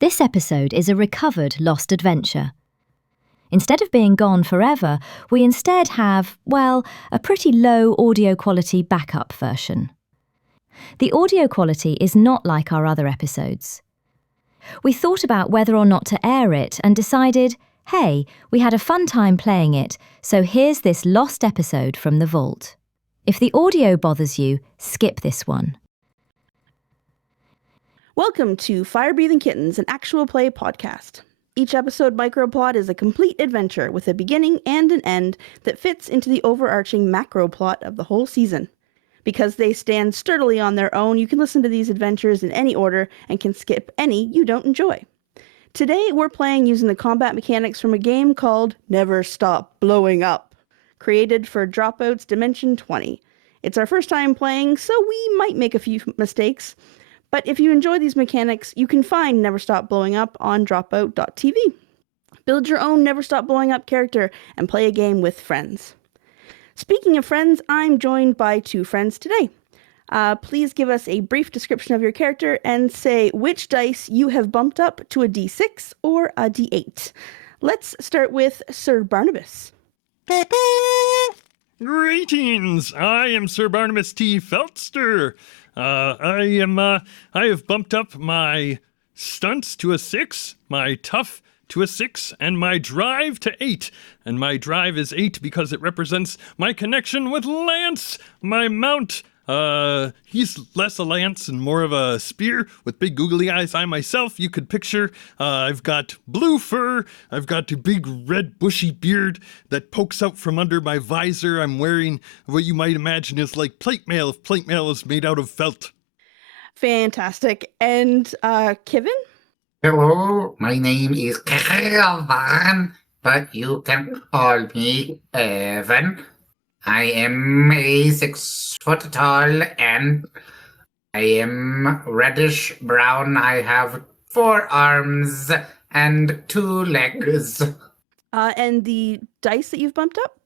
This episode is a recovered lost adventure. Instead of being gone forever, we instead have, well, a pretty low audio quality backup version. The audio quality is not like our other episodes. We thought about whether or not to air it and decided, hey, we had a fun time playing it, so here's this lost episode from the vault. If the audio bothers you, skip this one. Welcome to Fire-Breathing Kittens, an actual play podcast. Each episode microplot is a complete adventure with a beginning and an end that fits into the overarching macroplot of the whole season. Because they stand sturdily on their own, you can listen to these adventures in any order and can skip any you don't enjoy. Today we're playing using the combat mechanics from a game called Never Stop Blowing Up, created for Dropouts Dimension 20. It's our first time playing, so we might make a few mistakes. But if you enjoy these mechanics, you can find Never Stop Blowing Up on dropout.tv. Build your own Never Stop Blowing Up character and play a game with friends. Speaking of friends, I'm joined by two friends today. Please give us a brief description of your character and say which dice you have bumped up to a D6 or a D8. Let's start with Sir Barnabas. Greetings! I am Sir Barnabas T. Feltster. I have bumped up my stunts to a 6, my tough to a 6, and my drive to 8. And my drive is 8 because it represents my connection with Lance, my mount. He's less a lance and more of a spear with big googly eyes. I myself, you could picture, I've got blue fur, I've got a big red bushy beard that pokes out from under my visor. I'm wearing what you might imagine is like plate mail if plate mail is made out of felt. Fantastic. And Kyyyvvvyynn? Hello, my name is Kyyyvvvyynn, but you can call me Evan. I am a 6 foot tall and I am reddish brown. I have 4 arms and 2 legs. And the dice that you've bumped up?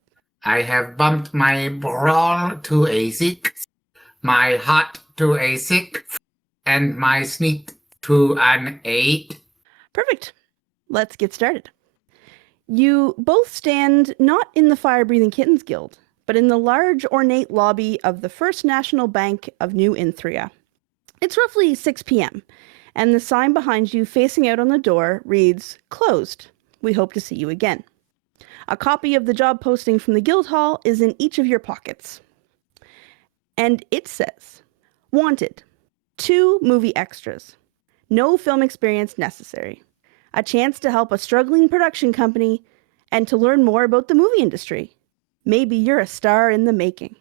I have bumped my brawl to a 6, my hot to a 6, and my sneak to an 8. Perfect. Let's get started. You both stand not in the Fire-Breathing Kittens Guild, but in the large, ornate lobby of the First National Bank of New Inthria. It's roughly 6 p.m., and the sign behind you facing out on the door reads, "Closed. We hope to see you again." A copy of the job posting from the guild hall is in each of your pockets. And it says, "Wanted. 2 movie extras. No film experience necessary. A chance to help a struggling production company and to learn more about the movie industry. Maybe you're a star in the making."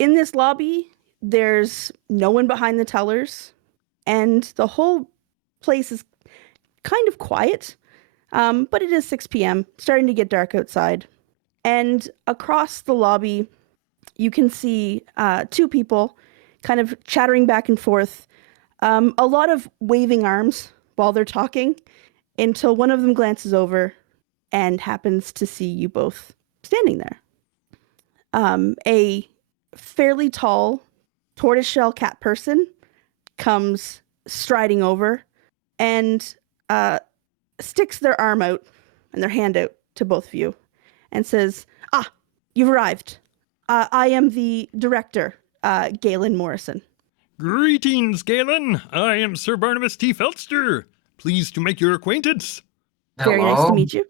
In this lobby, there's no one behind the tellers, and the whole place is kind of quiet, but it is 6 p.m., starting to get dark outside. And across the lobby, you can see 2 people kind of chattering back and forth, a lot of waving arms while they're talking, until one of them glances over and happens to see you both standing there. A fairly tall tortoiseshell cat person comes striding over and sticks their arm out and their hand out to both of you and says, "You've arrived. I am the director, Galen Morrison." Greetings, Galen. I am Sir Barnabas T. Feltster. Pleased to make your acquaintance. Very nice to meet you.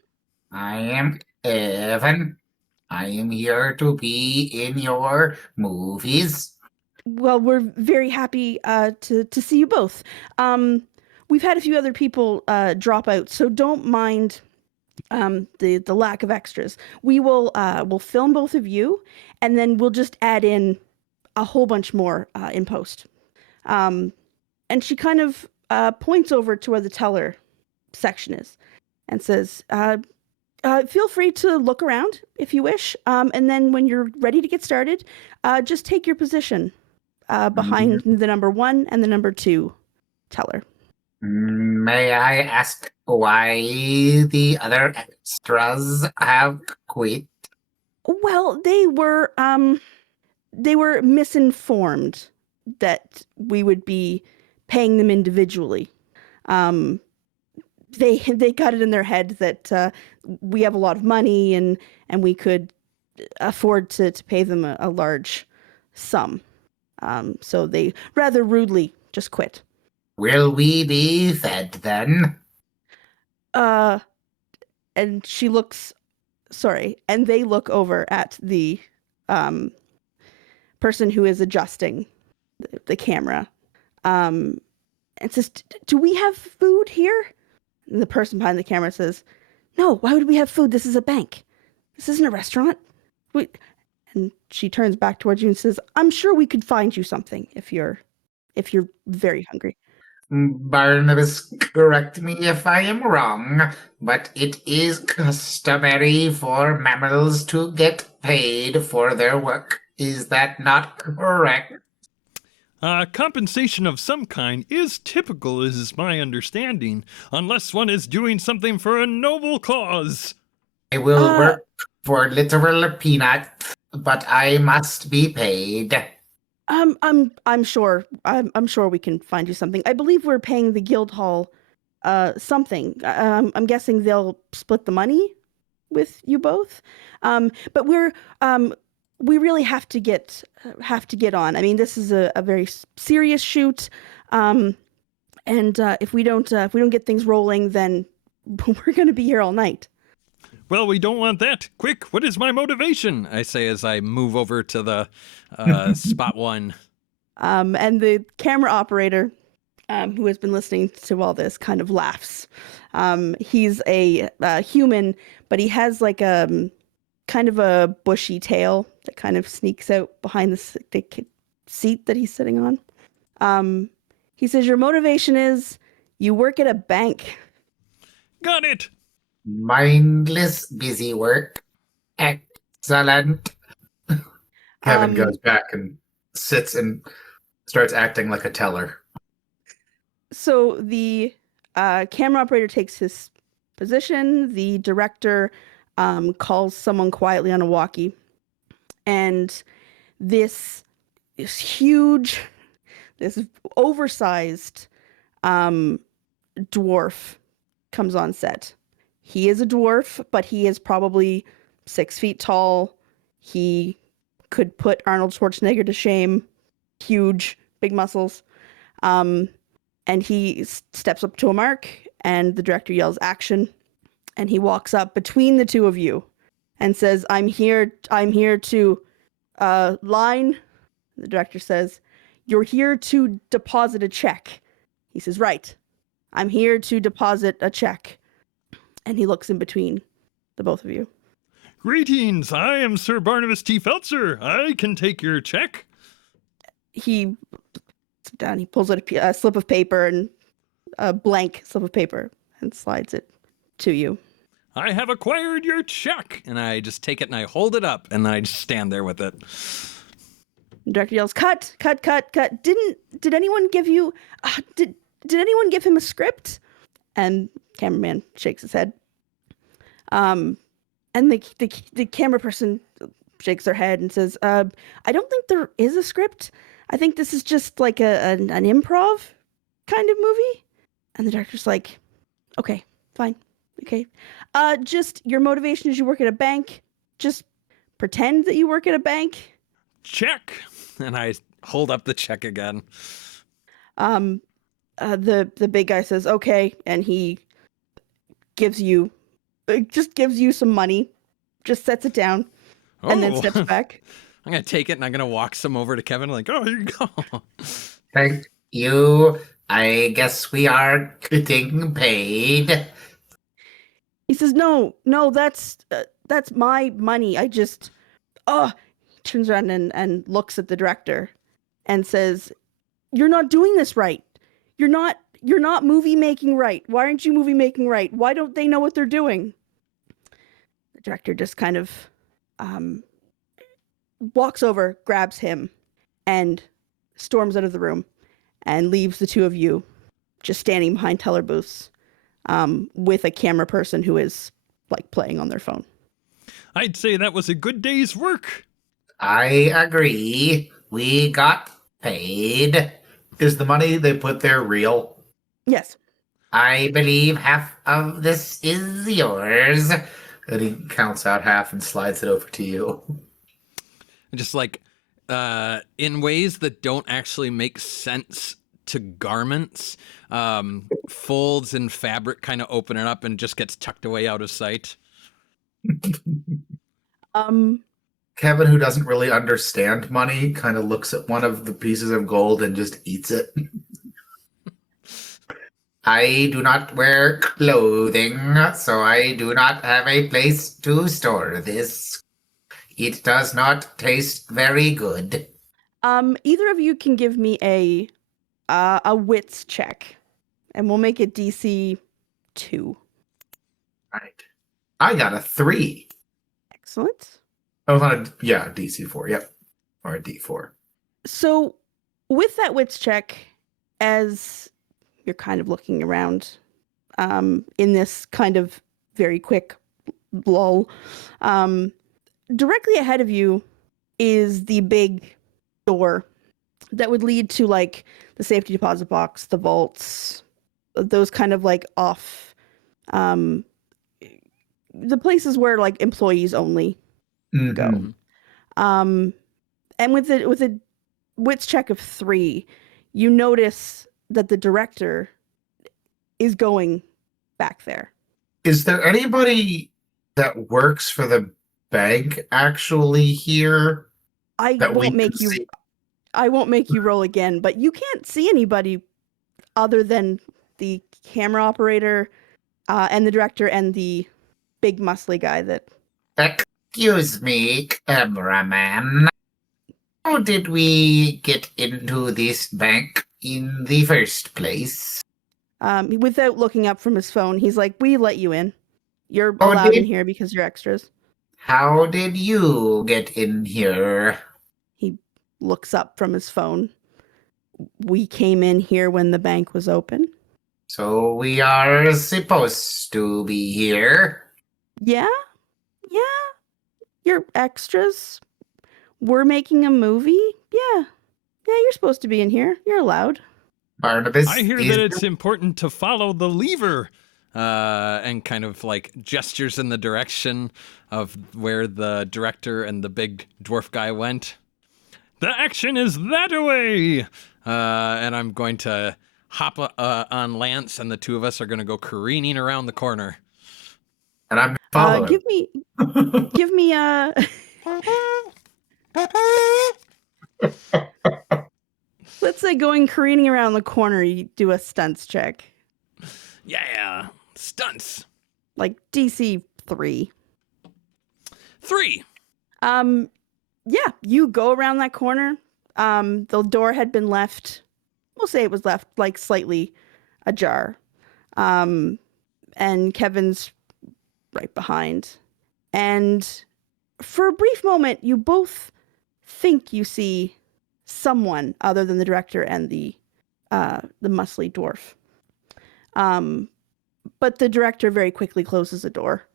I am Evan. I am here to be in your movies. Well, we're very happy to see you both. We've had a few other people drop out, so don't mind the lack of extras. We'll film both of you, and then we'll just add in a whole bunch more in post. And she kind of points over to where the teller section is and says, "Feel free to look around if you wish, and then when you're ready to get started, just take your position behind the number 1 and the number 2 teller." May I ask why the other extras have quit? Well, they were misinformed that we would be paying them individually. they got it in their head that we have a lot of money and we could afford to pay them a large sum. So they rather rudely just quit. Will we be fed then? And she looks, sorry, and they look over at the person who is adjusting the camera, and says, "Do we have food here?" And the person behind the camera says, "No, why would we have food? This is a bank. This isn't a restaurant." And she turns back towards you and says, "I'm sure we could find you something if you're very hungry." Barnabas, correct me if I am wrong, but it is customary for mammals to get paid for their work. Is that not correct? Compensation of some kind is typical, is my understanding, unless one is doing something for a noble cause. I will work for literal peanuts, but I must be paid. I'm sure we can find you something. I believe we're paying the guild hall something. I'm guessing they'll split the money with you both. But we really have to get on. I mean, this is a very serious shoot. And if we don't get things rolling, then we're going to be here all night. Well, we don't want that. Quick, what is my motivation? I say as I move over to the spot one. And the camera operator, who has been listening to all this, kind of laughs. He's a human, but he has like a kind of a bushy tail that kind of sneaks out behind the seat that he's sitting on. He says, "Your motivation is you work at a bank." Got it. Mindless busy work. Excellent. Kevin goes back and sits and starts acting like a teller. So the camera operator takes his position. The director calls someone quietly on a walkie. And this huge, this oversized dwarf comes on set. He is a dwarf, but he is probably 6 feet tall. He could put Arnold Schwarzenegger to shame. Huge, big muscles. And he steps up to a mark, and the director yells action. And he walks up between the two of you and says, I'm here to line. The director says, "You're here to deposit a check." He says, "Right. I'm here to deposit a check." And he looks in between the both of you. Greetings, I am Sir Barnabas T. Feltzer. I can take your check. He sits down, he pulls out a slip of paper, and a blank slip of paper, and slides it to you. I have acquired your check. And I just take it and I hold it up and I just stand there with it. The director yells, "Cut, cut, cut, cut. Did anyone give you, did anyone give him a script?" And cameraman shakes his head. And the camera person shakes their head and says, "I don't think there is a script. I think this is just like an improv kind of movie." And the director's like, "Okay, fine. Okay. Just your motivation is you work at a bank. Just pretend that you work at a bank." Check. And I hold up the check again. The big guy says, "Okay," and he gives you some money, just sets it down, and then steps back. I'm going to take it and I'm going to walk some over to Kevin like, "Oh, here you go." Thank you. I guess we are getting paid. He says, No, that's my money. I just," he turns around and looks at the director and says, "You're not doing this right. You're not movie making right. Why aren't you movie making right? Why don't they know what they're doing?" The director just kind of walks over, grabs him, and storms out of the room and leaves the two of you just standing behind teller booths with a camera person who is like playing on their phone. I'd say that was a good day's work. I agree. We got paid. Is the money they put there real? Yes. I believe half of this is yours. And he counts out half and slides it over to you. Just like in ways that don't actually make sense to garments, folds in fabric kind of open it up and just gets tucked away out of sight. Kevin, who doesn't really understand money, kind of looks at one of the pieces of gold and just eats it. I do not wear clothing, so I do not have a place to store this. It does not taste very good. Either of you can give me a wits check, and we'll make it DC 2. Right. I got a 3. Excellent. Oh, DC 4, yep. Or a D4. So, with that wits check, as you're kind of looking around in this kind of very quick lull, directly ahead of you is the big door that would lead to like the safety deposit box, the vaults, those kind of like off, the places where like employees only go. And with a wits check of 3, you notice that the director is going back there. Is there anybody that works for the bank actually here? I that we won't make can you. see? I won't make you roll again, but you can't see anybody other than the camera operator and the director and the big muscly guy that. Excuse me, cameraman. How did we get into this bank in the first place? Without looking up from his phone, he's like, "We let you in. You're Oh, allowed in did- here because you're extras." How did you get in here? He looks up from his phone. We came in here when the bank was open. So we are supposed to be here. Yeah? You're extras. We're making a movie? Yeah, you're supposed to be in here. You're allowed. Barnabas, I hear is that it's important to follow the lever. And kind of like gestures in the direction of where the director and the big dwarf guy went. The action is that way. And I'm going to hop on Lance, and the two of us are going to go careening around the corner. And I'm following. Give me a. Let's say going careening around the corner, you do a stunts check. Yeah, stunts. Like DC 3. 3. Yeah, you go around that corner. The door had been left, we'll say it was left like slightly ajar. And Kevin's right behind. And for a brief moment, you both think you see someone other than the director and the muscly dwarf. But the director very quickly closes the door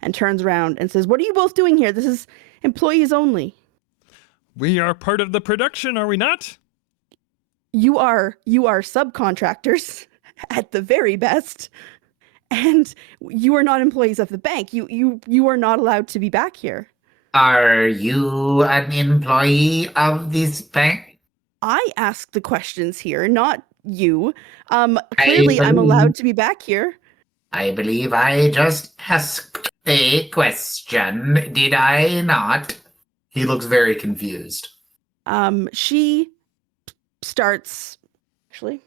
and turns around and says, "What are you both doing here? This is employees only." We are part of the production, are we not? You are subcontractors at the very best. And you are not employees of the bank. You are not allowed to be back here. Are you an employee of this bank? I ask the questions here, not you. Clearly, I'm allowed to be back here. I believe I just asked a question, did I not? He looks very confused. She starts. Actually,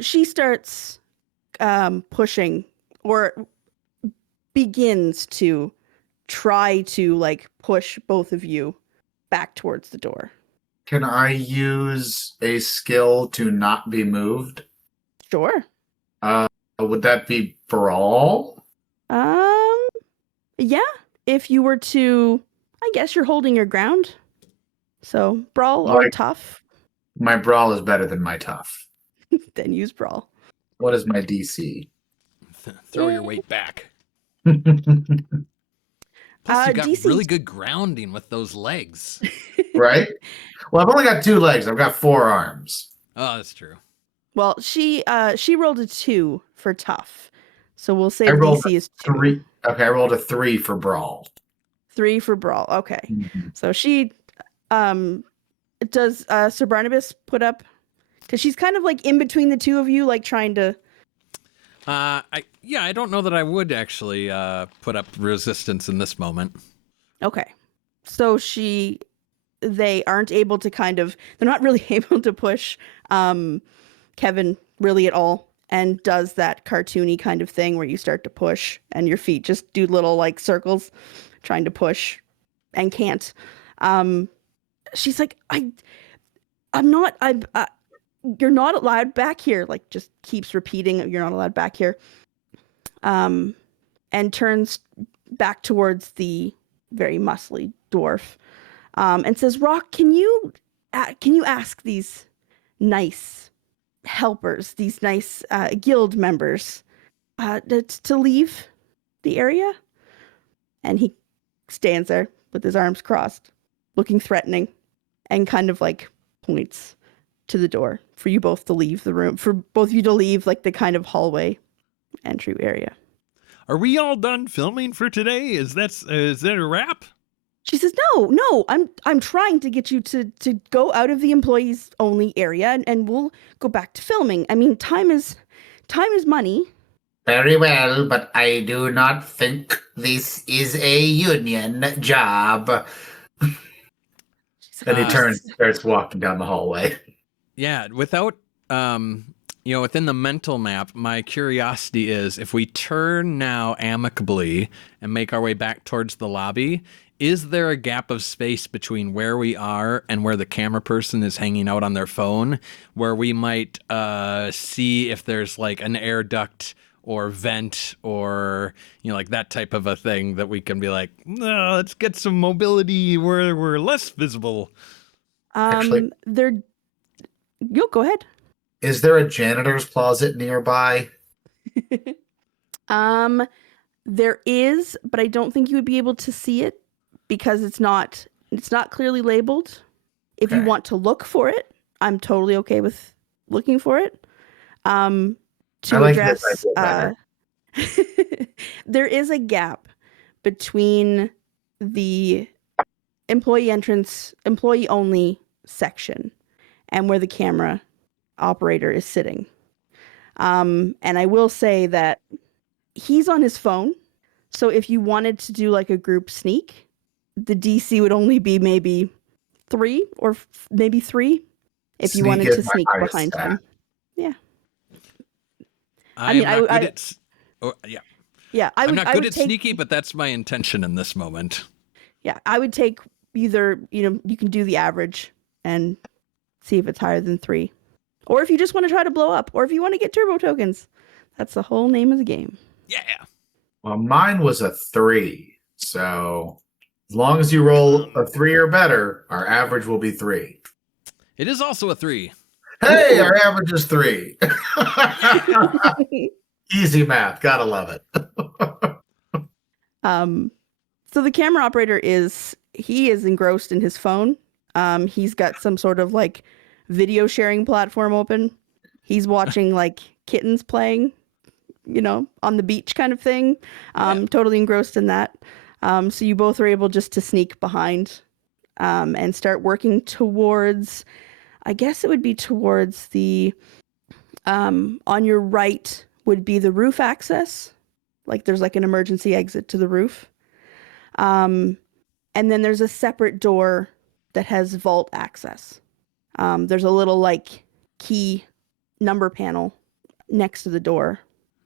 she starts pushing or begins to try to like push both of you back towards the door. Can I use a skill to not be moved? Sure. Would that be brawl? Yeah. If you were to, I guess you're holding your ground. So brawl or Like- tough, My brawl is better than my tough. then use brawl. What is my DC? Throw your weight back. Well, Plus, you got DC really good grounding with those legs. right? Well, I've only got 2 legs. I've got 4 arms. Oh, that's true. Well, she rolled a 2 for tough. So we'll say I the rolled DC is 2. 3. Okay, I rolled a 3 for brawl. 3 for brawl. Okay. So she does Sir Barnabas put up, because she's kind of like in between the two of you, like trying to. I don't know that I would actually put up resistance in this moment. Okay. So they aren't able to they're not really able to push Kevin really at all, and does that cartoony kind of thing where you start to push and your feet just do little like circles trying to push and can't. She's like, you're not allowed back here. Like, just keeps repeating, you're not allowed back here. And turns back towards the very muscly dwarf, and says, Rock, can you ask these nice helpers, these nice guild members, to leave the area? And he stands there with his arms crossed, looking threatening, and kind of like points to the door for you both to leave the room, for both of you to leave like the kind of hallway entry area. Are we all done filming for today? Is that a wrap? She says, no, I'm trying to get you to go out of the employees only area, and we'll go back to filming. I mean, time is money. Very well, but I do not think this is a union job. And he turns and starts walking down the hallway. Yeah, without within the mental map, my curiosity is, if we turn now amicably and make our way back towards the lobby, is there a gap of space between where we are and where the camera person is hanging out on their phone, where we might see if there's like an air duct or vent or, like that type of a thing that we can be like, no, let's get some mobility where we're less visible? Actually, Go ahead. Is there a janitor's closet nearby? There is, but I don't think you would be able to see it because it's not clearly labeled. If you want to look for it, I'm totally okay with looking for it. To address, there is a gap between the employee entrance, employee only section and where the camera operator is sitting. And I will say that he's on his phone. So if you wanted to do like a group sneak, the DC would only be maybe 3 or maybe 3 if you wanted to sneak behind him. Yeah. I'm not good at sneaky, but that's my intention in this moment. Yeah, I would take either, you can do the average and see if it's higher than 3. Or if you just want to try to blow up, or if you want to get turbo tokens. That's the whole name of the game. Yeah. Well, mine was a 3. So as long as you roll a 3 or better, our average will be 3. It is also a 3. Hey, our average is 3. Easy math. Gotta love it. So the camera operator is engrossed in his phone. He's got some sort of like video sharing platform open. He's watching like kittens playing, on the beach kind of thing. Totally engrossed in that. So you both are able just to sneak behind and start working towards, I guess it would be towards the, on your right would be the roof access. Like there's like an emergency exit to the roof. And then there's a separate door that has vault access. There's a little like key number panel next to the door.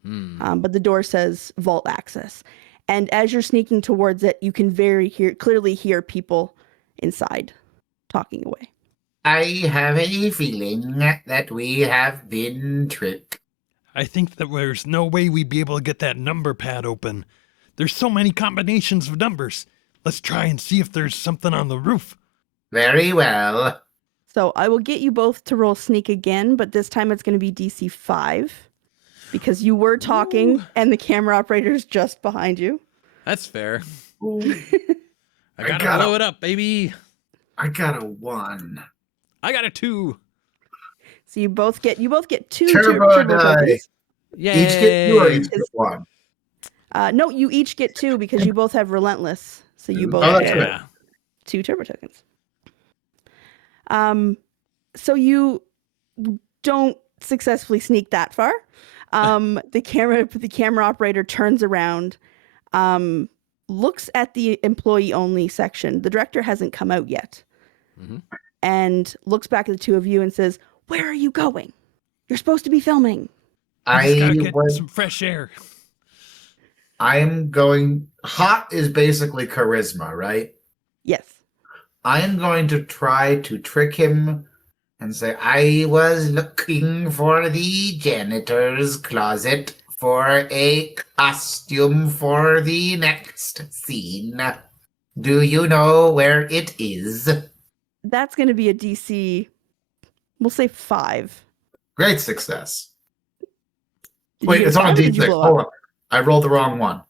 But the door says vault access. And as you're sneaking towards it, you can clearly hear people inside talking away. I have a feeling that we have been tricked. I think that there's no way we'd be able to get that number pad open. There's so many combinations of numbers. Let's try and see if there's something on the roof. Very well. So I will get you both to roll sneak again, but this time it's going to be DC 5 because you were talking and the camera operator's just behind you. That's fair. I gotta got blow it up, baby. I got a 1. I got a 2. So you both get two Turbo turbo die. tokens. Yay! Each get 2 or each get 1? No, you each get 2 because you both have relentless. So you both Oh, that's get right. Yeah. 2 turbo tokens. So you don't successfully sneak that far. The camera operator turns around, looks at the employee only section. The director hasn't come out yet. Mm-hmm. And looks back at the two of you and says, "Where are you going? You're supposed to be filming." I just gotta I get was. some fresh air. I'm going. Hot is basically charisma, right? Yes. I am going to try to trick him and say, I was looking for the janitor's closet for a costume for the next scene. Do you know where it is? That's going to be a DC, we'll say 5. Great success. Did Wait, you get it's a on a 5 or did you D6. blow Hold up? on. I rolled the wrong one.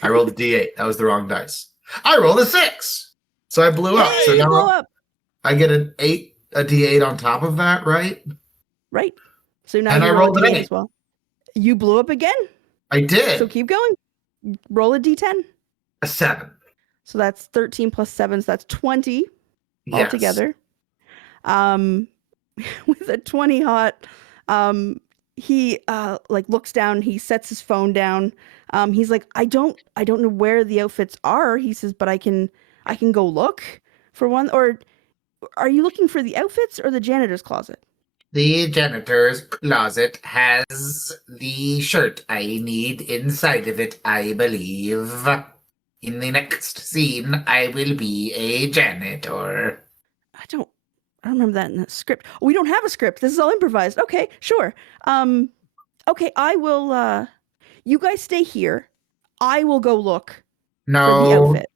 I rolled a D8. That was the wrong dice. I rolled a 6. So I blew up. So Yay, you now blow up. I get a D8 on top of that, right? Right. So now And you I roll rolled a an D8 8. as well. You blew up again. I did. So keep going. Roll a D10. A 7. So that's 13 plus 7. So that's 20 Yes. altogether. With a 20 hot, he like looks down, he sets his phone down. He's like, I don't know where the outfits are. He says, but I can go look for one. Or are you looking for the outfits or the janitor's closet? The janitor's closet has the shirt I need inside of it, I believe. In the next scene, I will be a janitor. I don't remember that in the script. Oh, we don't have a script. This is all improvised. Okay, sure. Okay, I will you guys stay here. I will go look for the No, outfit.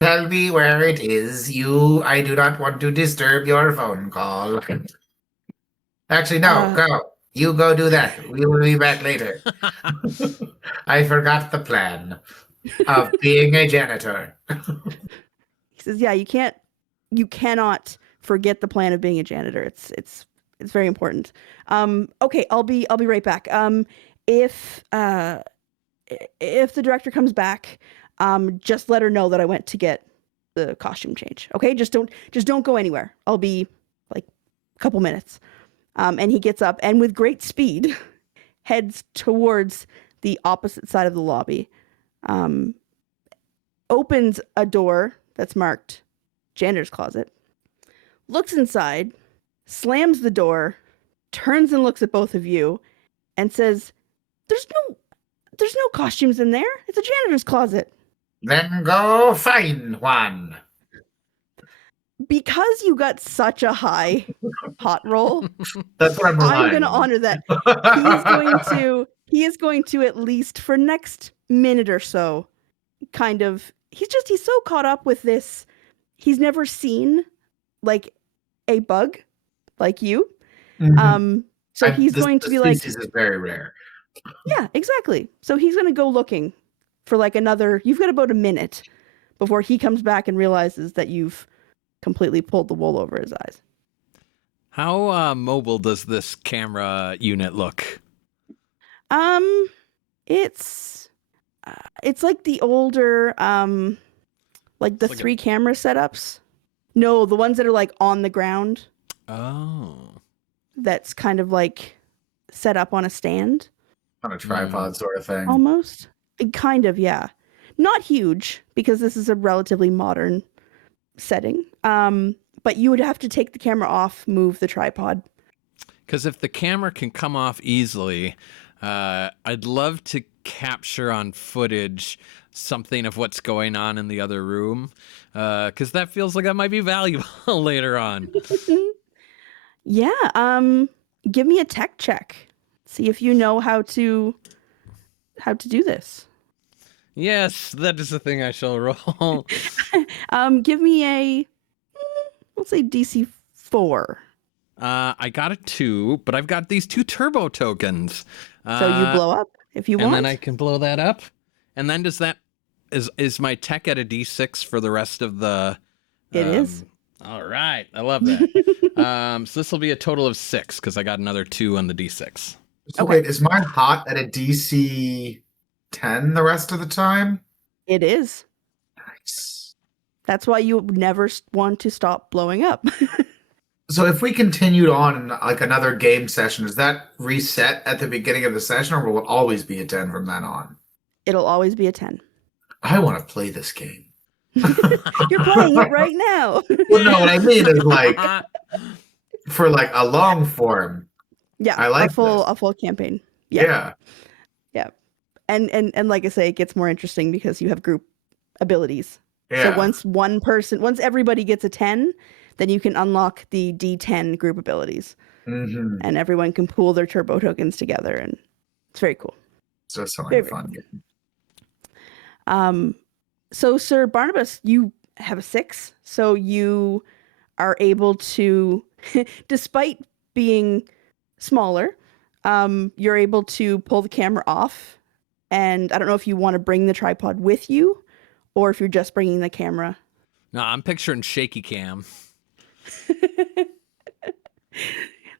tell me where it is. I do not want to disturb your phone call. Actually, no, go. You go do that. We will be back later. I forgot the plan of being a janitor. He says, "Yeah, you cannot forget the plan of being a janitor. It's very important." Okay, I'll be right back. If the director comes back, just let her know that I went to get the costume change. Okay, just don't go anywhere. I'll be like a couple minutes. And he gets up and with great speed heads towards the opposite side of the lobby. Opens a door that's marked janitor's closet, looks inside, slams the door, turns and looks at both of you, and says, There's no costumes in there. It's a janitor's closet." Then go find one. Because you got such a high hot roll, That's what I'm I'm relying going to on. honor that. He is going to at least for next minute or so kind of he's so caught up with this. He's never seen like a bug like you. Mhm. So he's going to be like, species is very rare. yeah, exactly. So he's going to go looking for like you've got about a minute before he comes back and realizes that you've completely pulled the wool over his eyes. How mobile does this camera unit look? It's like the older like the Like 3 camera setups. No, the ones that are like on the ground. Oh. That's kind of like set up on a stand On a tripod sort of thing. almost. Kind of, yeah. Not huge because this is a relatively modern setting. But you would have to take the camera off, move the tripod. Because if the camera can come off easily, I'd love to capture on footage something of what's going on in the other room. Because that feels like that might be valuable later on. Yeah, give me a tech check. See if you know how to do this. Yes, that is the thing I shall roll. Give me a let's say DC 4. I got a 2, but I've got these 2 turbo tokens. So you blow up if you and want. then I can blow that up. And then is my tech at a D6 for the rest of the? It is. All right. I love that. So this will be a total of 6 because I got another 2 on the D6. So Okay. wait, is mine hot at a DC 10 the rest of the time? It is. Nice. That's why you never want to stop blowing up. So if we continued on in like another game session, does that reset at the beginning of the session, or will it always be a 10 from then on? It'll always be a 10. I want to play this game. You're playing it right now. Well, no, what I mean is like for like a long form. Yeah, I like a full campaign. Yeah. Yeah. And like I say, it gets more interesting because you have group abilities. Yeah. So once everybody gets a 10, then you can unlock the D10 group abilities. Mm-hmm. And everyone can pool their turbo tokens together, and it's very cool. So it's like Very, a very fun cool. game. So Sir Barnabas, you have a 6, so you are able to, despite being smaller, you're able to pull the camera off. And I don't know if you want to bring the tripod with you, or if you're just bringing the camera. No, I'm picturing shaky cam.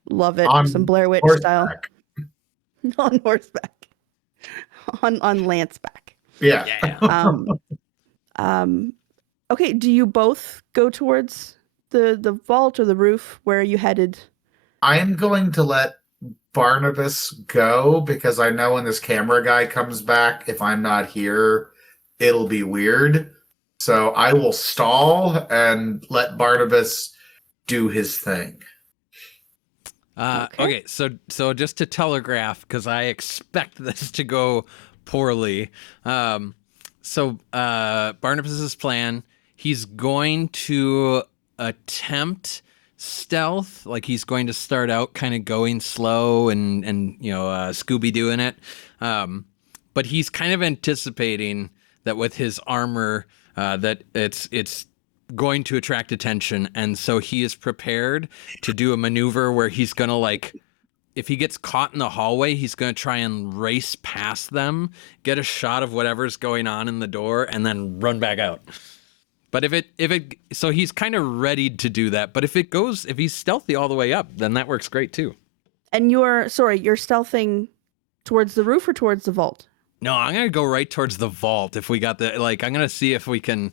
Love it. On Some Blair Witch style. horseback. On horseback. on Lance back. Yeah. Okay, do you both go towards the vault or the roof? Where are you headed? I am going to let Barnabas go because I know when this camera guy comes back, if I'm not here, it'll be weird. So I will stall and let Barnabas do his thing. Okay, so just to telegraph, because I expect this to go poorly. Barnabas's plan, he's going to attempt stealth, like he's going to start out kind of going slow and Scooby doing it. But he's kind of anticipating that with his armor, that it's going to attract attention, and so he is prepared to do a maneuver where he's gonna, like, if he gets caught in the hallway, he's gonna try and race past them, get a shot of whatever's going on in the door, and then run back out. But so he's kind of ready to do that. But if he's stealthy all the way up, then that works great too. And you're stealthing towards the roof or towards the vault? No, I'm gonna go right towards the vault. If we got I'm gonna see if we can.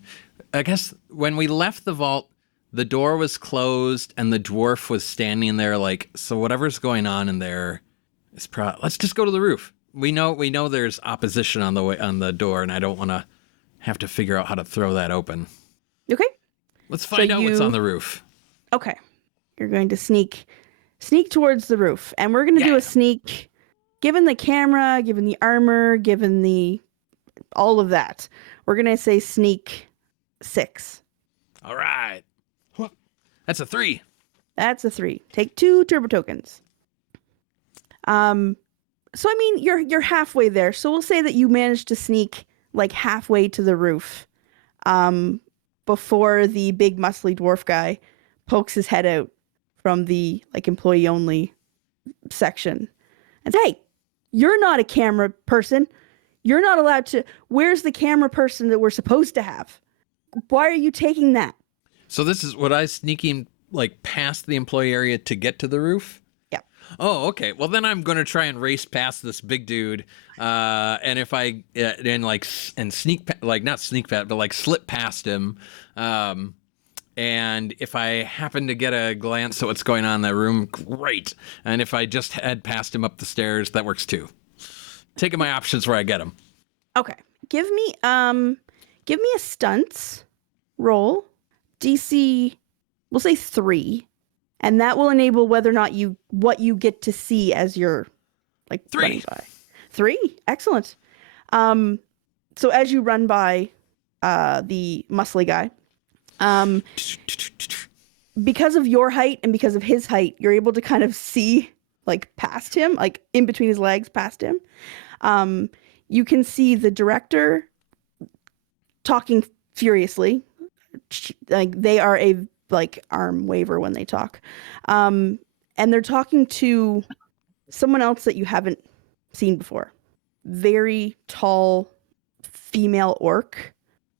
I guess when we left the vault, the door was closed and the dwarf was standing there, like, so whatever's going on in there is let's just go to the roof. We know there's opposition on the door, and I don't want to have to figure out how to throw that open. Okay. Let's find out what's on the roof. Okay. You're going to sneak towards the roof, and we're going to do a sneak. Given the camera, given the armor, given all of that, we're going to say sneak 6. All right. That's a 3. That's a 3. Take 2 turbo tokens. So I mean, you're halfway there. So we'll say that you managed to sneak like halfway to the roof, before the big muscly dwarf guy pokes his head out from the like employee only section and says, "Hey, you're not a camera person. You're not allowed to. Where's the camera person that we're supposed to have? Why are you taking that?" So this is what I sneaking like past the employee area to get to the roof? Yeah. Oh, okay. Well, then I'm going to try and race past this big dude. And if I not sneak past, but like slip past him. And if I happen to get a glance at what's going on in that room, great. And if I just head past him up the stairs, that works too. Taking my options where I get them. Okay. Give me a stunts roll. DC, we'll say 3, and that will enable whether or not what you get to see as you're like 3. running by. 3, excellent. So as you run by the muscly guy, because of your height and because of his height, you're able to kind of see like past him, like in between his legs, past him. You can see the director talking furiously. Like they are a like arm waver when they talk, and they're talking to someone else that you haven't seen before. Very tall female orc,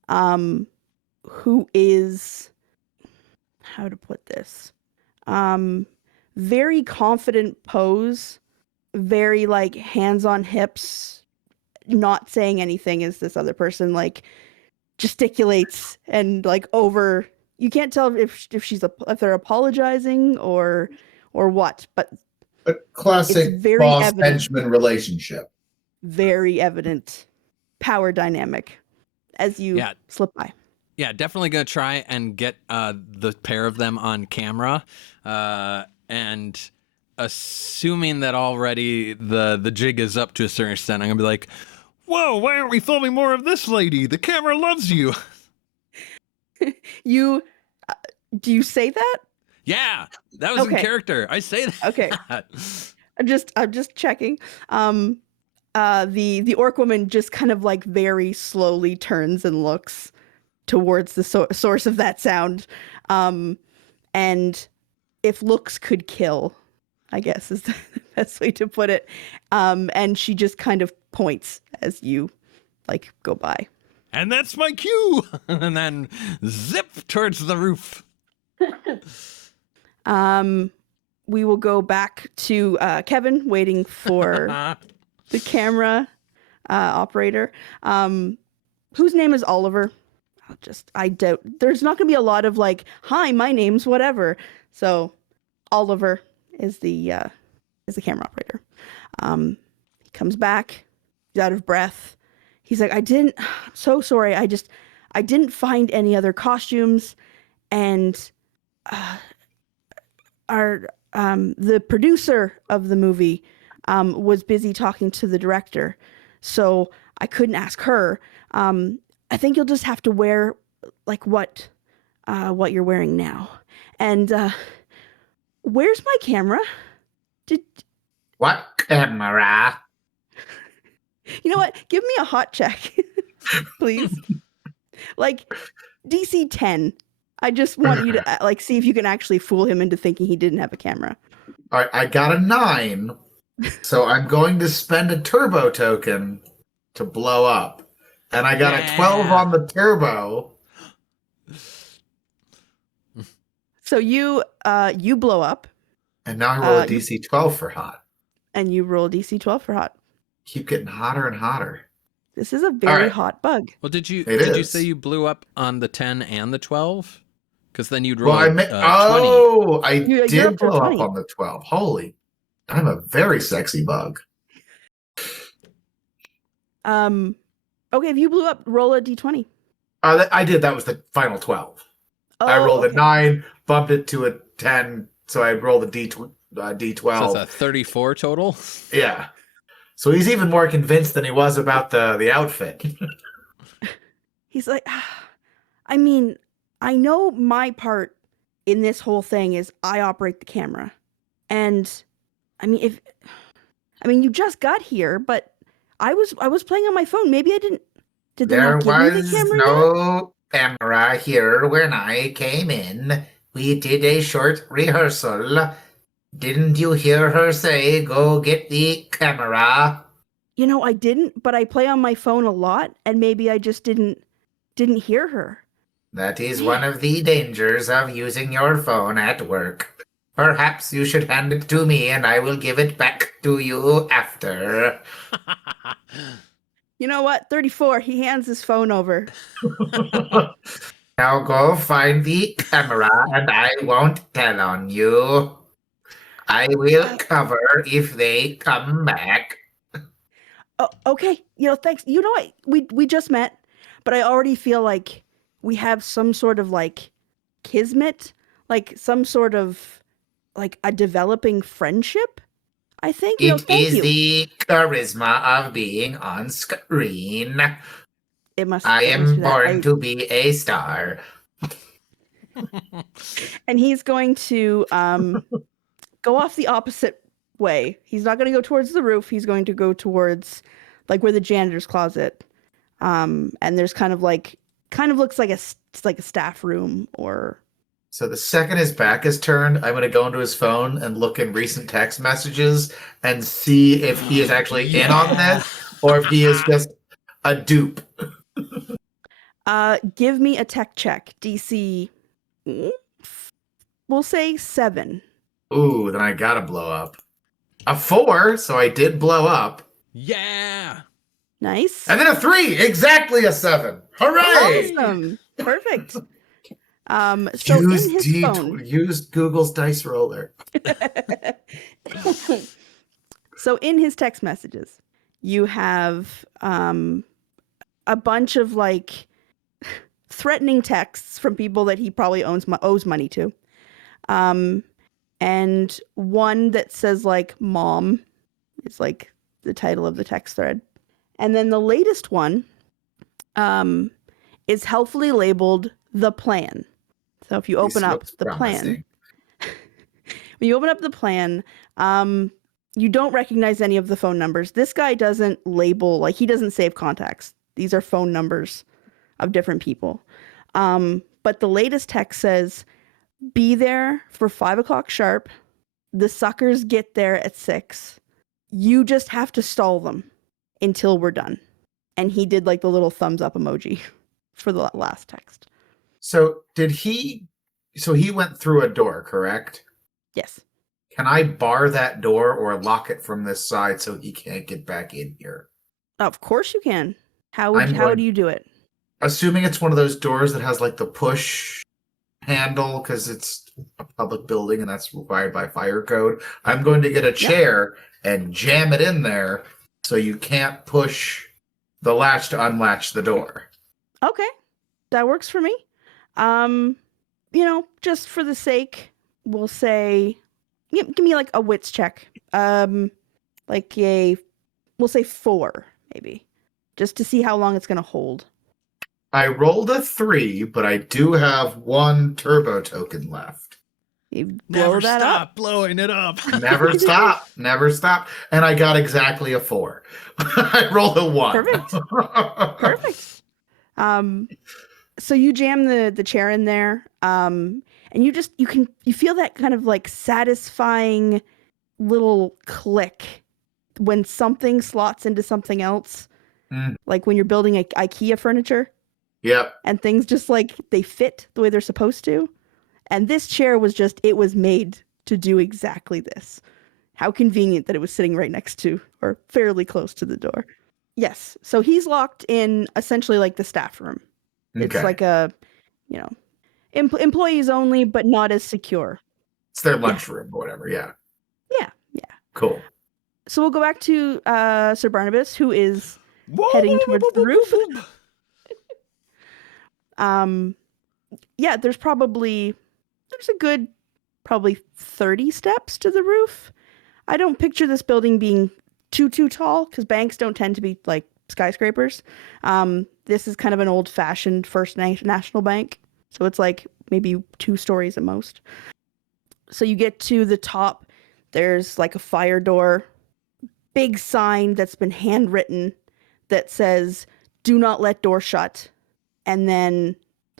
who is how to put this? Very confident pose, very like hands on hips, not saying anything as this other person like gesticulates and like over. You can't tell if they're apologizing or what, but A classic it's very boss evident. henchman relationship. Very evident power dynamic as you slip by. Yeah, definitely gonna try and get the pair of them on camera, and assuming that already the jig is up to a certain extent, I'm gonna be like, Whoa, why aren't we filming more of this lady? The camera loves you. You do you say that? yeah, that was in Okay. character. I say that. Okay. I'm just checking. The orc woman just kind of like very slowly turns and looks towards the source of that sound. And if looks could kill, I guess is the best way to put it. And she just kind of points as you like go by. And that's my cue. And then zip towards the roof. We will go back to Kevin waiting for the camera operator, whose name is Oliver. I doubt there's not going to be a lot of like, hi, my name's whatever. So Oliver is the camera operator. He comes back, he's out of breath. He's like, I'm so sorry. I didn't find any other costumes, and the producer of the movie was busy talking to the director, so I couldn't ask her. I think you'll just have to wear like what you're wearing now. And where's my camera? What camera? You know what? Give me a hot check, please. Like DC 10. I just want you to like see if you can actually fool him into thinking he didn't have a camera. All right, I got a 9, so I'm going to spend a turbo token to blow up. And I got a 12 on the turbo. So you blow up. And now I roll a DC 12 for hot. And you roll DC 12 for hot. Keep getting hotter and hotter. This is a very hot bug. Well, did you is. say you blew up on the 10 and the 12? Because then you'd roll Well, 20. I did blow up on the 12. Holy, I'm a very sexy bug. Okay, if you blew up, roll a d20. I did. That was the final 12. I rolled a 9, bumped it to a 10, so I rolled a d12. So that's a 34 total? Yeah. So he's even more convinced than he was about the outfit. He's like, I mean, I know my part in this whole thing is I operate the camera. And I mean, you just got here, but I was playing on my phone. Maybe I didn't. Did they There not give me the was camera no camera here when I came in. We did a short rehearsal. Didn't you hear her say, go get the camera? You know, I didn't, but I play on my phone a lot, and maybe I just didn't hear her. That is one of the dangers of using your phone at work. Perhaps you should hand it to me and I will give it back to you after. You know what? 34. He hands his phone over. Now go find the camera and I won't tell on you. I will cover if they come back. Oh, okay. You know, thanks. You know what? We just met, but I already feel like we have some sort of like kismet, like some sort of like a developing friendship. I think. It thank is you. the charisma of being on screen. It must. I it must am be that. born to be a star. And he's going to go off the opposite way. He's not going to go towards the roof. He's going to go towards like where the janitor's closet. And there's kind of looks like a staff room or. So the second his back is turned, I'm going to go into his phone and look in recent text messages and see if he is actually in on this or if he is just a dupe. Give me a tech check. DC We'll say 7. Ooh, then I gotta blow up. A 4, so I did blow up. Yeah. Nice. And then a 3, exactly a 7. Hooray! Awesome. Perfect. So in his phone. Use Google's dice roller. So in his text messages, you have a bunch of like threatening texts from people that he probably owes money to. And one that says like mom is like the title of the text thread. And then the latest one is helpfully labeled the plan. So if you open up the plan, when you open up the plan, you don't recognize any of the phone numbers. This guy doesn't label, like he doesn't save contacts. These are phone numbers of different people. But the latest text says, be there for 5 o'clock sharp. The suckers get there at 6. You just have to stall them until we're done. And he did like the little thumbs up emoji for the last text. So he went through a door, correct? Yes. Can I bar that door or lock it from this side so he can't get back in here? Of course you can. How do you do it? Assuming it's one of those doors that has like the push handle because it's a public building and that's required by fire code, I'm going to get a chair and jam it in there so you can't push the latch to unlatch the door. Okay. That works for me. Just for the sake, we'll say, give me like a wits check. We'll say 4, maybe, just to see how long it's going to hold. I rolled a 3, but I do have 1 turbo token left. You Never blow that stop up. blowing it up. Never stop. Never stop. And I got exactly a 4. I rolled a 1. Perfect. So you jam the chair in there, and you feel that kind of like satisfying little click when something slots into something else, like when you're building IKEA furniture. Yep. And things just like they fit the way they're supposed to. And this chair was made to do exactly this. How convenient that it was sitting right next to or fairly close to the door. Yes. So he's locked in essentially like the staff room. It's like a, employees only, but not as secure. It's their lunchroom or whatever. Yeah. Yeah. Cool. So we'll go back to Sir Barnabas, who is heading towards the roof. There's a good 30 steps to the roof. I don't picture this building being too tall because banks don't tend to be like skyscrapers. This is kind of an old-fashioned First National Bank, so it's like maybe 2 stories at most. So you get to the top, there's like a fire door, big sign that's been handwritten that says, do not let door shut, and then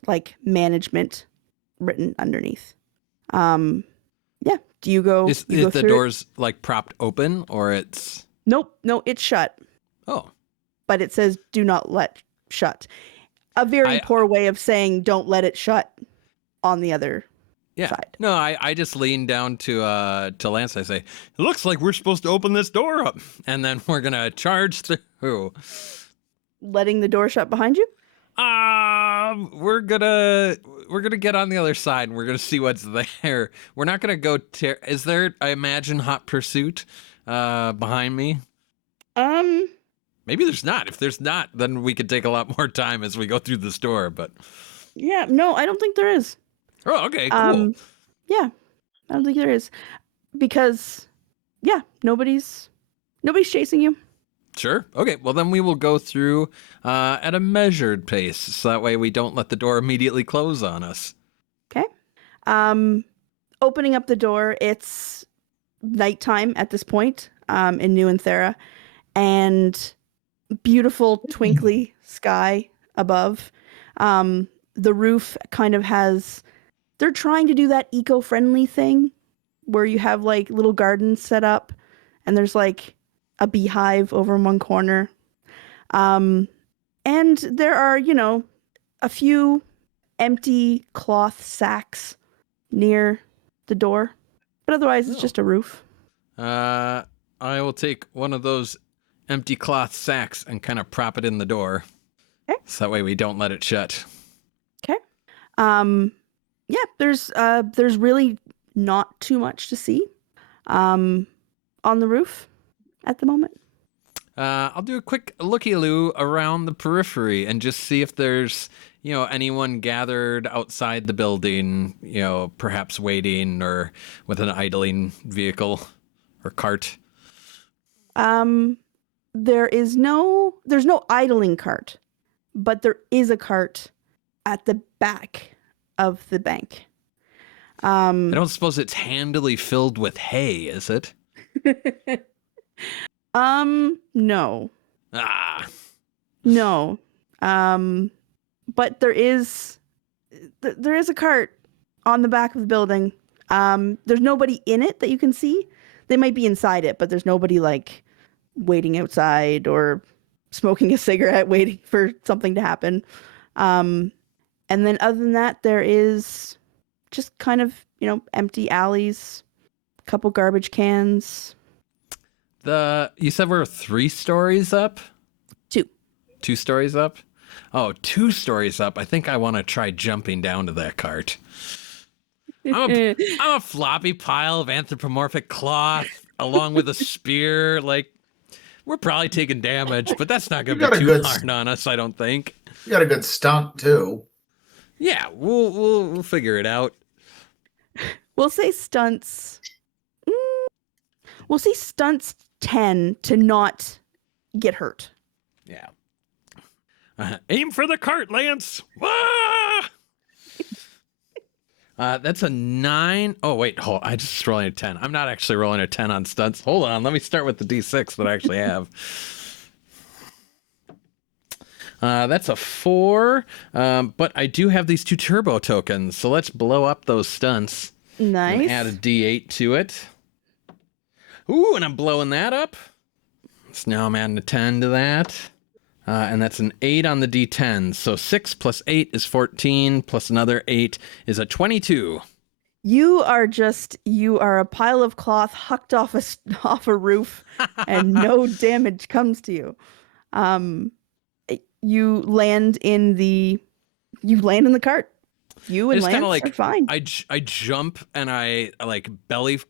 like management written underneath. Do you go? Is go the doors like propped open or it's? Nope, no, it's shut. Oh. But it says do not let shut. A very poor way of saying don't let it shut on the other side. No, I just lean down to Lance. I say, it looks like we're supposed to open this door up, and then we're gonna charge through. Letting the door shut behind you? We're gonna get on the other side and we're gonna see what's there. We're not gonna go is there, I imagine, hot pursuit behind me? Maybe there's not. If there's not, then we could take a lot more time as we go through the store, but yeah, no, I don't think there is. Oh, okay, cool. Yeah, I don't think there is. Because nobody's chasing you. Sure. Okay. Well, then we will go through at a measured pace, so that way we don't let the door immediately close on us. Okay. Opening up the door, it's nighttime at this point in New Anthera, and beautiful twinkly sky above. The roof kind of has. They're trying to do that eco-friendly thing where you have like little gardens set up, and there's like a beehive over in one corner. And there are, a few empty cloth sacks near the door. But otherwise, it's just a roof. I will take one of those empty cloth sacks and kind of prop it in the door. Okay. So that way we don't let it shut. Okay. Yeah, there's really not too much to see on the roof at the moment. I'll do a quick looky-loo around the periphery and just see if there's, anyone gathered outside the building, perhaps waiting or with an idling vehicle or cart. There's no idling cart, but there is a cart at the back of the bank. I don't suppose it's handily filled with hay, is it? No. Ah. No. But there is a cart on the back of the building. There's nobody in it that you can see. They might be inside it, but there's nobody like waiting outside or smoking a cigarette waiting for something to happen. And then other than that, there is just kind of, empty alleys, a couple garbage cans. You said we're 3 stories up? 2. 2 stories up? Oh, 2 stories up. I think I want to try jumping down to that cart. I'm a floppy pile of anthropomorphic cloth along with a spear. Like, we're probably taking damage, but that's not going to be too hard on us, I don't think. You got a good stunt too. Yeah, we'll figure it out. We'll say stunts. We'll say stunts 10 to not get hurt. Yeah. Aim for the cart, Lance. Wah! That's a 9. Oh, wait. I just rolling a 10. I'm not actually rolling a 10 on stunts. Hold on. Let me start with the D6 that I actually have. That's a 4. But I do have these 2 turbo tokens. So let's blow up those stunts. Nice. And add a D8 to it. Ooh, and I'm blowing that up. So now I'm adding a 10 to that. And that's an 8 on the D10. So 6 plus 8 is 14, plus another 8 is a 22. You are a pile of cloth hucked off a roof, and no damage comes to you. You land in the cart. You and Lance are fine. I jump and I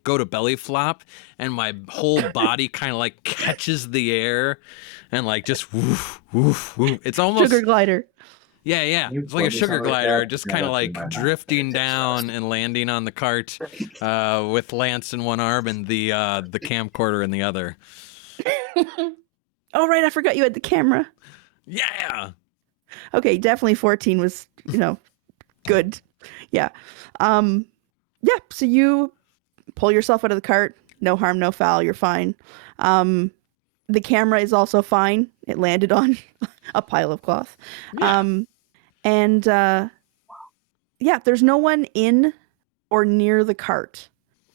go to belly flop, and my whole body kind of like catches the air, and like just woof woof woof. It's almost sugar glider. Yeah. It's like a sugar glider, just kind of like drifting down and landing on the cart, with Lance in one arm and the camcorder in the other. Oh right, I forgot you had the camera. Yeah. Okay, definitely 14 was good. Yeah. Yeah, so you pull yourself out of the cart. No harm, no foul. You're fine. The camera is also fine. It landed on a pile of cloth. Yeah. Yeah, there's no one in or near the cart.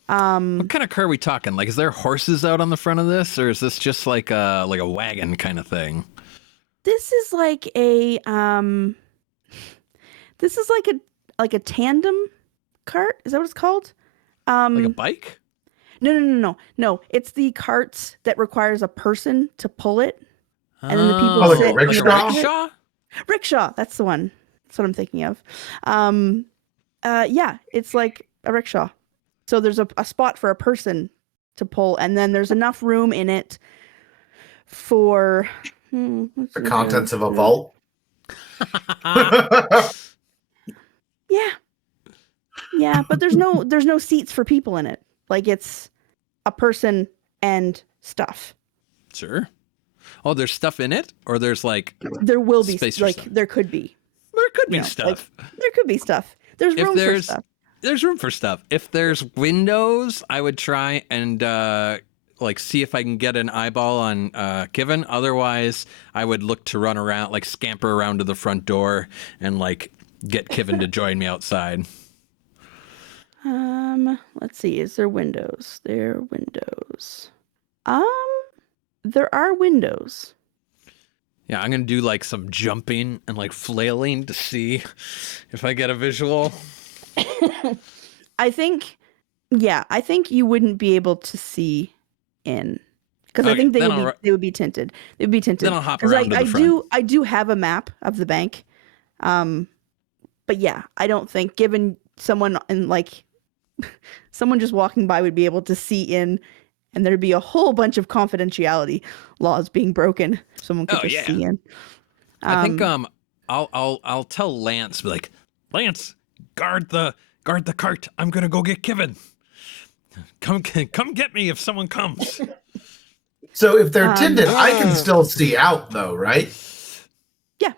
What kind of car are we talking? Like, is there horses out on the front of this, or is this just like a wagon kind of thing? This is like a a tandem cart. Is that what it's called? Like a bike? No. It's the carts that requires a person to pull it, and then the people like sit. a rickshaw? Like a rickshaw? Rickshaw. That's the one. That's what I'm thinking of. Yeah, it's like a rickshaw. So there's a spot for a person to pull, and then there's enough room in it for The contents of a vault. Yeah, but there's no seats for people in it. Like, it's a person and stuff. Sure. Oh, there's stuff in it, or there's like There will be space for stuff? there could be. There could be No, stuff. There could be stuff. There's room for stuff. There's room for stuff. If there's windows, I would try and see if I can get an eyeball on Kyyyvvvyynn. Otherwise, I would look to run around, like scamper around to the front door and like get Kyyyvvvyynn to join me outside. Let's see. Is there windows? There are windows. There are windows. Yeah, I'm gonna do like some jumping and like flailing to see if I get a visual. I think Yeah, I think you wouldn't be able to see in because I Okay, think then I'll they would be tinted. They would be tinted. then I'll hop 'Cause around to the front. I do have a map of the bank, but yeah, I don't think given someone in like someone just walking by would be able to see in, and there'd be a whole bunch of confidentiality laws being broken. Someone could Oh, just yeah. see in. I think I'll tell Lance, be like, Lance, guard the cart. I'm gonna go get Kevin. Come get me if someone comes. So if they're tinted, I can still see out though, right? Yeah.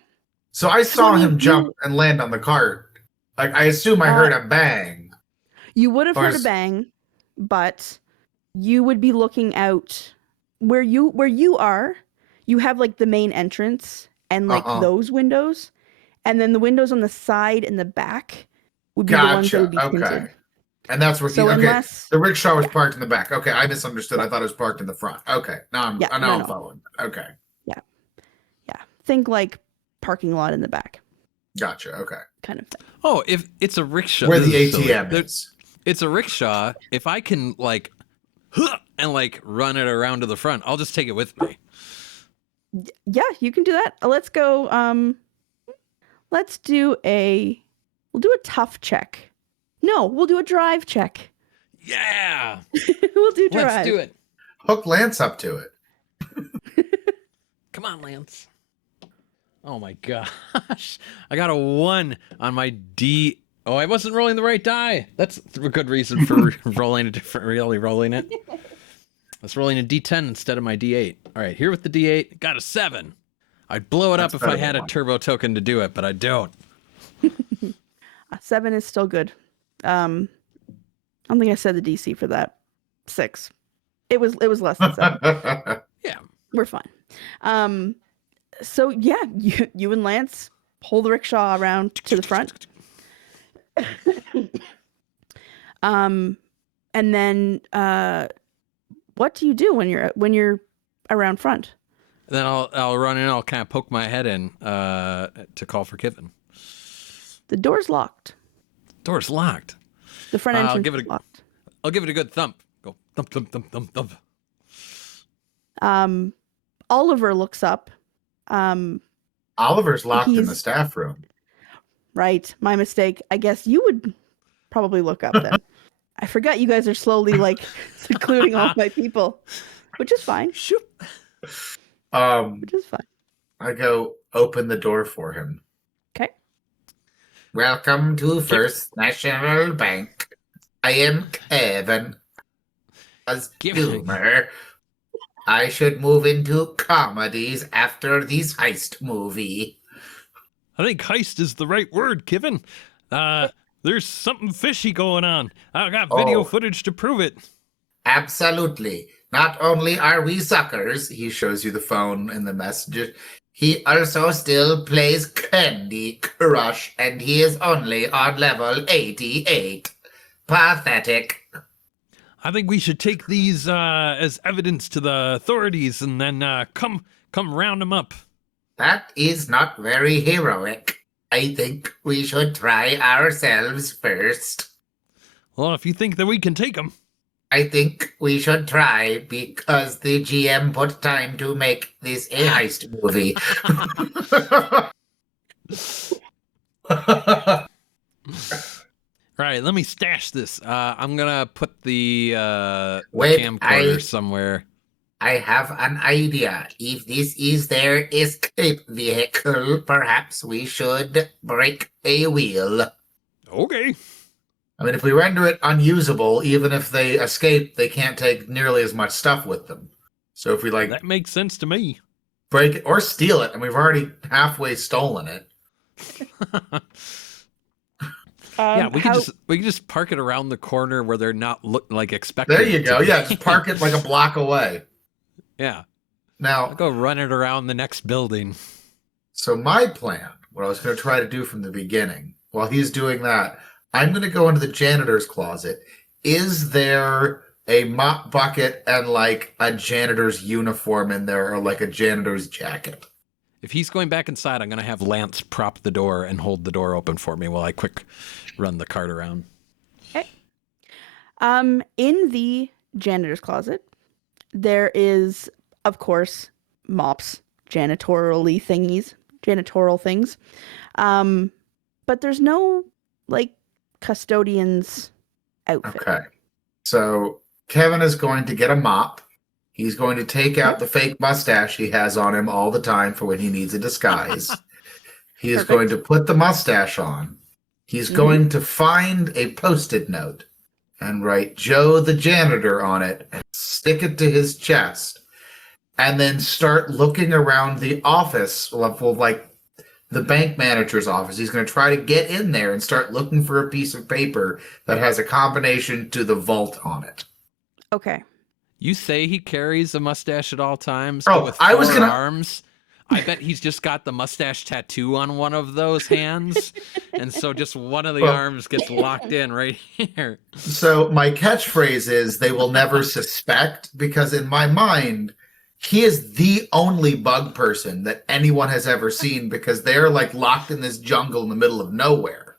So I saw I mean, him jump and land on the cart. Like I assume I heard a bang. You would have Or heard a is- bang, but you would be looking out where you are. You have like the main entrance and like those windows, and then the windows on the side and the back would be the ones that would be tinted. Okay. And that's where So unless the rickshaw was parked in the back. Okay, I misunderstood. I thought it was parked in the front. Okay. Now Yeah, I'm no. following. Okay. yeah, think like parking lot in the back Gotcha. Okay. kind of thing. Oh, if it's a rickshaw, Where this the is silly. ATM is. It's a rickshaw. If I can like, and like run it around to the front, I'll just take it with me. Yeah, you can do that. Let's go. We'll do a tough check. No, we'll do a drive check. Yeah, We'll do drive. let's do it. Hook Lance up to it. Come on, Lance. Oh my gosh, I got a 1 on my D. Oh, I wasn't rolling the right die. That's a good reason for rolling a different, really rolling it. I was rolling a D10 instead of my D8. All right, here with the D8, got a 7. I'd blow it That's up if I better had than a turbo token to do it, but I don't. 7 is still good. I don't think I said the DC for that. 6. It was less than 7. Yeah. We're fine. So yeah, you and Lance pull the rickshaw around to the front. And then what do you do when you're around front? Then I'll run in. I'll kind of poke my head in to call for Kevin. The door's locked. Door's locked. The front I'll entrance give it is a- locked. I'll give it a good thump. Go thump thump thump thump thump. Oliver looks up. Oliver's locked in the He's- staff room. Right, my mistake. I guess you would probably look up then. I forgot you guys are slowly like secluding all my people, which is fine. Shoop. Which is fine. I go open the door for him. Okay. Welcome to First National Bank. I am Kevin. As humor, I should move into comedies after this heist movie. I think heist is the right word, Kevin. There's something fishy going on. I got video footage to prove it. Absolutely. Not only are we suckers, He shows you the phone and the messages. he also still plays Candy Crush, And he is only on level 88. Pathetic. I think we should take these as evidence to the authorities and then come round them up. That is not very heroic. I think we should try ourselves first. Well, if you think that we can take them. I think we should try because the GM put time to make this a heist movie. All right, let me stash this. I'm gonna put the Wait, camcorder somewhere. I have an idea. If this is their escape vehicle, perhaps we should break a wheel. Okay. I mean, if we render it unusable, even if they escape, they can't take nearly as much stuff with them. So if we That makes sense to me. break it or steal it, and we've already halfway stolen it. Yeah, we could just park it around the corner where they're not expecting. There you it to go. be. Yeah, just park it like a block away. Yeah, Now, I'll go run it around the next building. so my plan, what I was going to try to do from the beginning, while he's doing that, I'm going to go into the janitor's closet. Is there a mop bucket and like a janitor's uniform in there, or like a janitor's jacket? If he's going back inside, I'm gonna have Lance prop the door and hold the door open for me while I quick run the cart around. In the janitor's closet, there is, of course, mops, janitorial things. But there's no, like, custodian's outfit. Okay. So Kevin is going to get a mop. He's going to take out the fake mustache he has on him all the time for when he needs a disguise. He is going to put the mustache on. He's going to find a Post-it note and write Joe the janitor on it and stick it to his chest. And then start looking around the office, like the bank manager's office. He's going to try to get in there and start looking for a piece of paper that has a combination to the vault on it. Okay. You say he carries a mustache at all times, Oh, but with I was four gonna- arms. I bet he's just got the mustache tattoo on one of those hands, and so just one of the arms gets locked in right here. So my catchphrase is they will never suspect, because in my mind, he is the only bug person that anyone has ever seen, because they're like locked in this jungle in the middle of nowhere.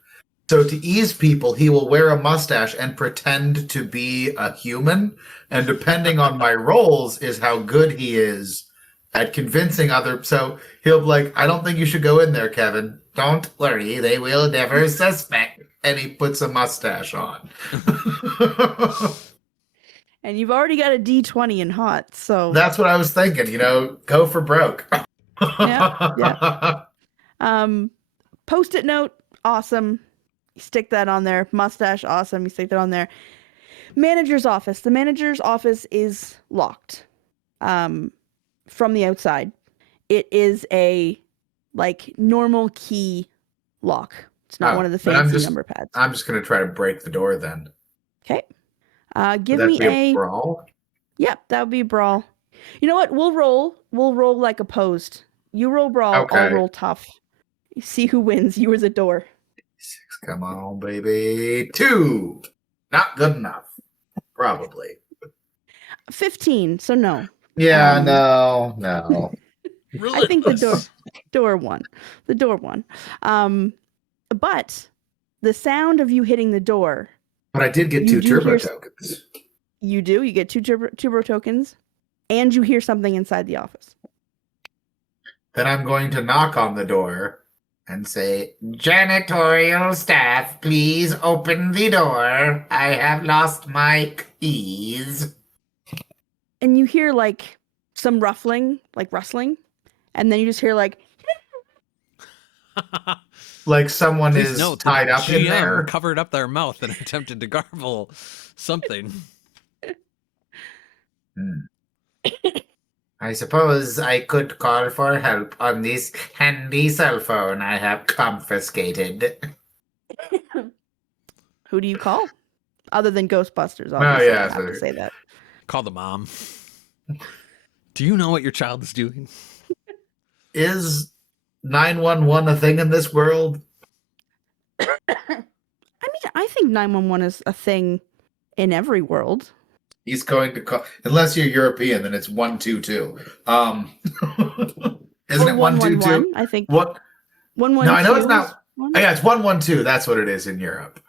So to ease people, he will wear a mustache and pretend to be a human. And depending on my roles is how good he is at convincing other. So he'll be like, I don't think you should go in there, Kevin. Don't worry, they will never suspect. And he puts a mustache on. And you've already got a D20 in hot, so That's what I was thinking, go for broke. Yeah. Post-it note, awesome. You stick that on there. Mustache, awesome. You stick that on there. Manager's office. The manager's office is locked from the outside. It is a normal key lock. It's not one of the fancy number pads. I'm just going to try to break the door then. Okay. Give Would me that be a brawl? Yep, that would be a brawl. You know what? We'll roll like opposed. You roll brawl, Okay. I'll roll tough. See who wins. You or the door. 6, come on, baby. 2. Not good enough. Probably. 15, so no. Yeah, no. I think the door won. The door won. But the sound of you hitting the door. But I did get You 2 do turbo hear- tokens. You do. You get 2 turbo tokens, and you hear something inside the office. Then I'm going to knock on the door and say, janitorial staff, please open the door. I have lost my keys. And you hear some rustling, and then you just hear Like someone Please is note that tied up in GM there. covered up their mouth and attempted to garble something. I suppose I could call for help on this handy cell phone I have confiscated. Who do you call? Other than Ghostbusters, Oh, obviously. yeah, I have to say that. Call the mom. Do you know what your child is doing? Is 911 a thing in this world? I think 911 is a thing in every world. He's going to call, unless you're European, then it's 122. Isn't it 122? I think. What? 112. No, I know it's not. One? Oh, yeah, it's 112. That's what it is in Europe.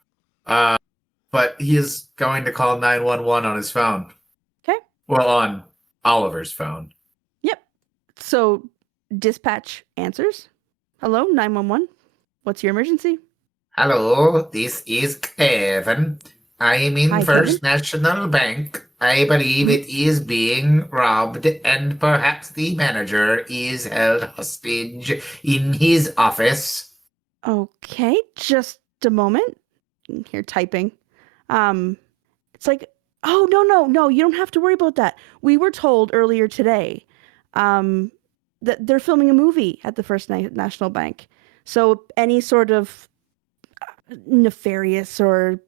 But he is going to call 911 on his phone. Okay. Well, on Oliver's phone. Yep. So dispatch answers. Hello, 911. What's your emergency? Hello, this is Kevin. I am in Hi, First National Bank. I believe it is being robbed, and perhaps the manager is held hostage in his office. Okay, just a moment. Here typing. It's oh no, you don't have to worry about that. We were told earlier today that they're filming a movie at the First National Bank. So any sort of nefarious or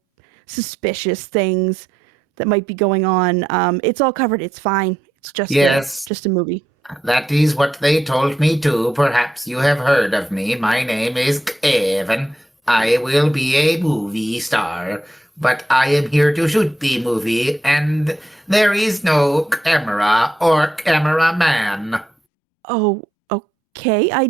suspicious things that might be going on, it's all covered. It's fine. It's just just a movie. That is what they told me too. Perhaps you have heard of me. My name is Kevin. I will be a movie star, but I am here to shoot the movie, and there is no camera or cameraman. Oh, Okay, I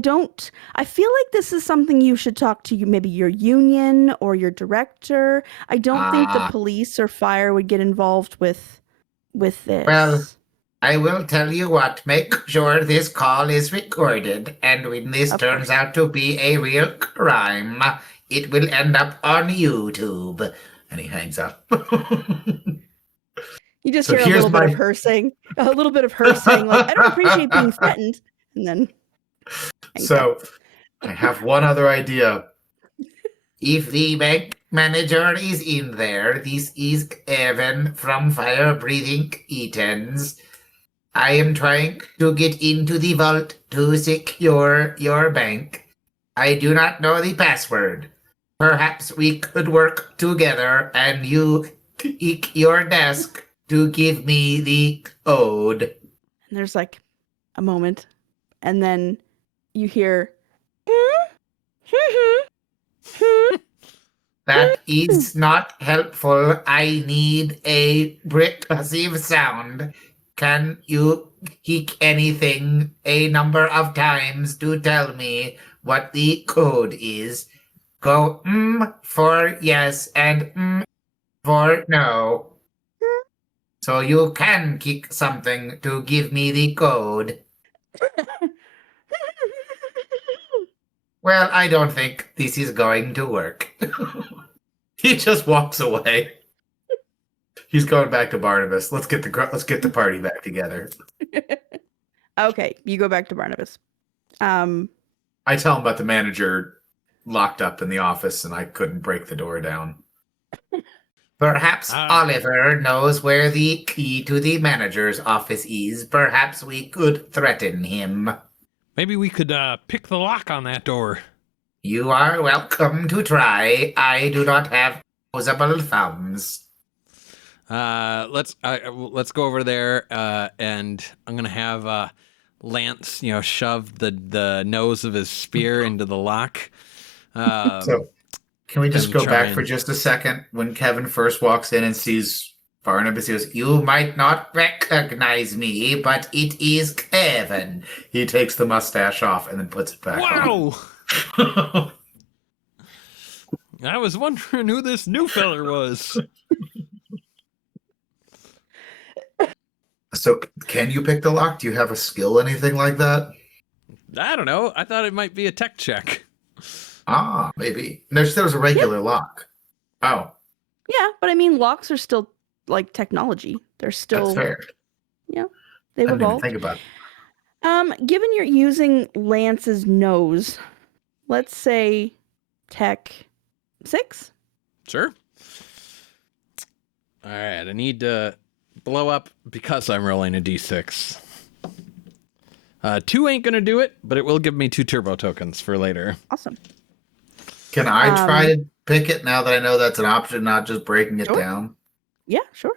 feel like this is something you should talk to maybe your union or your director. I don't think the police or fire would get involved with this. Well, I will tell you what, make sure this call is recorded, and when this Of turns course. out to be a real crime, it will end up on YouTube. And he hangs up. You just So hear a here's little bit of my- her saying, like, I don't appreciate being threatened. And then hangs up. So I have one other idea. If the bank manager is in there, this is Evan from Fire Breathing Kittens. I am trying to get into the vault to secure your bank. I do not know the password. Perhaps we could work together and you click your desk to give me the code. And there's like a moment. And then you hear That is not helpful. I need a percussive sound. Can you kick anything a number of times to tell me what the code is? Go for yes and for no. So you can kick something to give me the code. Well, I don't think this is going to work. He just walks away. He's going back to Barnabas. Let's get the party back together. Okay, you go back to Barnabas. I tell him about the manager locked up in the office and I couldn't break the door down. Perhaps Oliver knows where the key to the manager's office is. Perhaps we could threaten him. Maybe we could pick the lock on that door. You are welcome to try. I do not have opposable thumbs. Let's go over there, and I'm gonna have Lance, shove the nose of his spear into the lock. So can we just and go try back and- for just a second? When Kevin first walks in and sees Barnabas, he goes, You might not recognize me, but it is Kevin. he takes the mustache off and then puts it back Wow! on. I was wondering who this new feller was. So can you pick the lock? Do you have a skill, anything like that? I don't know. I thought it might be a tech check. Maybe. There was a regular lock. Oh, Yeah, but I mean, locks are still like technology. They're still that's fair. they've I didn't even evolved. think about it. Given you're using Lance's nose, let's say tech 6. Sure. All right. I need to blow up because I'm rolling a d6. 2 ain't gonna do it, but it will give me 2 turbo tokens for later. Awesome. Can I try to pick it now that I know that's an option, not just breaking it Sure. down? Yeah, sure.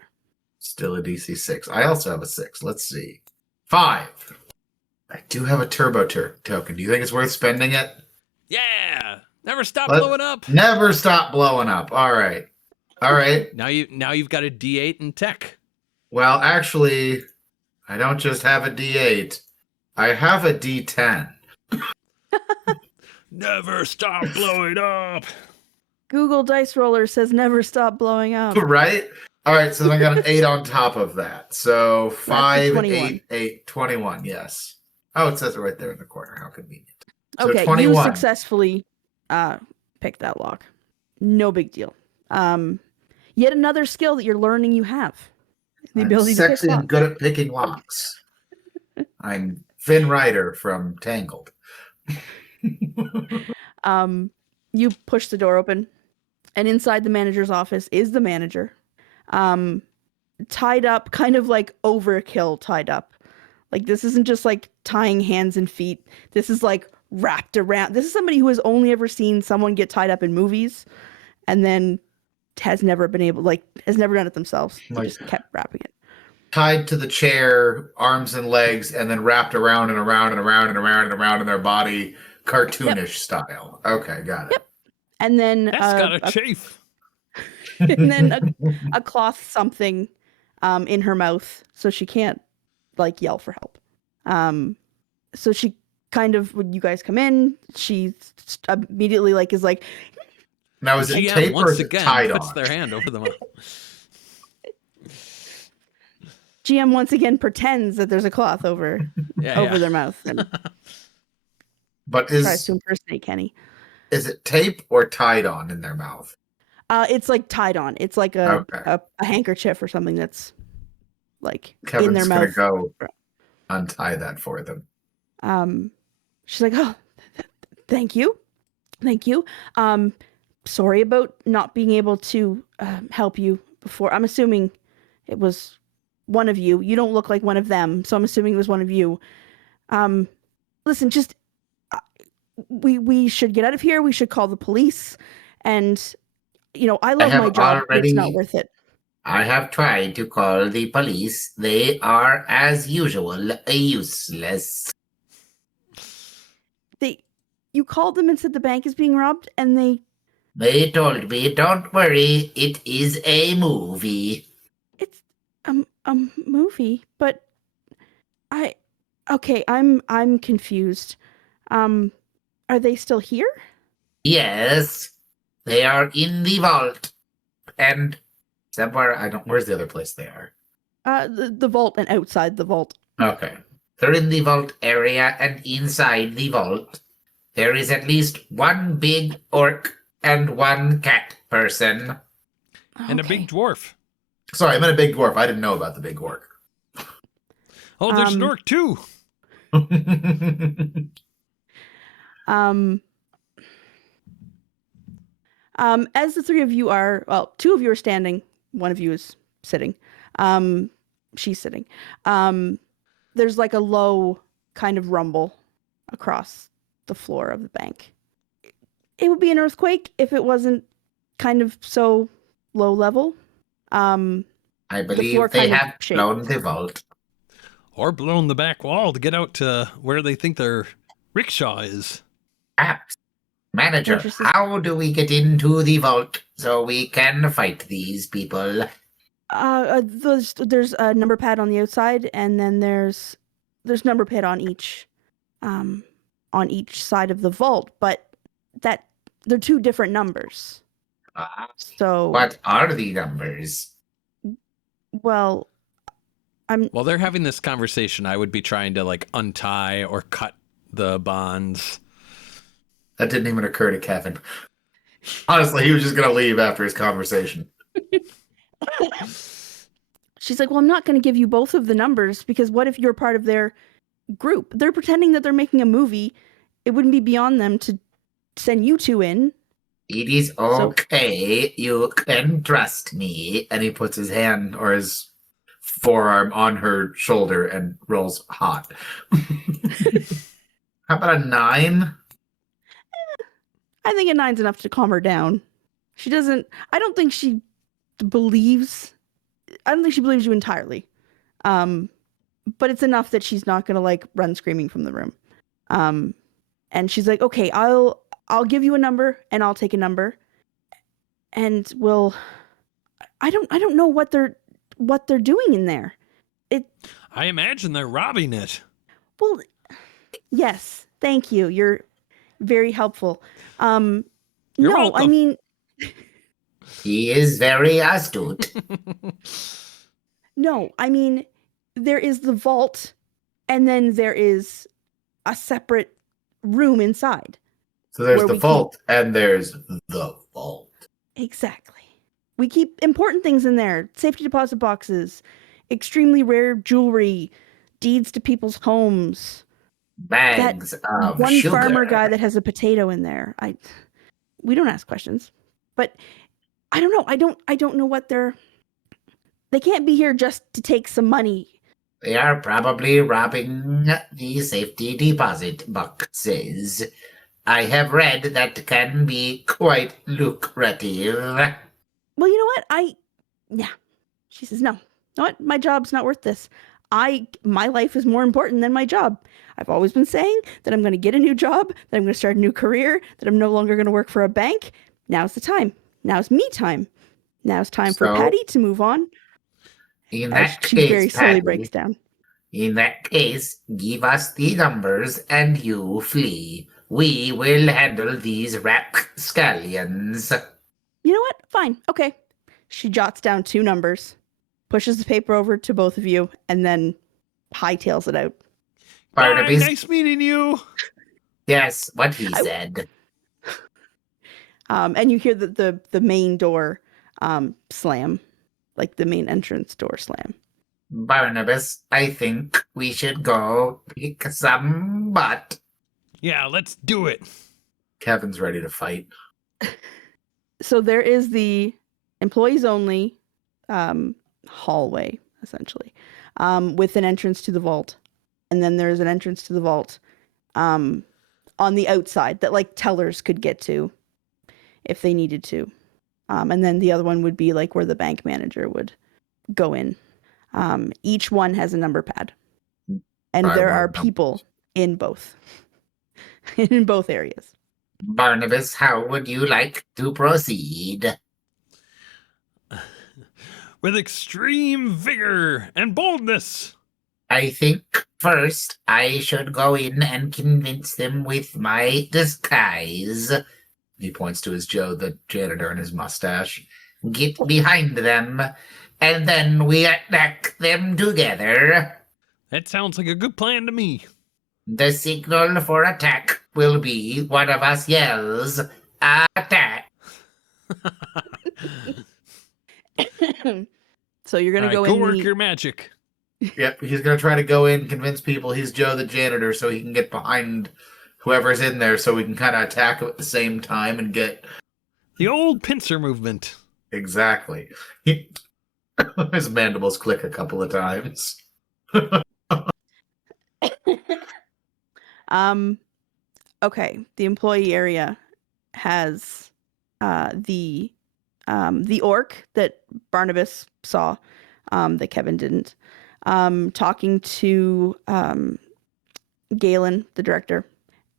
Still a DC 6. I also have a 6. Let's see. 5. I do have a turbo token. Do you think it's worth spending it? Yeah. Never stop Let- blowing up. Never stop blowing up. All right. All right. Now you've got a d8 in tech. Well, actually, I don't just have a D8. I have a D10. Never stop blowing up. Google Dice Roller says never stop blowing up. Right? All right, so then I got an 8 on top of that. So 5, 21. 8, 8, 21, yes. Oh, it says it right there in the corner. How convenient. So Okay, 21. you successfully picked that lock. No big deal. Yet another skill that you're learning you have. The I'm ability to pick sexy and locks. good at picking locks. I'm Finn Rider from Tangled. You push the door open, and inside the manager's office is the manager. Tied up, kind of like overkill tied up. Like, this isn't just like tying hands and feet. This is like wrapped around. This is somebody who has only ever seen someone get tied up in movies and then has never done it themselves. They Like- just kept wrapping it. Tied to the chair, arms and legs, and then wrapped around and around and around and around and around in their body, cartoonish style. Okay, got it. And then That's got a chafe. and then a cloth something in her mouth so she can't like yell for help. So she kind of when you guys come in, she immediately is like, Now is it GM tape or once is it again tied puts on? their hand over the mouth. GM once again pretends that there's a cloth over their mouth and But tries to impersonate Kenny. is it tape or tied on in their mouth? It's like tied on. It's like a handkerchief or something that's like in their Kevin's gonna mouth. go untie that for them. She's like, oh, thank you. Sorry about not being able to help you before. I'm assuming it was one of you. You don't look like one of them, so I'm assuming it was one of you. Listen, just we should get out of here. We should call the police. And I love my job. It's not worth it. I have tried to call the police. They are, as usual, useless. You called them and said the bank is being robbed, and They told me, don't worry, it is a movie. It's a movie, but I'm confused. Are they still here? Yes, they are in the vault. And somewhere, where's the other place they are? The vault and outside the vault. Okay. They're in the vault area, and inside the vault, there is at least one big orc and one cat person. And a big dwarf. Sorry, I meant a big dwarf. I didn't know about the big orc. Oh, there's an orc too. As the three of you are, well, two of you are standing, one of you is sitting. She's sitting. There's like a low kind of rumble across the floor of the bank. It would be an earthquake if it wasn't kind of so low level. I believe they have blown the vault. Or blown the back wall to get out to where they think their rickshaw is. Perhaps. Manager, how do we get into the vault so we can fight these people? There's a number pad on the outside, and then there's number pad on each side of the vault, but they're two different numbers. So what are the numbers? Well, while they're having this conversation, I would be trying to untie or cut the bonds. That didn't even occur to Kevin. Honestly, he was just going to leave after his conversation. She's like, well, I'm not going to give you both of the numbers because what if you're part of their group? They're pretending that they're making a movie. It wouldn't be beyond them to send you two in. It is okay. You can trust me. And he puts his hand or his forearm on her shoulder and rolls hot. How about a 9? I think a 9's enough to calm her down. I don't think she believes you entirely. But it's enough that she's not going to run screaming from the room. And she's like, okay, I'll give you a number and I'll take a number. And I don't know what they're doing in there. I imagine they're robbing it. Well, yes, thank you. You're very helpful. You're welcome. I mean, he is very astute. No, I mean, there is the vault, and then there is a separate room inside. So there's the vault, and there's the vault. Exactly. We keep important things in there. Safety deposit boxes, extremely rare jewelry, deeds to people's homes. Bags of one sugar. Farmer guy that has a potato in there. We don't ask questions. But I don't know. I don't know what they can't be here just to take some money. They are probably robbing the safety deposit boxes. I have read that can be quite lucrative. Well, you know what? She says, no. You know what? My job's not worth this. My life is more important than my job. I've always been saying that I'm going to get a new job, that I'm going to start a new career, that I'm no longer going to work for a bank. Now's the time. Now's me time. Now's time for Patty to move on. In that She case, very slowly Patty, breaks down. In that case, give us the numbers and you flee. We will handle these rapscallions. You know what? Fine. Okay. She jots down 2 numbers, pushes the paper over to both of you, and then hightails it out. Bye, Barnabas, nice meeting you. yes, what he I- said. And you hear the main door slam, like the main entrance door slam. Barnabas, I think we should go kick some butt. Yeah, let's do it. Kevin's ready to fight. So there is the employees only hallway, essentially, with an entrance to the vault. And then there's an entrance to the vault on the outside that like tellers could get to if they needed to. And then the other one would be like where the bank manager would go in. Each one has a number pad. And I there want are numbers. people in both. In both areas. Barnabas, how would you like to proceed? With extreme vigor and boldness. I think first I should go in and convince them with my disguise. He points to his Joe, the janitor, and his mustache. Get behind them, and then we attack them together. That sounds like a good plan to me. The signal for attack will be one of us yells, "Attack!" So you're gonna All right, go go in. work your magic. Yep, he's gonna try to go in, convince people he's Joe the janitor, so he can get behind whoever's in there, so we can kind of attack him at the same time and get The old pincer movement. exactly. His mandibles click a couple of times. Okay, the employee area has the orc that Barnabas saw, that Kevin didn't, talking to Galen, the director,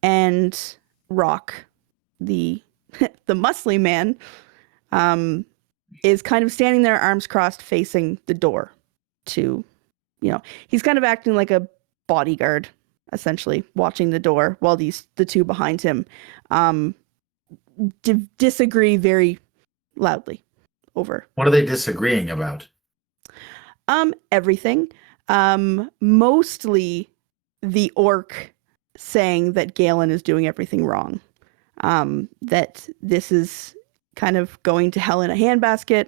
and Rock, the the muscly man, is kind of standing there, arms crossed, facing the door. He's kind of acting like a bodyguard, essentially, watching the door while the 2 behind him disagree very loudly over What are they disagreeing about? everything. Mostly the orc saying that Galen is doing everything wrong. That this is kind of going to hell in a handbasket.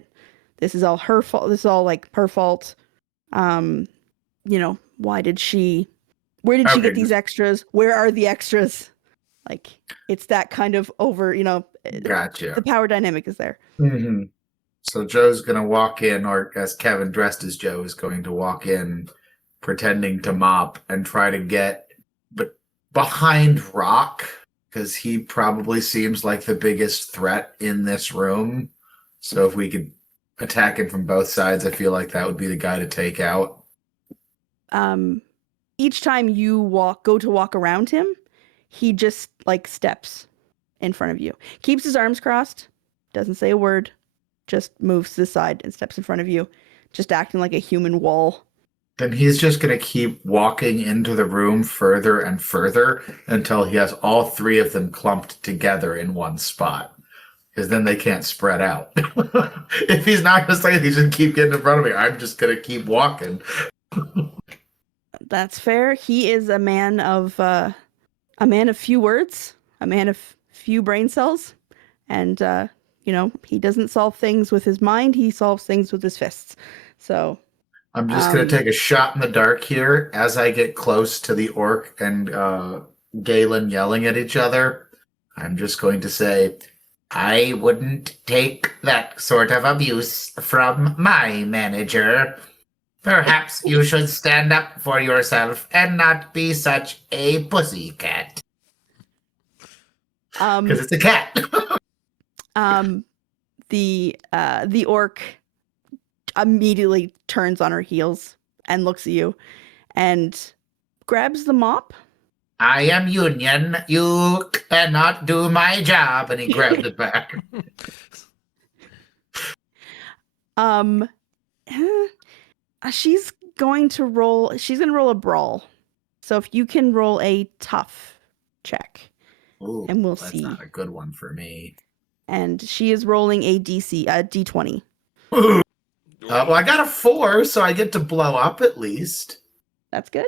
This is all her fault. This is all like her fault. Where did she Okay. get these extras? Where are the extras? Like, it's that kind of over, Gotcha. the power dynamic is there. Mm-hmm. So Joe's gonna walk in, or as Kevin dressed as Joe is going to walk in, pretending to mop and try to get behind Rock, because he probably seems like the biggest threat in this room. So if we could attack him from both sides, I feel like that would be the guy to take out. Each time you go to walk around him, he just like steps in front of you. Keeps his arms crossed, doesn't say a word, just moves to the side and steps in front of you, just acting like a human wall. Then he's just going to keep walking into the room further and further until he has all 3 of them clumped together in one spot. Because then they can't spread out. If he's not going to say he's going to keep getting in front of me, I'm just going to keep walking. That's fair. He is a man of few words, a man of few brain cells, and he doesn't solve things with his mind. He solves things with his fists. So I'm just going to take a shot in the dark here as I get close to the orc and Galen yelling at each other. I'm just going to say, I wouldn't take that sort of abuse from my manager. Perhaps you should stand up for yourself and not be such a pussycat. because it's a cat. The orc immediately turns on her heels and looks at you and grabs the mop. I am Union. You cannot do my job. And he grabbed it back. She's going to roll a brawl. So if you can roll a tough check. Ooh, And we'll that's see. not a good one for me. And she is rolling a D20. Well, I got a 4, so I get to blow up at least. That's good.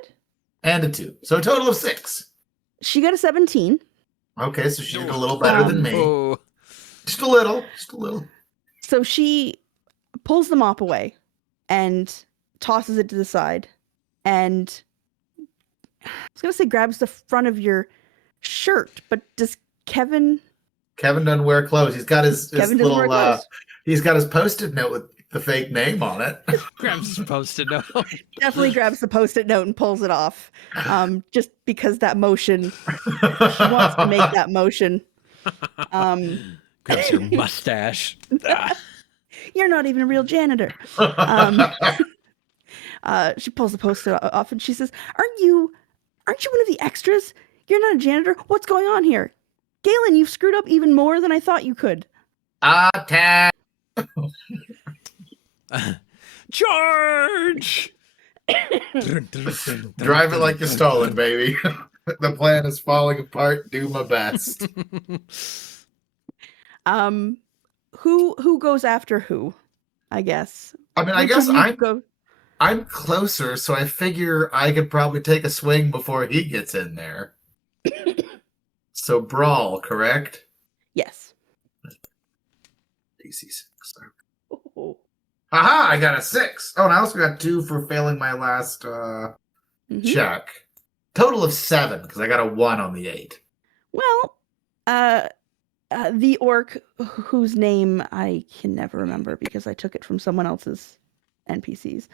And a 2. So a total of 6. She got a 17. Okay, so she did a little better than me. Oh, Just a little. Just a little. So she pulls the mop away and tosses it to the side. And I was going to say grabs the front of your shirt, but does Kevin Doesn't wear clothes. He's got his Kevin doesn't wear little clothes? he's got his post-it note with the fake name on it. grabs his post-it note. Definitely grabs the post-it note and pulls it off. Just because that motion, she wants to make that motion. Grabs your mustache. You're not even a real janitor. She pulls the post-it off and she says, aren't you one of the extras? You're not a janitor. What's going on here? Galen, you've screwed up even more than I thought you could. Attack! Charge! Drive it like you're stolen, baby. The plan is falling apart. Do my best. Who goes after who? I guess. I mean, I Which guess of you I'm closer, so I figure I could probably take a swing before he gets in there. So brawl, correct? Yes. DC 6. Oh. Aha! I got a 6. Oh, and I also got 2 for failing my last Mhm. check. Total of 7 because I got a 1 on the 8. Well, the orc whose name I can never remember because I took it from someone else's NPCs,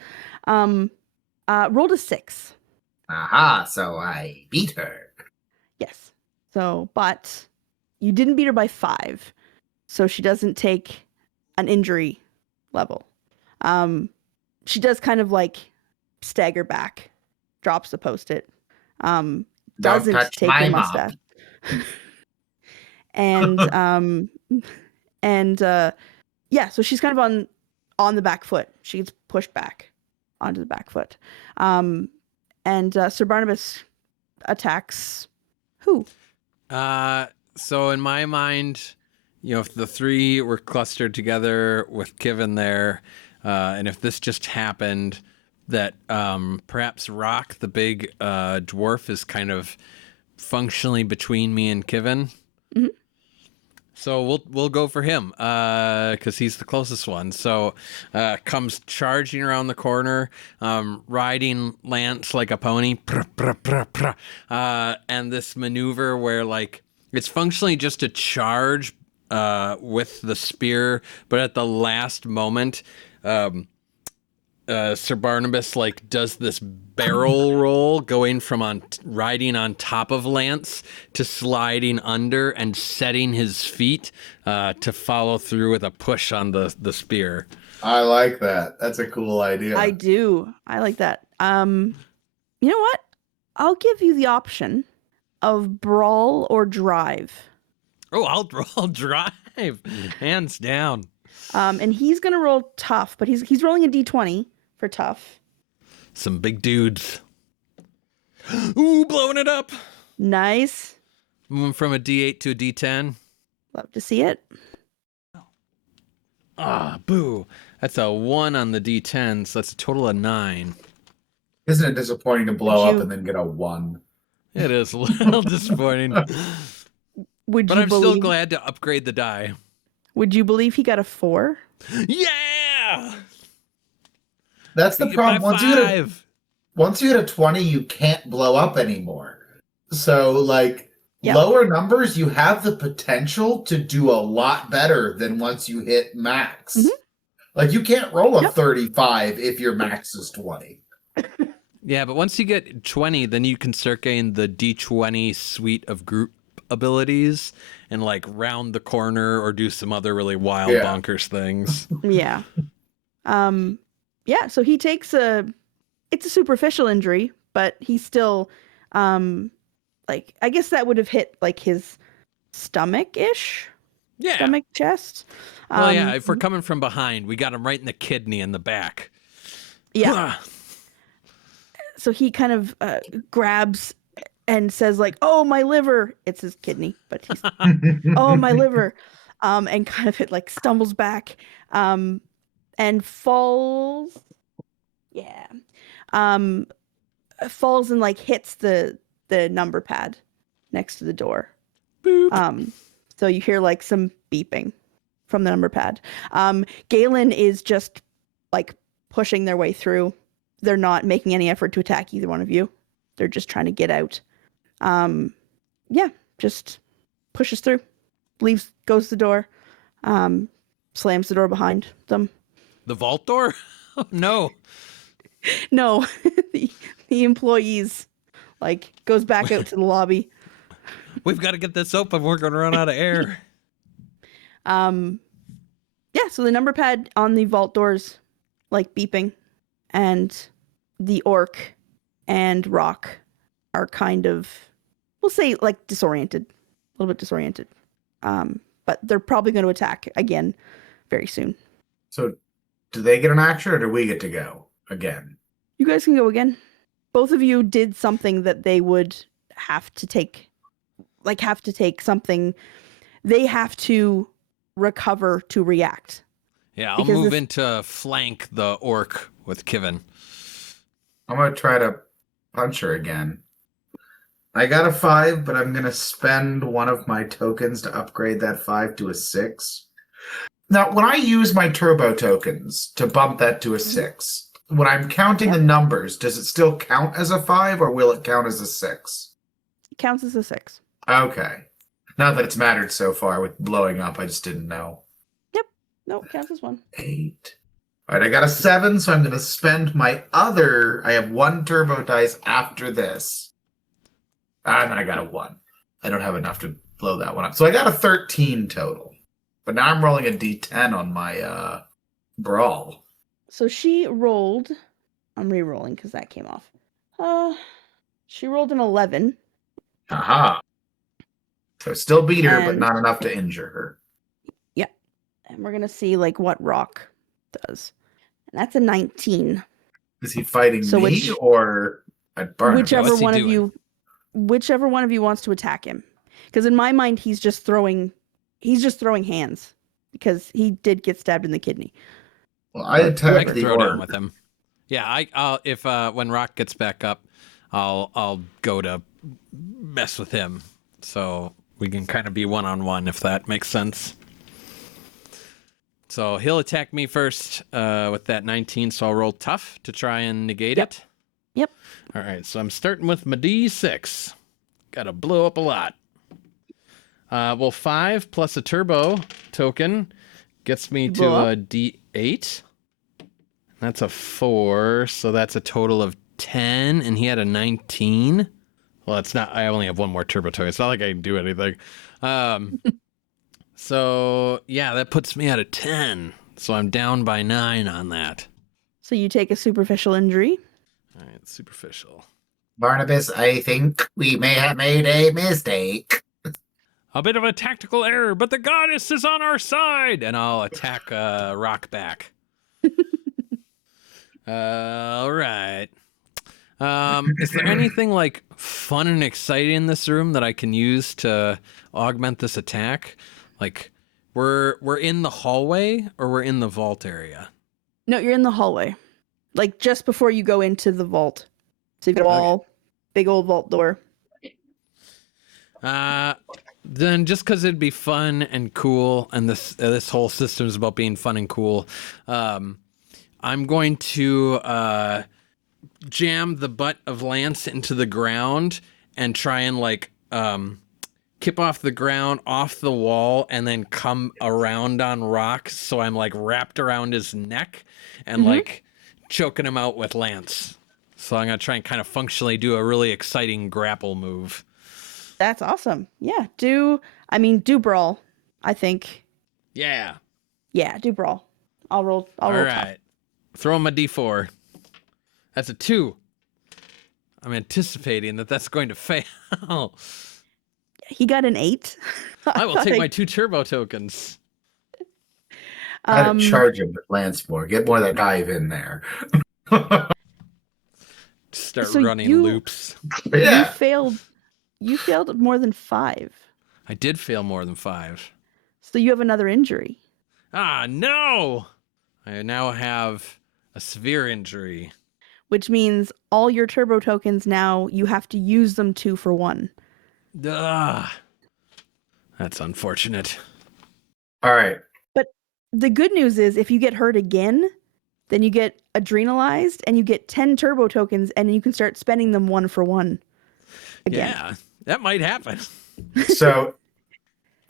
rolled a 6. Aha! So I beat her. Yes. So, but you didn't beat her by 5, so she doesn't take an injury level. She does kind of like stagger back, drops the post-it, doesn't touch take my your mop. mustache. and yeah, so she's kind of on the back foot. She gets pushed back onto the back foot. And Sir Barnabas attacks who? So in my mind, if the three were clustered together with Kyyyvvvyynn there, and if this just happened, that perhaps Rock, the big dwarf, is kind of functionally between me and Kyyyvvvyynn. Mhm. So we'll go for him because he's the closest one. So comes charging around the corner, riding Lance like a pony, and this maneuver where like it's functionally just a charge with the spear, but at the last moment, Sir Barnabas like does this barrel roll, going from riding on top of Lance to sliding under and setting his feet to follow through with a push on the spear. I like that. That's a cool idea. I do. I like that. You know what? I'll give you the option of brawl or drive. Oh, I'll drive, hands down. And he's gonna roll tough, but he's rolling a d20 for tough. Some big dudes. Ooh, blowing it up. Nice. Moving from a D8 to a D10. Love to see it. Ah, boo. That's a 1 on the D10, so that's a total of 9. Isn't it disappointing to blow Would up you- and then get a 1? It is a little disappointing. Would But you I'm believe? still glad to upgrade the die. Would you believe he got a 4? Yeah! That's the Beat it by problem. Once you hit a 20, you can't blow up anymore. So, like, Yeah. lower numbers, you have the potential to do a lot better than once you hit max. Mhm. Like, you can't roll a Yep. 35 if your max is 20. Yeah, but once you get 20, then you can start getting the D20 suite of group abilities and, like, round the corner or do some other really wild Yeah. bonkers things. Yeah. Yeah, so he takes it's a superficial injury, but he's still like I guess that would have hit like his stomach-ish. Yeah. Stomach chest. Well, yeah, if we're coming from behind, we got him right in the kidney in the back. Yeah. So he kind of grabs and says like, "Oh, my liver." It's his kidney, but he's "Oh, my liver." And kind of it like stumbles back and falls. Yeah. Falls and like hits the number pad next to the door. Boop. So you hear like some beeping from the number pad. Galen is just like pushing their way through. They're not making any effort to attack either one of you. They're just trying to get out. Just pushes through, leaves, goes to the door, slams the door behind them. The vault door? Oh, no. No, the employees like goes back out to the lobby. We've got to get this open. We're going to run out of air. So the number pad on the vault doors like beeping, and the orc and Rock are kind of, we'll say, like disoriented, a little bit disoriented. But they're probably going to attack again very soon. So, do they get an action, or do we get to go again? You guys can go again. Both of you did something that they would have to take something. They have to recover to react. Yeah, I'll Because move this- into flank the orc with Kyyyvvvyyn. I'm gonna try to punch her again. I got a 5, but I'm gonna spend one of my tokens to upgrade that 5 to a 6. Now, when I use my turbo tokens to bump that to a 6, when I'm counting the numbers, does it still count as a 5, or will it count as a 6? It counts as a 6. Okay. Not that it's mattered so far with blowing up, I just didn't know. No, it counts as 1. 8. All right, I got a 7, so I'm going to spend my other... I have 1 turbo dice after this. And I got a 1. I don't have enough to blow that one up. So I got a 13 total. But now I'm rolling a d10 on my brawl. So she rolled. I'm re-rolling because that came off. She rolled an 11. Aha. So still beat her, but And- not enough to injure her. And we're going to see like what Rock does. And that's a 19. Is he fighting So me which- or at Barnabas? Whichever What's he one of doing? you wants to attack him. Because in my mind he's just throwing hands because he did get stabbed in the kidney. Well, I I attacked can the throw down orc. with him. Yeah, I'll if when Rock gets back up, I'll go to mess with him. So we can kind of be one-on-one if that makes sense. So he'll attack me first with that 19, so I'll roll tough to try and negate it. Yep. All right, so I'm starting with my D6. Got to blow up a lot. 5 plus a turbo token gets me You to blow a up? D8. That's a 4, so that's a total of 10, and he had a 19. Well, it's not. I only have 1 more turbo token. It's not like I can do anything. So yeah, that puts me at a 10. So I'm down by 9 on that. So you take a superficial injury. All right, superficial. Barnabas, I think we may have made a mistake. A bit of a tactical error, but the goddess is on our side. And I'll attack Rock back. All right. Is there anything like fun and exciting in this room that I can use to augment this attack? Like we're in the hallway or we're in the vault area? No, you're in the hallway. Like just before you go into the vault. So you've got a wall, big old vault door. Then just because it'd be fun and cool, and this whole system is about being fun and cool, I'm going to jam the butt of Lance into the ground and try and like kip off the ground, off the wall, and then come around on Rock. So I'm like wrapped around his neck and like choking him out with Lance. So I'm gonna try and kind of functionally do a really exciting grapple move. That's awesome. Yeah, do brawl, I think. Yeah. Yeah, do brawl. I'll roll All tough. right. Throw him a D4. That's a 2. I'm anticipating that that's going to fail. He got an 8. I will take my 2 turbo tokens. I had to charge him with Lance more. Get more of that dive in there. Start So running you- loops. You failed. You failed more than 5. I did fail more than 5. So you have another injury. Ah, no! I now have a severe injury. Which means all your turbo tokens now, you have to use them 2 for 1. Ah, that's unfortunate. All right. But the good news is if you get hurt again, then you get adrenalized and you get 10 turbo tokens and you can start spending them 1 for 1 again. Yeah, that might happen. So,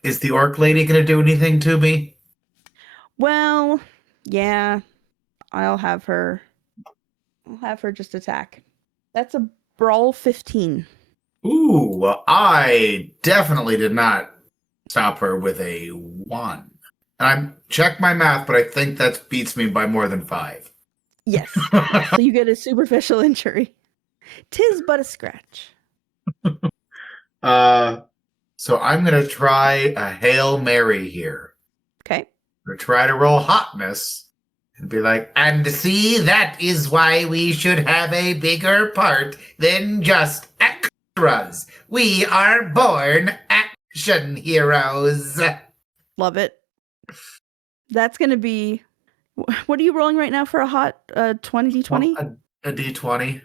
is the orc lady going to do anything to me? Well, yeah, I'll have her just attack. That's a brawl 15. Ooh, well, I definitely did not stop her with a 1. And I checked my math, but I think that beats me by more than 5. Yes. So you get a superficial injury. 'Tis but a scratch. So I'm going to try a Hail Mary here. Okay. Or try to roll hotness and be like, and see, that is why we should have a bigger part than just extras. We are born action heroes. Love it. That's going to be... What are you rolling right now for a hot 20 d20? A d20.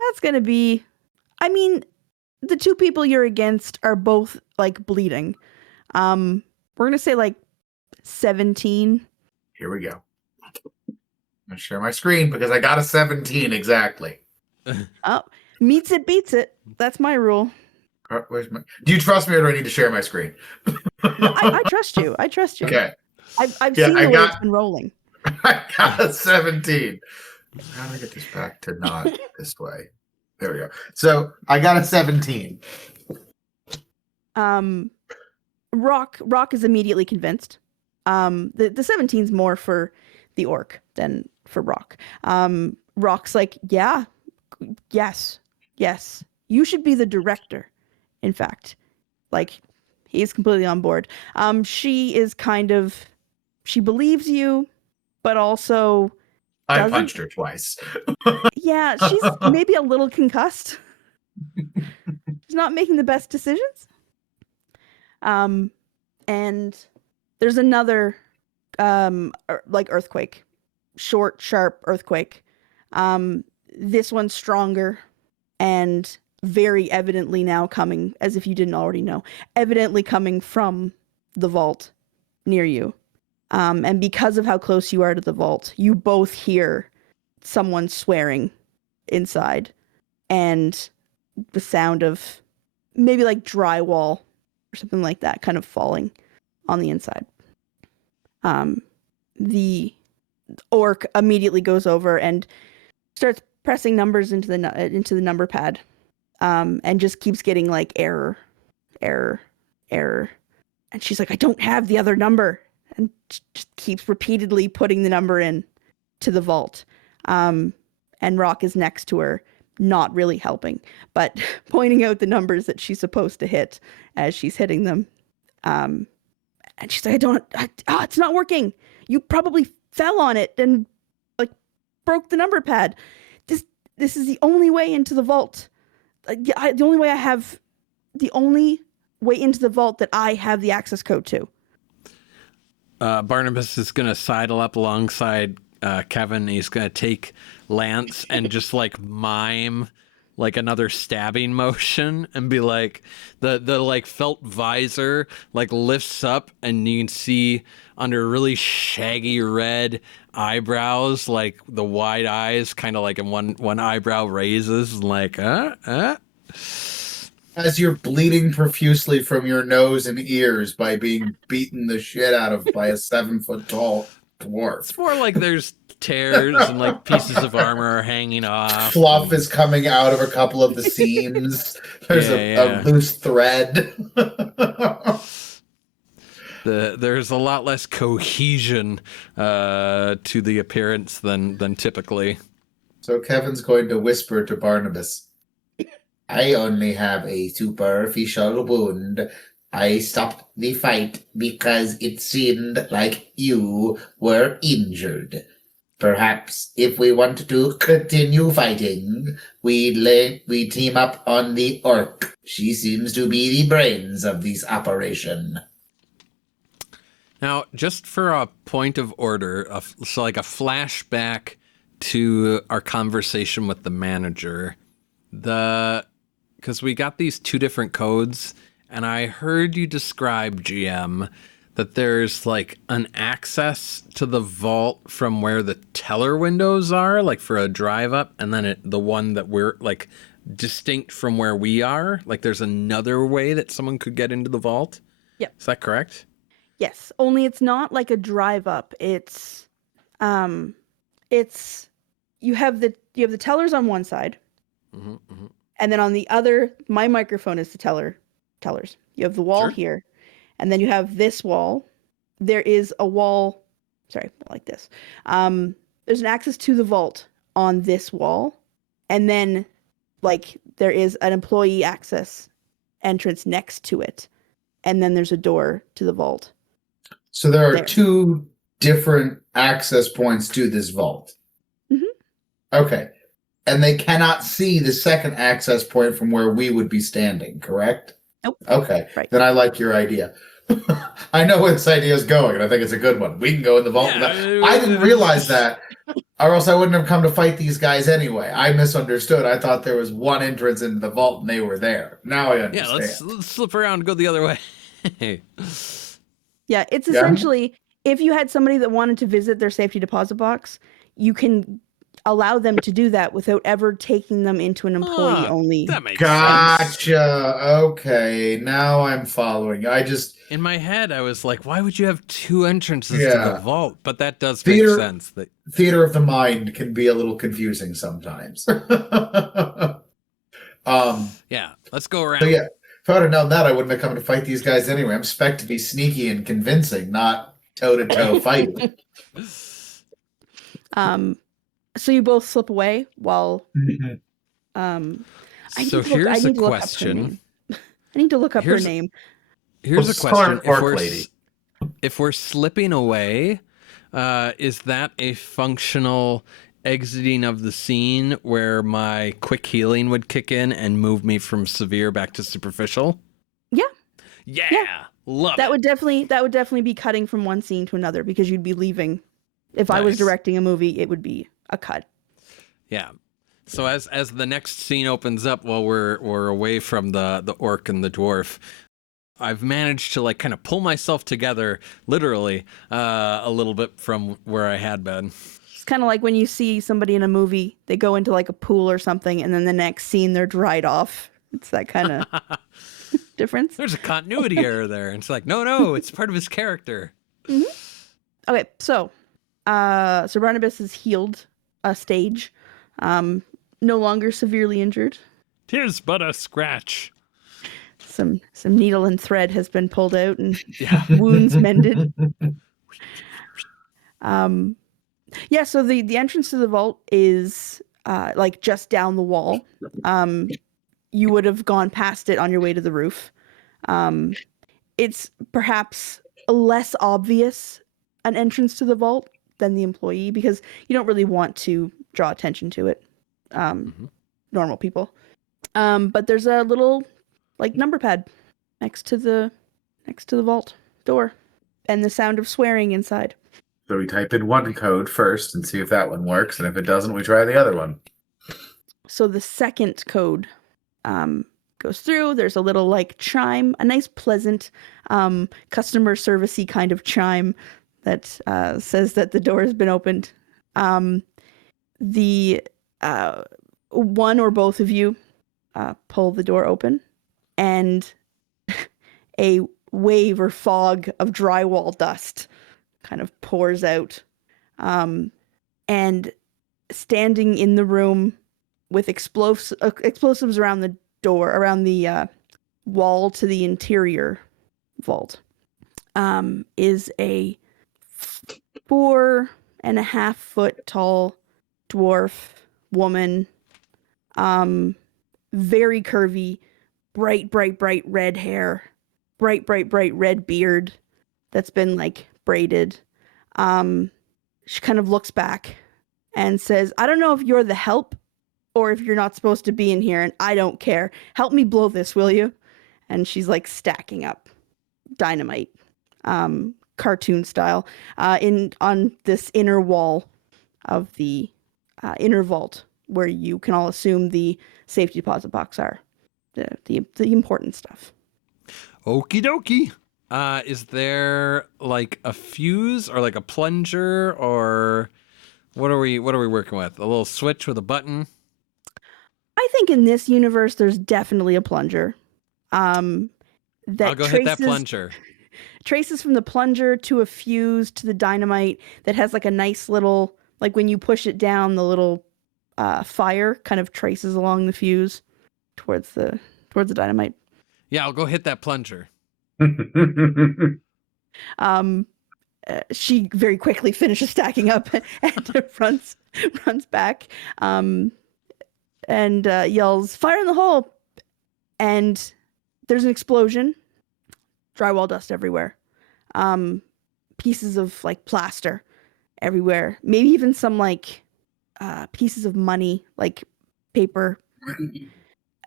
That's going to be... I mean, the 2 people you're against are both, like, bleeding. We're going to say, like, 17. Here we go. I'm going to share my screen because I got a 17 exactly. Oh, meets it, beats it. That's my rule. Do you trust me or do I need to share my screen? I trust you. I trust you. Okay. I've Yeah, seen the I way got- it's been rolling. I got a 17. How do I get this back to not this way? There we go. So I got a 17. Rock is immediately convinced. The 17's more for the orc than for Rock. Rock's like, yeah, yes. You should be the director. In fact, like, he's completely on board. She is kind of, she believes you, but also I doesn't. punched her twice. Yeah, she's maybe a little concussed. She's not making the best decisions. And there's another like earthquake. Short, sharp earthquake. This one's stronger and very evidently now coming, as if you didn't already know, evidently coming from the vault near you. And because of how close you are to the vault, you both hear someone swearing inside and the sound of maybe like drywall or something like that kind of falling on the inside. The orc immediately goes over and starts pressing numbers into the number pad, and just keeps getting like error. And she's like, I don't have the other number, and just keeps repeatedly putting the number in to the vault. And Rock is next to her, not really helping, but pointing out the numbers that she's supposed to hit as she's hitting them. And she's like, it's not working. You probably fell on it and like broke the number pad. This is the only way into the vault. The only way into the vault that I have the access code to. Barnabas is going to sidle up alongside Kevin. He's going to take Lance and just like mime like another stabbing motion and be like, the like felt visor like lifts up and you can see under really shaggy red eyebrows, like the wide eyes kind of like in one eyebrow raises and like, As you're bleeding profusely from your nose and ears by being beaten the shit out of by a 7-foot tall dwarf. It's more like there's tears and like pieces of armor are hanging off. Fluff is coming out of a couple of the seams. There's a loose thread. There's a lot less cohesion to the appearance than typically. So Kevin's going to whisper to Barnabas, I only have a superficial wound. I stopped the fight because it seemed like you were injured. Perhaps if we want to continue fighting, we team up on the orc. She seems to be the brains of this operation. Now, just for a point of order, so like a flashback to our conversation with the manager, because we got these two different codes, and I heard you describe, GM, that there's like an access to the vault from where the teller windows are, like for a drive up, and then the one that we're like distinct from where we are. Like there's another way that someone could get into the vault. Yep. Is that correct? Yes, only it's not like a drive up. It's you have the tellers on one side, and then on the other, my microphone is the tellers. You have the wall here, and then you have this wall. There is a wall. Sorry, like this. There's an access to the vault on this wall, and then like there is an employee access entrance next to it, and then there's a door to the vault. So there are two different access points to this vault. Mm-hmm. Okay. And they cannot see the second access point from where we would be standing, correct? Nope. Okay. Right. Then I like your idea. I know where this idea is going, and I think it's a good one. We can go in the vault. Yeah, I didn't realize that, or else I wouldn't have come to fight these guys anyway. I misunderstood. I thought there was one entrance into the vault, and they were there. Now I understand. Yeah, let's slip around and go the other way. Yeah, it's essentially if you had somebody that wanted to visit their safety deposit box, you can allow them to do that without ever taking them into an employee only. That makes Gotcha. sense. Okay, now I'm following. In my head, I was like, why would you have two entrances to the vault? But that does make sense. Theater of the mind can be a little confusing sometimes. Yeah, let's go around. So yeah, if I would have known that, I wouldn't have come to fight these guys anyway. I'm spec to be sneaky and convincing, not toe-to-toe fighting. So you both slip away while So here's a question. I need to look up her name. Here's a question. Lady. If we're slipping away, is that a functional exiting of the scene where my quick healing would kick in and move me from severe back to superficial? Yeah. Love That it. would definitely be cutting from one scene to another because you'd be leaving. If I was Nice. directing a movie, it would be a cut. Yeah. So as the next scene opens up while we're away from the orc and the dwarf, I've managed to like kind of pull myself together literally a little bit from where I had been. It's kind of like when you see somebody in a movie, they go into like a pool or something, and then the next scene they're dried off. It's that kind of difference. There's a continuity error there. And it's like, no, it's part of his character. Mm-hmm. Okay, so Sir Barnabas is healed a stage, no longer severely injured. 'Tis but a scratch. Some needle and thread has been pulled out and wounds mended. Yeah, so the entrance to the vault is like just down the wall. You would have gone past it on your way to the roof. It's perhaps less obvious an entrance to the vault than the employee because you don't really want to draw attention to it. Normal people. But there's a little like number pad next to the vault door and the sound of swearing inside. So we type in one code first and see if that one works, and if it doesn't, we try the other one. So the second code goes through. There's a little like chime, a nice pleasant customer servicey kind of chime that says that the door has been opened. The one or both of you pull the door open, and a wave or fog of drywall dust kind of pours out. And standing in the room with explosives around the door, around the wall to the interior vault, is a 4.5 foot tall dwarf woman. Very curvy, bright red hair, bright red beard that's been like braided. She kind of looks back and says, I don't know if you're the help or if you're not supposed to be in here, and I don't care. Help me blow this, will you? And she's like stacking up dynamite, cartoon style, on this inner wall of the inner vault where you can all assume the safety deposit box are, the important stuff. Okie dokie. Is there like a fuse or like a plunger, or what are we working with? A little switch with a button? I think in this universe, there's definitely a plunger. That I'll go hit that plunger. Traces from the plunger to a fuse to the dynamite that has like a nice little, like when you push it down, the little fire kind of traces along the fuse towards the dynamite. Yeah, I'll go hit that plunger. She very quickly finishes stacking up and runs back, and yells, "Fire in the hole!" And there's an explosion. Drywall dust everywhere. Pieces of like plaster everywhere. Maybe even some like pieces of money, like paper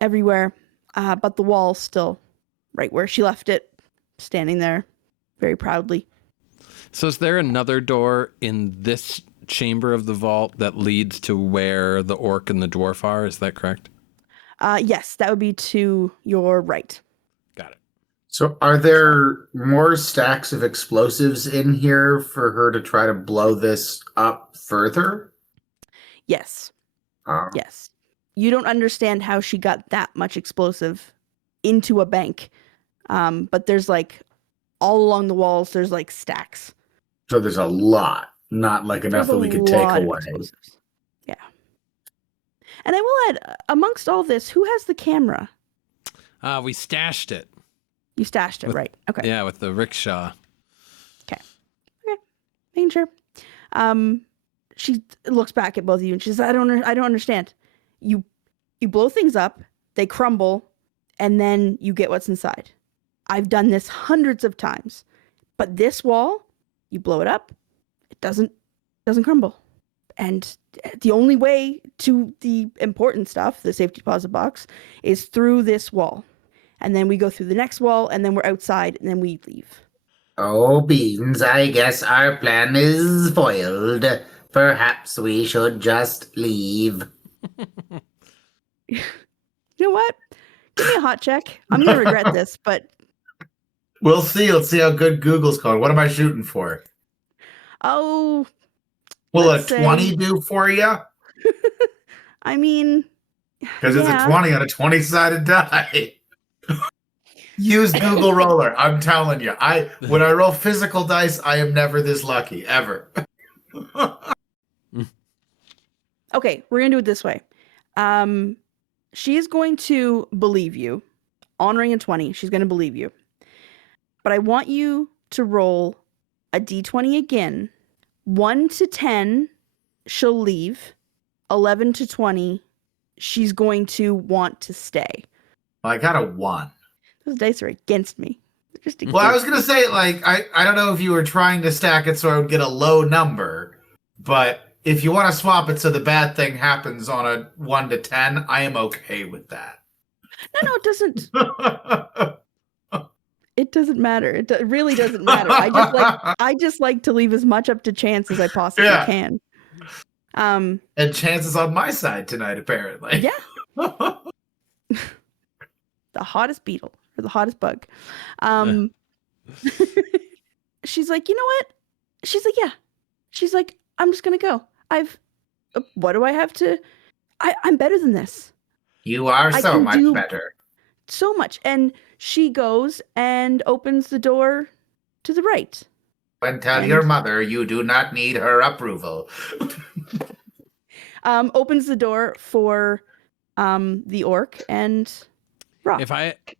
everywhere. But the wall's still right where she left it, standing there very proudly. So is there another door in this chamber of the vault that leads to where the orc and the dwarf are? Is that correct? Yes, that would be to your right. Got it. So are there more stacks of explosives in here for her to try to blow this up further? Yes. Yes. You don't understand how she got that much explosive into a bank. But there's like all along the walls, there's like stacks. So there's a lot, not like enough that we could take away. Yeah. And I will add, amongst all this, who has the camera? We stashed it. You stashed it, right? Okay. Yeah, with the rickshaw. Okay. Making sure. She looks back at both of you and she says, I don't understand. You blow things up, they crumble, and then you get what's inside. I've done this hundreds of times. But this wall, you blow it up, it doesn't crumble. And the only way to the important stuff, the safety deposit box, is through this wall. And then we go through the next wall, and then we're outside, and then we leave. Oh, Beans, I guess our plan is foiled. Perhaps we should just leave. You know what? Give me a hot check. I'm going to regret this, but... We'll see. Let's see how good Google's going. What am I shooting for? Oh... Will a 20 do for you? I mean... Because it's a 20 on a 20-sided die. Use Google Roller. I'm telling you. When I roll physical dice, I am never this lucky, ever. Okay, we're going to do it this way. She is going to believe you. Honoring a 20, she's going to believe you. But I want you to roll a d20 again. 1 to 10, she'll leave. 11 to 20, she's going to want to stay. Well, I got a 1. Those dice are against me. Well, I was going to say, like, I don't know if you were trying to stack it so I would get a low number, but if you want to swap it so the bad thing happens on a 1 to 10, I am okay with that. No, it doesn't. It doesn't matter. It really doesn't matter. I just like to leave as much up to chance as I possibly can. And chance is on my side tonight, apparently. Yeah. The hottest beetle or the hottest bug. She's like, you know what? She's like, yeah. She's like, I'm just gonna go. What do I have to? I'm better than this. You are so much better. So much. And she goes and opens the door to the right. And tell your mother you do not need her approval. Opens the door for the orc and Rock.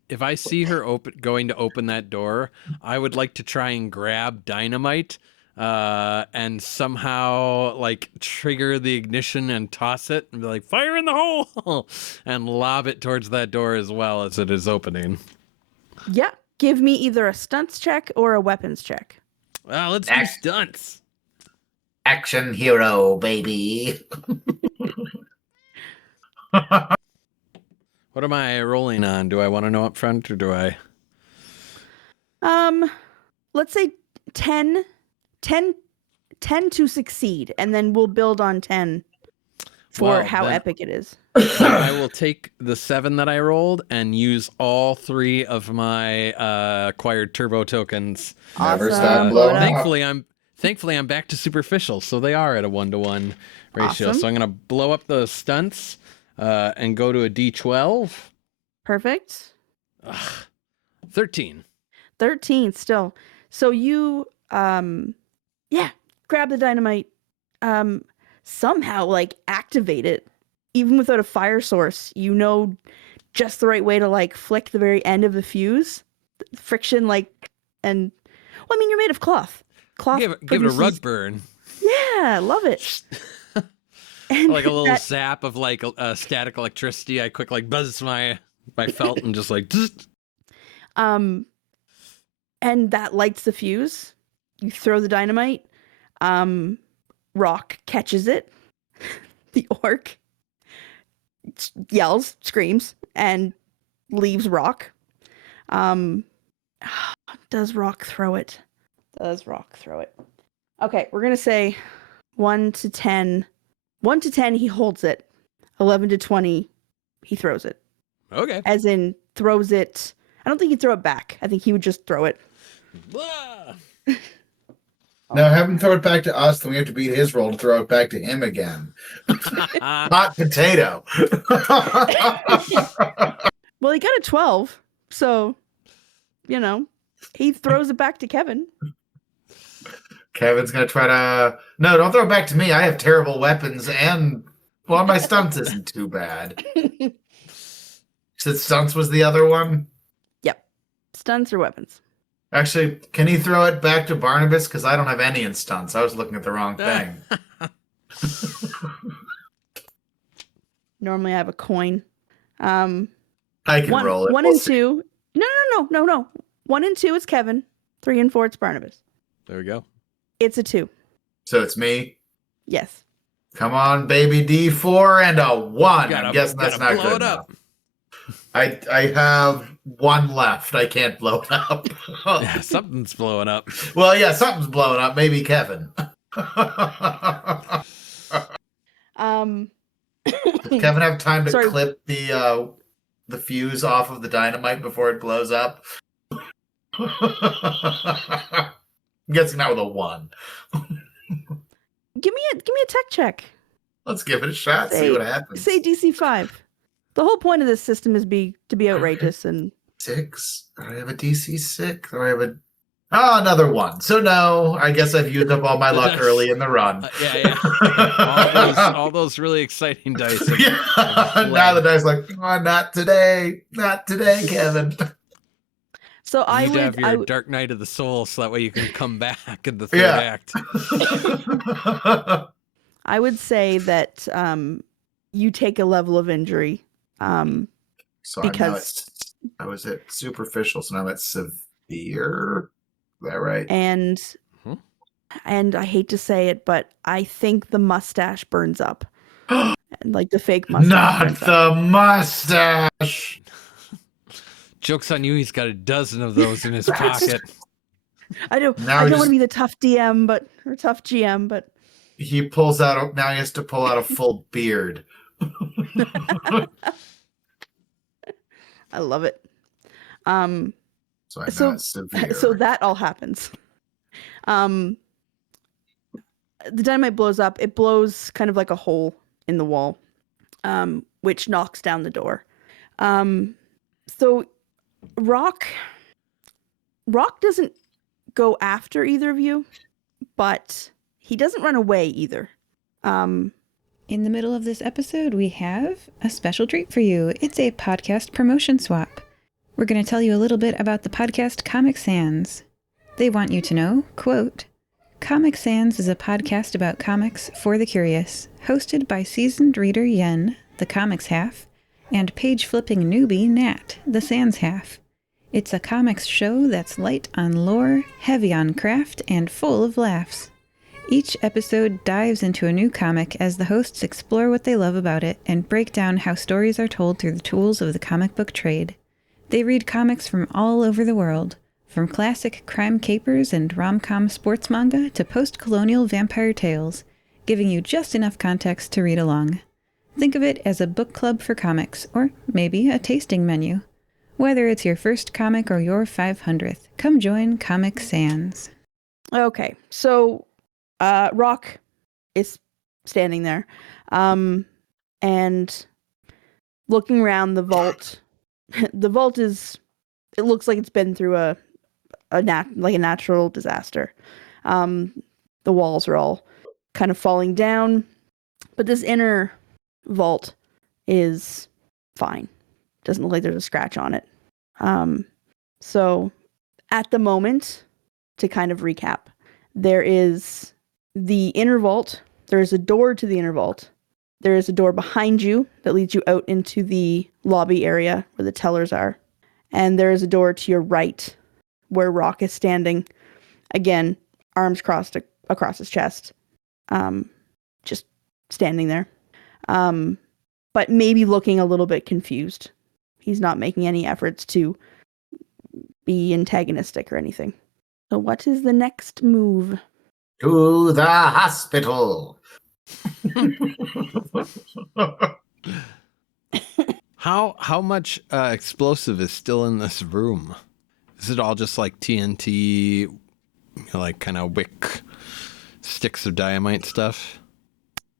If I see her going to open that door, I would like to try and grab dynamite and somehow like trigger the ignition and toss it and be like, fire in the hole, and lob it towards that door as well as it is opening. Yeah. Give me either a stunts check or a weapons check. Let's do stunts. Action hero, baby. What am I rolling on? Do I want to know up front or do I? Let's say 10 to succeed, and then we'll build on 10 for Well, how then- epic it is. I will take the 7 that I rolled and use all 3 of my acquired turbo tokens. Never Awesome. stop Blow it blowing up. up. Thankfully, I'm back to superficial, so they are at a 1-to-1 ratio. Awesome. So I'm gonna blow up the stunts and go to a D12. Perfect. 13. 13 still. So you grab the dynamite, somehow like activate it, even without a fire source. You know just the right way to like flick the very end of the fuse. Friction, like, and well, I mean, you're made of cloth. Cloth Give it a produces- rug burn. Yeah, love it. And Like a little that- zap of like static electricity. I quick like buzz my felt and just like and that lights the fuse. You throw the dynamite. Rock catches it. The orc yells, screams, and leaves Rock. Does Rock throw it? Does Rock throw it? Okay, we're gonna say 1 to 10. 1 to 10, he holds it. 11 to 20, he throws it. okay. As in, throws it. I don't think he'd throw it back. I think he would just throw it. Blah! Now have him throw it back to us, then we have to beat his roll to throw it back to him again. Hot potato. Well, he got a 12, so, you know, he throws it back to Kevin. Kevin's gonna try to. No, don't throw it back to me. I have terrible weapons, and well, my stunts isn't too bad. Said stunts was the other one. Stunts or weapons. Actually, can he throw it back to Barnabas? Because I don't have any in stunts. I was looking at the wrong thing. Normally I have a coin. I can roll it. 1 We'll and see. 2. No. 1 and 2 is Kevin. 3 and 4 it's Barnabas. There we go. It's a 2. So it's me. Yes. Come on, baby. D4 and a 1. I'm guessing that's not blow good it up. enough. I have 1 left. I can't blow it up. Yeah, something's blowing up. Well, yeah, something's blowing up. Maybe Kevin. Does Kevin have time to Sorry. clip the fuse off of the dynamite before it blows up? I'm guessing not with a 1. Give me a tech check. Let's give it a shot. See what happens. Say DC 5. The whole point of this system is to be outrageous and 6. Do I have a DC 6? Or I have a another 1. So no, I guess I've used up all my luck early in the run. Yeah. all those really exciting dice. Yeah. Now the dice like, oh, not today, Kevin. so You I need to have would your Dark Night of the Soul so that way you can come back in the third Yeah. act. I would say that you take a level of injury. So Because- I was at superficial, so now I'm at severe. Is that right? And Mhm. and I hate to say it, but I think the mustache burns up. And, like the fake mustache. Not burns up. the mustache. Joke's on you, he's got a dozen of those in his That's- pocket. I don't Now I he don't want just- to be the tough DM or tough GM, but He pulls out. Now he has to pull out a full beard. I love it. So I'm So- not severe. So that all happens. The dynamite blows up. It blows kind of like a hole in the wall, which knocks down the door. So Rock doesn't go after either of you, but he doesn't run away either. In the middle of this episode, we have a special treat for you. It's a podcast promotion swap. We're going to tell you a little bit about the podcast Comic Sans. They want you to know, quote, Comic Sans is a podcast about comics for the curious, hosted by seasoned reader Yen, the comics half, and page-flipping newbie Nat, the sans half. It's a comics show that's light on lore, heavy on craft, and full of laughs. Each episode dives into a new comic as the hosts explore what they love about it and break down how stories are told through the tools of the comic book trade. They read comics from all over the world, from classic crime capers and rom-com sports manga to post-colonial vampire tales, giving you just enough context to read along. Think of it as a book club for comics, or maybe a tasting menu. Whether it's your first comic or your 500th, come join Comic Sans. Okay, so Rock is standing there, and looking around the vault. The vault it looks like it's been through a natural disaster. The walls are all kind of falling down, but this inner vault is fine. Doesn't look like there's a scratch on it. So at the moment, to kind of recap, there is the inner vault. There is a door to the inner vault. There is a door behind you that leads you out into the lobby area where the tellers are. And there is a door to your right where Rock is standing. Again, arms crossed across his chest. Just standing there. But maybe looking a little bit confused. He's not making any efforts to be antagonistic or anything. So what is the next move? To the hospital. How much explosive is still in this room? Is it all just like TNT, like kind of wick sticks of dynamite stuff?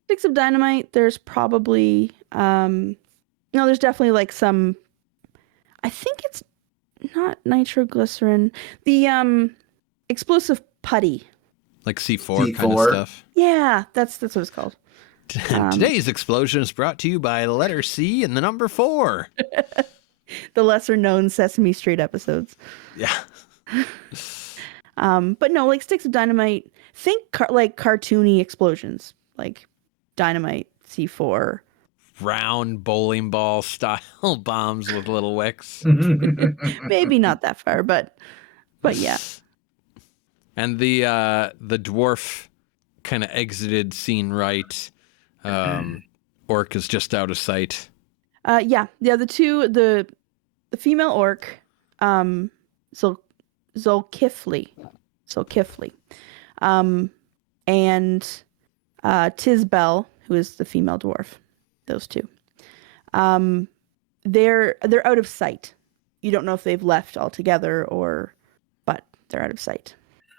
Sticks of dynamite. There's probably no. There's definitely like some. I think it's not nitroglycerin. The explosive putty. Like C4 kind of stuff? Yeah, that's what it's called. Today's explosion is brought to you by the letter C and the number 4. The lesser known Sesame Street episodes. Yeah. But no, like sticks of dynamite. Think like cartoony explosions, like dynamite, C4. Round bowling ball style bombs with little wicks. Maybe not that far, but yeah. And the dwarf kind of exited scene right. Orc is just out of sight. Yeah. The female orc, Zolkifli, and Tisbel, who is the female dwarf. Those two. They're out of sight. You don't know if they've left altogether but they're out of sight.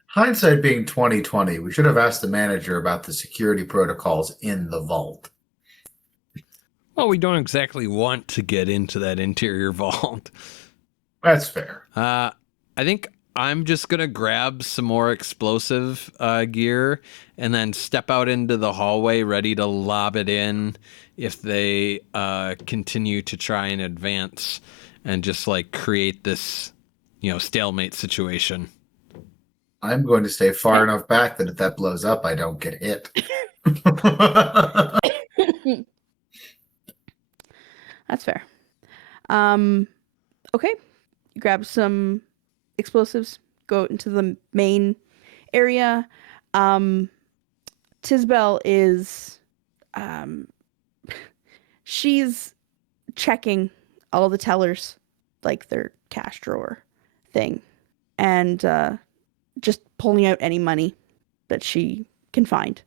Hindsight being 2020, we should have asked the manager about the security protocols in the vault. Well, we don't exactly want to get into that interior vault. That's fair. I think I'm just going to grab some more explosive gear and then step out into the hallway ready to lob it in if they continue to try and advance and just like create this, stalemate situation. I'm going to stay far enough back that if that blows up, I don't get hit. That's fair. Okay. You grab some explosives, go out into the main area. Tisbel is she's checking all the tellers, like their cash drawer thing, and just pulling out any money that she can find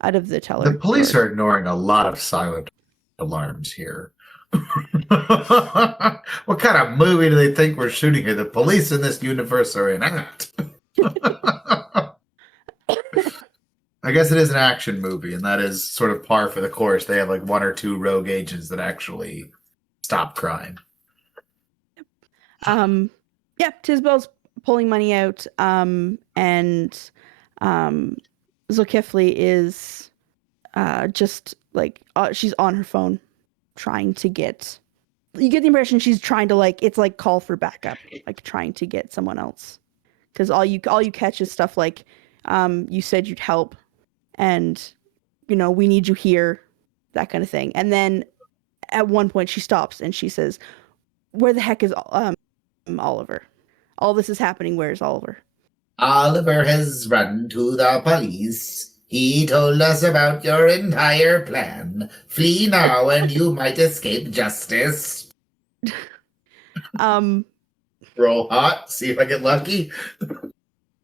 out of the teller. The police drawer. are ignoring a lot of silent alarms here. What kind of movie do they think we're shooting here? The police in this universe are inept. I guess it is an action movie, and that is sort of par for the course. They have like one or two rogue agents that actually stop crime. Yeah, Tisbel's pulling money out, and Zolkifli is just like she's on her phone trying to get. You get the impression she's trying to it's like call for backup, like trying to get someone else, because all you catch is stuff like you said you'd help, and we need you here, that kind of thing. And then at one point she stops and she says, "Where the heck is Oliver? All this is happening. Where's Oliver?" Oliver has run to the police. He told us about your entire plan. Flee now and you might escape justice. Um, Roll hot, see if I get lucky.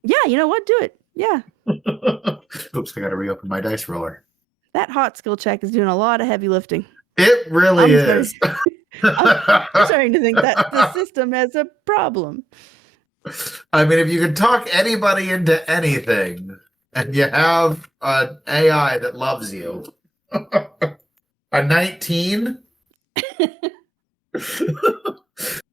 yeah, you know what? Do it. Yeah. Oops, I gotta reopen my dice roller. That hot skill check is doing a lot of heavy lifting. It really I'm is. I'm starting to think that the system has a problem. I mean, if you can talk anybody into anything and you have an AI that loves you, a 19?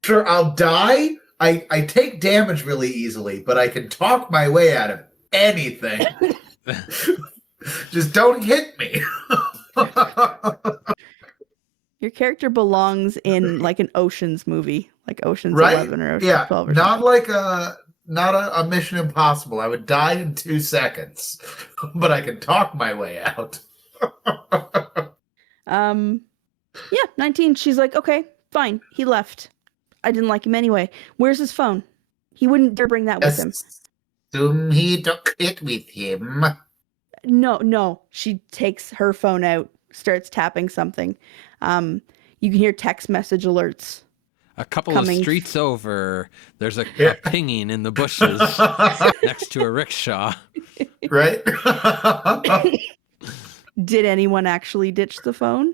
Sure, I'll die. I take damage really easily, but I can talk my way out of anything. Just don't hit me. Your character belongs in like an Ocean's movie, like Ocean's Right? 11 or Ocean's Yeah, 12 or not something. like a Mission Impossible. I would die in 2 seconds, but I can talk my way out. Yeah, 19. She's like, okay, fine. He left. I didn't like him anyway. Where's his phone? He wouldn't dare bring that with him. Assume he took it with him. No. She takes her phone out, starts tapping something. You can hear text message alerts. A couple Coming. of streets over, there's a Yeah. pinging in the bushes next to a rickshaw. Right? Did anyone actually ditch the phone?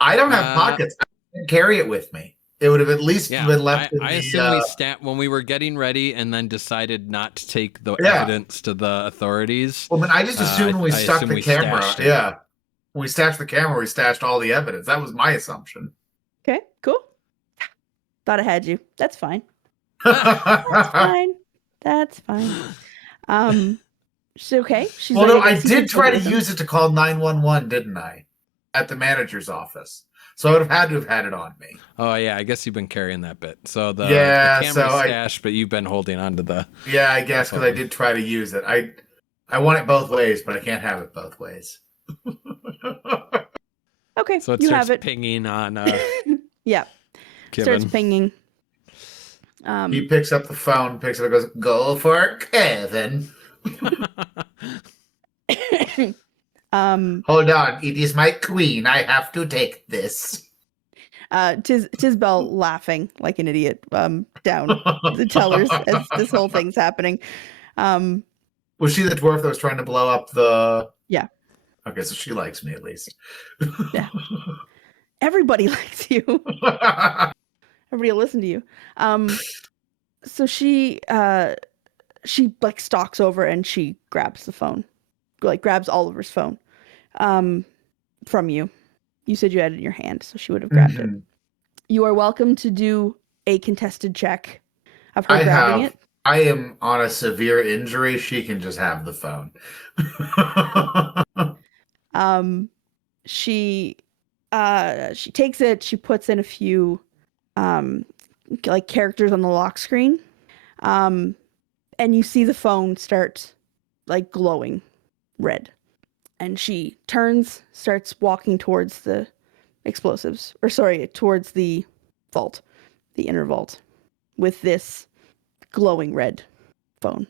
I don't have pockets. I didn't carry it with me. It would have at least Yeah, been left in I the... assume we when we were getting ready and then decided not to take the Yeah. evidence to the authorities. Well, I just assumed when we I stuck assume the we camera. stashed it. Yeah. When we stashed the camera, we stashed all the evidence. That was my assumption. Okay, cool. Thought I had you. That's fine. That's fine. That's fine. So okay. She's Well, like, no, I guess he did took try it to with him. use it to call 911, didn't I? At the manager's office. So I would have had to have had it on me. Oh yeah, I guess you've been carrying that bit. So the Yeah, camera so stashed, but you've been holding on to the. Yeah, I guess, because I did try to use it. I want it both ways, but I can't have it both ways. Okay, So it you starts have it. pinging on. Yeah, starts Kevin. pinging. He picks up the phone, picks it up, and goes, "Go for Kevin." Hold on, it is my queen. I have to take this. Tisbel laughing like an idiot down the tellers as this whole thing's happening. Was she the dwarf that was trying to blow up the... Yeah. Okay, so she likes me at least. Yeah. Everybody likes you. Everybody will listen to you. So she like stalks over and she grabs the phone, like grabs Oliver's phone from you. You said you had it in your hand, so she would have grabbed it. You are welcome to do a contested check of her grabbing it. I am on a severe injury. She can just have the phone. She takes it, she puts in a few like characters on the lock screen. And you see the phone start like glowing red. And she turns, starts walking towards the explosives, towards the vault, the inner vault, with this glowing red phone.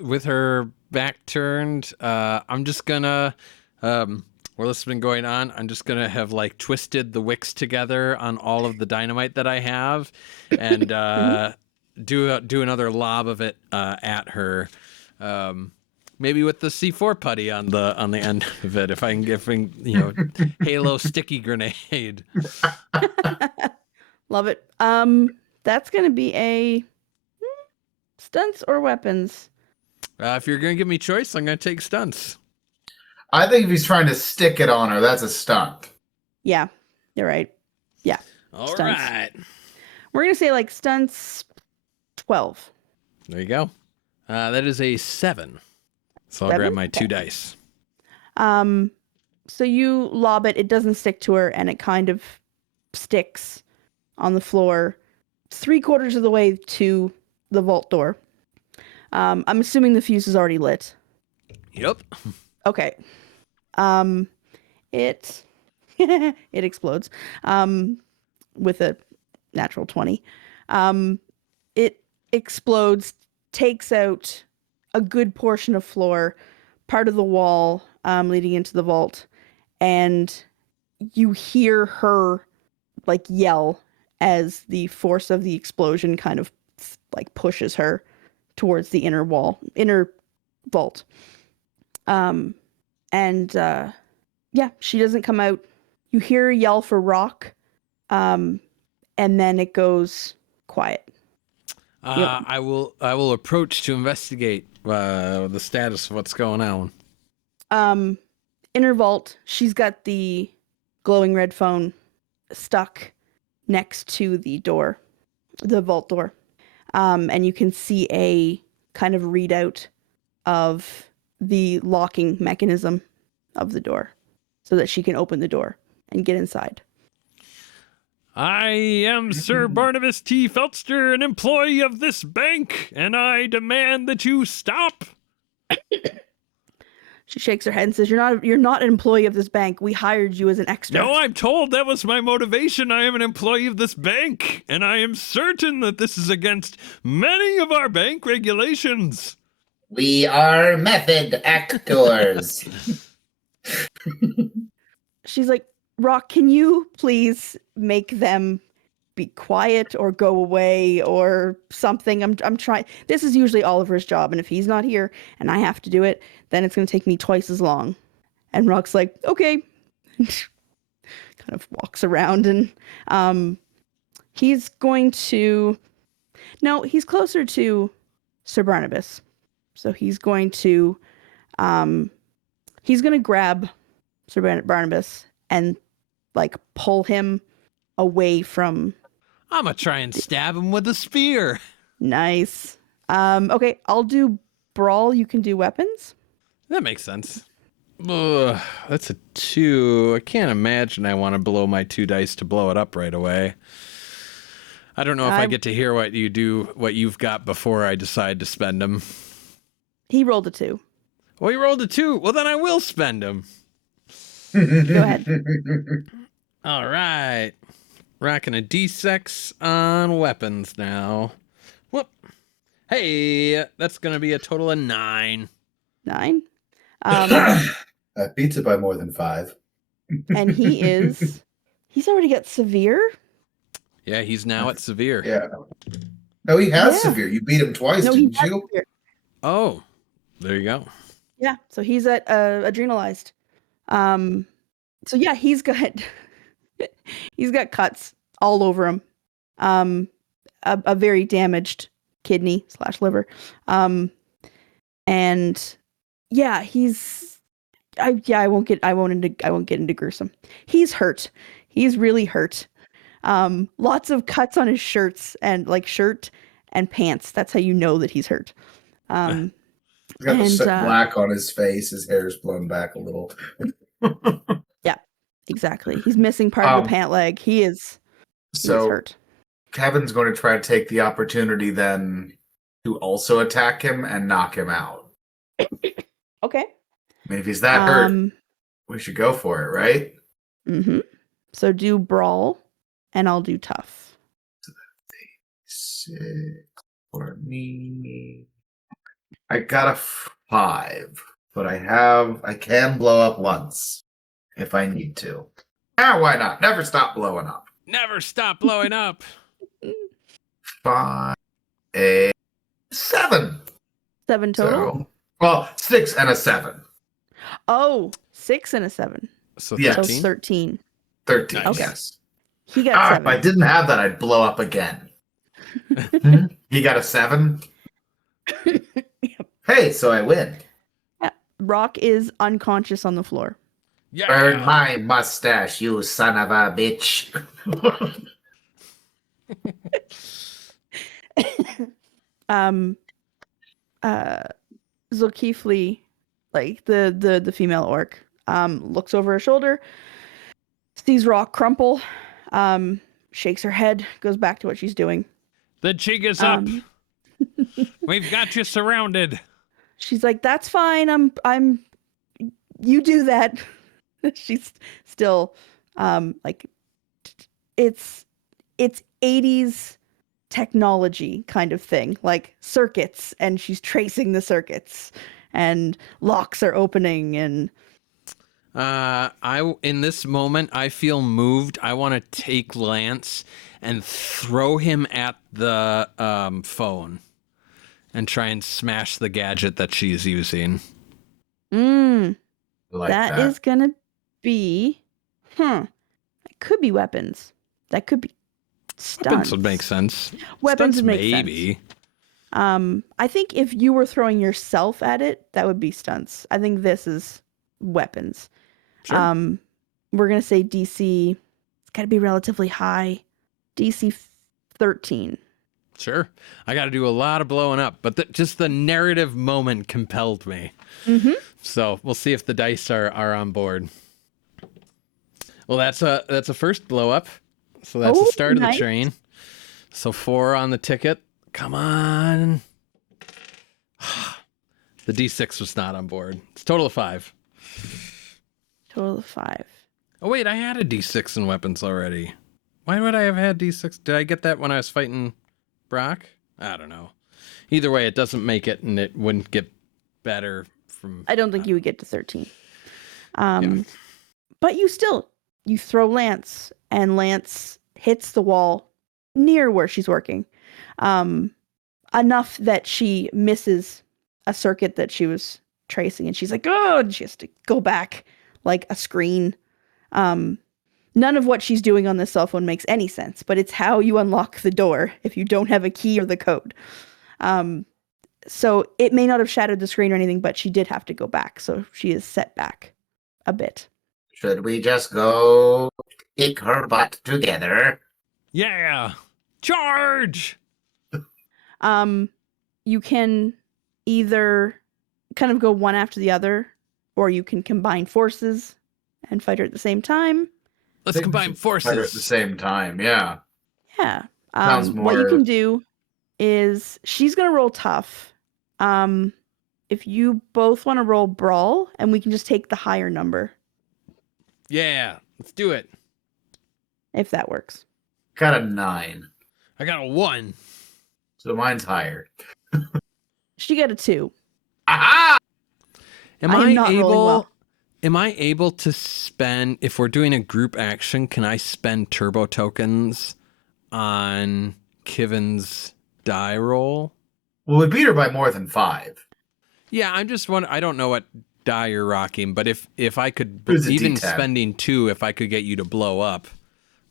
With her back turned, I'm just gonna, while this has been going on, I'm just gonna have like twisted the wicks together on all of the dynamite that I have, and do another lob of it at her. Maybe with the C4 putty on the end of it, if I can get Halo sticky grenade. Love it. That's gonna be a stunts or weapons. If you're gonna give me choice, I'm gonna take stunts. I think if he's trying to stick it on her, that's a stunt. Yeah, you're right. Yeah. All Stunts. right. We're gonna say like stunts 12. There you go. That is a 7. So I'll 7? grab my 2 Okay. dice. So you lob it, it doesn't stick to her, and it kind of sticks on the floor 3/4 of the way to the vault door. I'm assuming the fuse is already lit. Yep. Okay. It it explodes with a natural 20. It explodes, takes out a good portion of floor, part of the wall leading into the vault, and you hear her like yell as the force of the explosion kind of like pushes her towards the inner vault. Yeah, she doesn't come out. You hear her yell for Rock, and then it goes quiet. Yep. I will approach to investigate the status of what's going on. Inner vault, she's got the glowing red phone stuck next to the door, the vault door. And you can see a kind of readout of the locking mechanism of the door so that she can open the door and get inside. I am Sir Barnabas T. Feltster, an employee of this bank, and I demand that you stop. She shakes her head and says, You're not an employee of this bank. We hired you as an extra. No, I'm told that was my motivation. I am an employee of this bank, and I am certain that this is against many of our bank regulations. We are method actors. She's like, Rock, can you please make them be quiet or go away or something? I'm trying. This is usually Oliver's job, and if he's not here and I have to do it, then it's going to take me twice as long. And Rock's like, okay. Kind of walks around, and he's going to... No, he's closer to Sir Barnabas. So he's going to grab Sir Barnabas and like pull him away from... I'm gonna try and stab him with a spear. Nice. Okay, I'll do brawl. You can do weapons. That makes sense. Ugh, that's a 2. I can't imagine I want to blow my 2 dice to blow it up right away. I don't know if I get to hear what you've got before I decide to spend them. He rolled a 2. Well, he rolled a 2. Well, then I will spend them. Go ahead. All right. Rocking a D6 on weapons now. Whoop. Hey, that's going to be a total of 9. 9. That beats it by more than 5. And he's already got severe. Yeah, he's now at severe. Yeah. No, he has Yeah. severe. You beat him twice, No, he didn't has you? severe. Oh, there you go. Yeah, so he's at adrenalized. So yeah, he's got cuts all over him. A very damaged kidney / liver. And yeah, I won't get into gruesome. He's hurt. He's really hurt. Lots of cuts on his shirt and pants. That's how you know that he's hurt. He's got the black on his face. His hair's blown back a little. Yeah, exactly. He's missing part of the pant leg. He is hurt. Kevin's going to try to take the opportunity then to also attack him and knock him out. Okay. I mean, if he's that hurt, we should go for it, right? Mm-hmm. So do brawl, and I'll do tough. 6 for me. I got a 5, but I can blow up once if I need to. Ah, why not? Never stop blowing up. Never stop blowing up. 5, 8, 7. 7 total? So, 6 and a 7. Oh, 6 and a 7. So Yes. 13? So 13. 13, Nice. yes. He got 7. If I didn't have that, I'd blow up again. He got a 7? Hey, so I win. Yeah. Rock is unconscious on the floor. Yeah. Burn my mustache, you son of a bitch. Zulkifli, like the female orc, looks over her shoulder, sees Rock crumple, shakes her head, goes back to what she's doing. The jig is up. We've got you surrounded. She's like, "That's fine. I'm. You do that." She's still, like, it's 80s technology kind of thing, like circuits, and she's tracing the circuits, and locks are opening, and in this moment, I feel moved. I want to take Lance and throw him at the phone and try and smash the gadget that she's using. Like that is gonna be, it could be weapons. That could be stunts. Weapons would make sense. Weapons Stunts would make maybe. sense. I think if you were throwing yourself at it, that would be stunts. I think this is weapons. Sure. We're gonna say DC. It's got to be relatively high. DC 13. Sure. I got to do a lot of blowing up, but just the narrative moment compelled me. Mm-hmm. So we'll see if the dice are on board. Well, that's a first blow up. So that's the start of the nice. train. So 4 on the ticket. Come on. The D6 was not on board. It's total of 5. Total of 5. Oh, wait, I had a D6 in weapons already. Why would I have had D6? Did I get that when I was fighting Brock? I don't know. Either way, it doesn't make it, and it wouldn't get better from... I don't think you would get to 13. But you throw Lance, and Lance hits the wall near where she's working. Enough that she misses a circuit that she was tracing, and she's like, oh, and she has to go back like a screen. None of what she's doing on this cell phone makes any sense, but it's how you unlock the door if you don't have a key or the code. So it may not have shattered the screen or anything, but she did have to go back, so she is set back a bit. Should we just go kick her butt together? Yeah! Charge! You can either kind of go one after the other, or you can combine forces and fight her at the same time. Let's combine forces. Fight her at the same time, yeah. Yeah. Sounds What you more- can do is she's going to roll tough. If you both want to roll brawl, and we can just take the higher number, Yeah, let's do it. if that works. Got a 9. I got a 1. So mine's higher. She got a 2. Aha! Am I am I not rolling able? well. Am I able to spend, if we're doing a group action, can I spend turbo tokens on Kyyyvvynn's die roll? Well, we beat her by more than 5. Yeah, I'm just wondering. I don't know what die you're rocking, but if I could, It was a even D10. spending 2, if I could get you to blow up,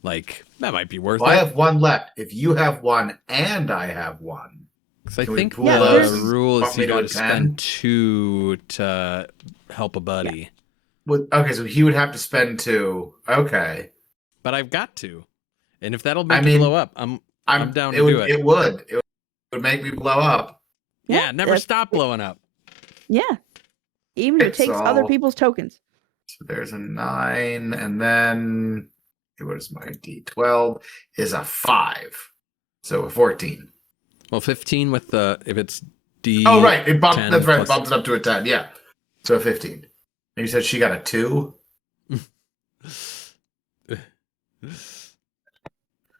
like that might be worth Well, I it. have 1 left. If you have 1 and I have 1. 'Cause I Can we think pool Yeah, the those and rule bump is me you to a got to 10? spend 2 to help a buddy. Okay, so he would have to spend 2. Okay. But I've got to, and if that'll make I you mean, blow up, I'm down to do it. It would make me blow up. Yeah, never that's- stop blowing up. Yeah. Even if it Okay, takes so- other people's tokens. So there's a 9, and then what is my D12? Is a 5. So a 14. Well, 15 with the if it's D. Oh, right. It bumped, 10 that's right. plus- Bumped it up to a 10. Yeah. So a 15. And you said she got a 2?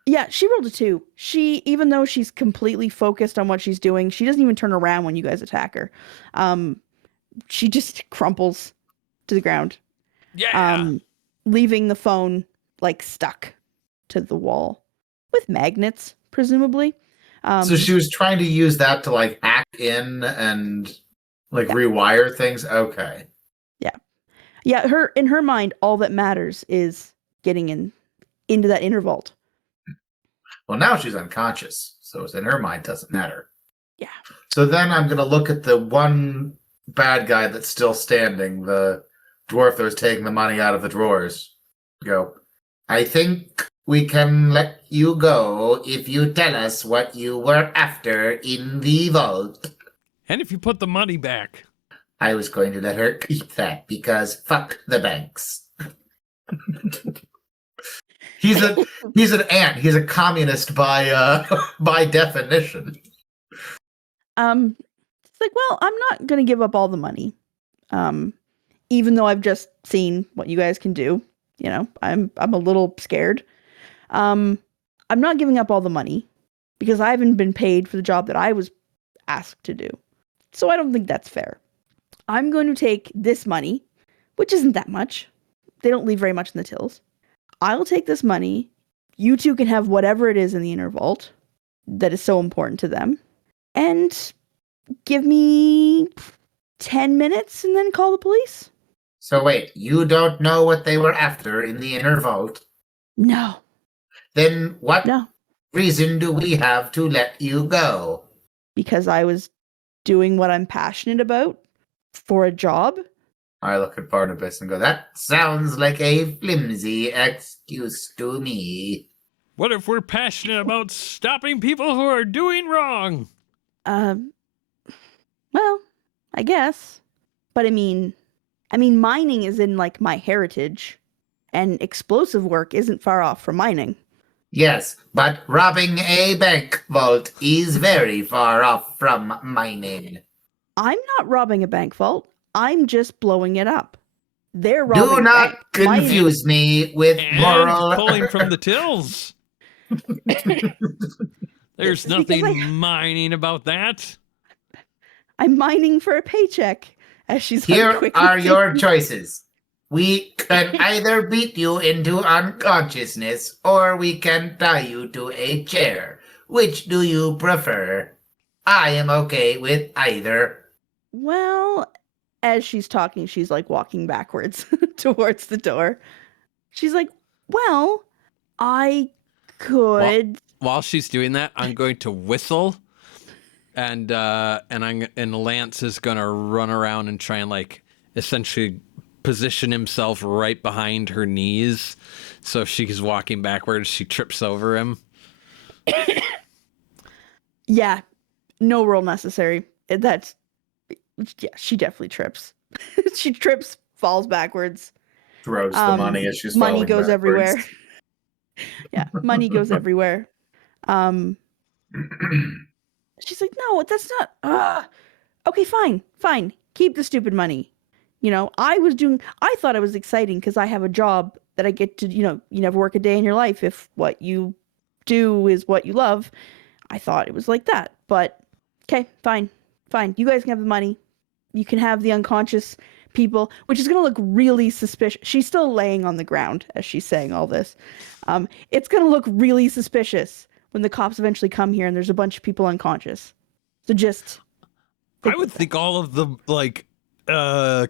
Yeah, she rolled a 2. She, even though she's completely focused on what she's doing, she doesn't even turn around when you guys attack her. She just crumples to the ground, Yeah. leaving the phone like stuck to the wall with magnets, presumably. So she was trying to use that to like hack in and like rewire things. Okay. Yeah, in her mind, all that matters is getting into that inner vault. Well, now she's unconscious, so it's in her mind doesn't matter. Yeah. So then I'm gonna look at the one bad guy that's still standing, the dwarf that was taking the money out of the drawers. Go. I think we can let you go if you tell us what you were after in the vault. And if you put the money back. I was going to let her keep that because fuck the banks. He's an ant. He's a communist by by definition. It's like, well, I'm not gonna give up all the money. Even though I've just seen what you guys can do. You know, I'm a little scared. I'm not giving up all the money. because I haven't been paid for the job that I was asked to do. So I don't think that's fair. I'm going to take this money, which isn't that much. They don't leave very much in the tills. I'll take this money. You two can have whatever it is in the inner vault that is so important to them. And give me 10 minutes and then call the police. So wait, you don't know what they were after in the inner vault? No. Then what No. reason do we have to let you go? Because I was doing what I'm passionate about for a job. I look at Barnabas and go, that Sounds like a flimsy excuse to me. What if we're passionate about stopping people who are doing wrong? Well, I guess. But I mean, mining is in like my heritage, and explosive work isn't far off from mining. Yes, but robbing a bank vault is very far off from mining. I'm not robbing a bank vault. I'm just blowing it up. They're robbing Do a not bank. confuse me with And moral... pulling from the tills. There's It's because nothing mining about that. I'm mining for a paycheck. As she's like, Here quickly are your taking- choices. We can either beat you into unconsciousness or we can tie you to a chair. Which do you prefer? I am okay with either. Well, as she's talking, she's like walking backwards towards the door. She's like, well, I could. While she's doing that, I'm going to whistle, and Lance is gonna run around and try and like essentially position himself right behind her knees, so if she's walking backwards, she trips over him. Yeah, no roll necessary. She definitely trips. She trips, falls backwards. throws the money as she's Money falling goes backwards. everywhere. Yeah, money goes everywhere. She's like, no, that's not. Okay, fine. Keep the stupid money. I thought it was exciting because I have a job that I get to, you never work a day in your life if what you do is what you love. I thought it was like that. But, okay, fine. You guys can have the money. You can have the unconscious people, which is going to look really suspicious. She's still laying on the ground as she's saying all this. It's going to look really suspicious when the cops eventually come here and there's a bunch of people unconscious. So just... I would think all of the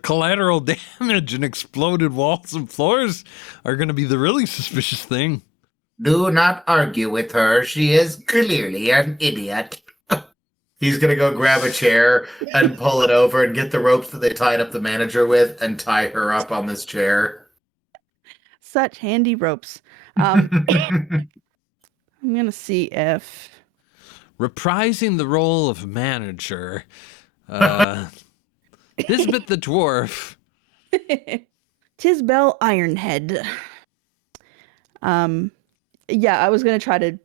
collateral damage and exploded walls and floors are going to be the really suspicious thing. Do not argue with her. She is clearly an idiot. He's going to go grab a chair and pull it over and get the ropes that they tied up the manager with and tie her up on this chair. Such handy ropes. I'm going to see if... Reprising the role of manager, Lisbeth the dwarf. Tisbel Ironhead. Yeah, I was going to try to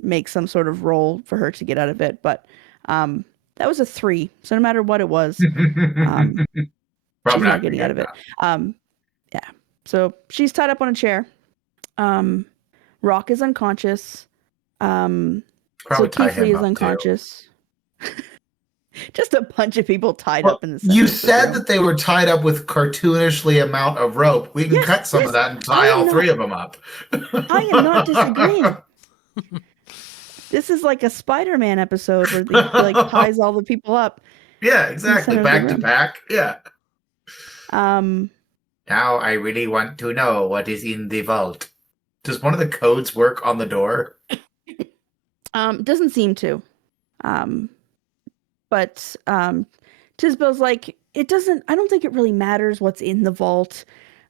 make some sort of roll for her to get out of it, but that was a 3. So no matter what it was, she's not getting out of it. Yeah. So she's tied up on a chair. Rock is unconscious. Probably So tie Kyyyvvvyynn him is up, unconscious. Just a bunch of people tied up in the center. You of the said room. that they were tied up with cartoonishly amount of rope. We can Yes, cut some yes. of that and tie all 3 of them up. I am not disagreeing. This is like a Spider-Man episode where he like ties all the people up. Yeah, exactly. center of the Back to room. back. Yeah. Now I really want to know what is in the vault. Does one of the codes work on the door? Doesn't seem to. But Tisbel's like, I don't think it really matters what's in the vault.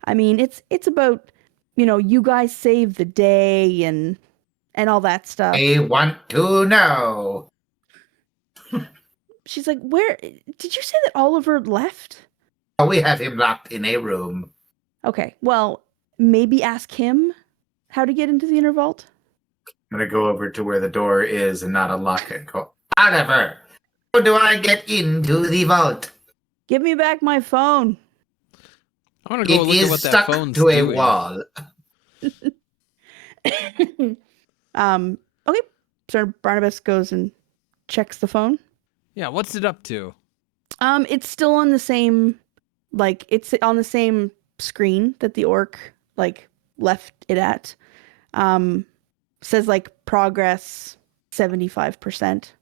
I mean, it's about, you guys save the day and all that stuff. I want to know. She's like, where did you say that Oliver left? We have him locked in a room. Okay, well, maybe ask him how to get into the inner vault. I'm going to go over to where the door is and not unlock it. Oliver, how do I get into the vault? Give me back my phone. I want to go It look at is what that stuck phone's to a doing. wall. Okay. Sir Barnabas goes and checks the phone. Yeah, what's it up to? It's still on the same, like, it's on the same screen that the orc, like, left it at. Says, like, progress 75%.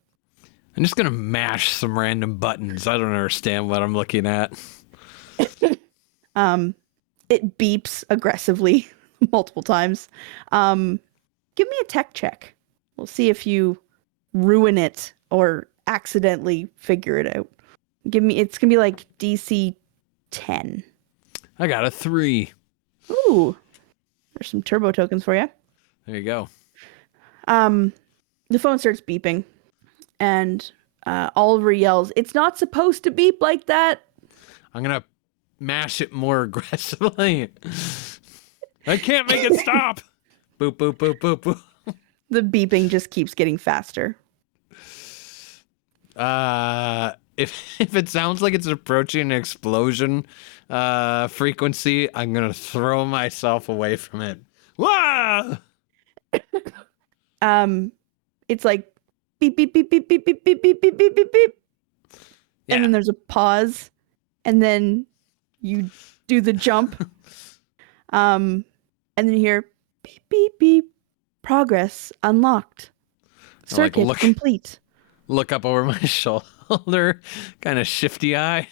I'm just gonna mash some random buttons. I don't understand what I'm looking at. It beeps aggressively multiple times. Give me a tech check. We'll see if you ruin it or accidentally figure it out. It's gonna be like DC 10. I got a 3. Ooh, there's some turbo tokens for you. There you go. The phone starts beeping, and Oliver yells, "It's not supposed to beep like that." I'm gonna mash it more aggressively. I can't make it stop. Boop, boop, boop, boop, boop. The beeping just keeps getting faster. If it sounds like it's approaching an explosion frequency, I'm gonna throw myself away from it. Wah! It's like beep beep beep beep beep beep beep beep beep beep beep beep. Yeah. And then there's a pause, and then you do the jump. And then you hear beep beep beep. Progress unlocked. Like, Circuit complete. Look up over my shoulder, kind of shifty eye.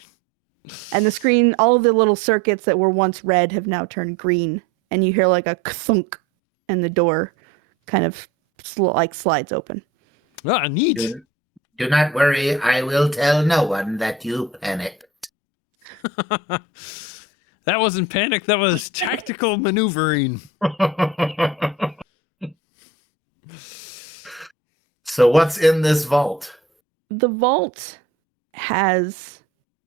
And the screen, all of the little circuits that were once red have now turned green. And you hear like a thunk, and the door kind of slides open. Ah, neat. Do not worry, I will tell no one that you panicked. That wasn't panic, that was tactical maneuvering. So what's in this vault? The vault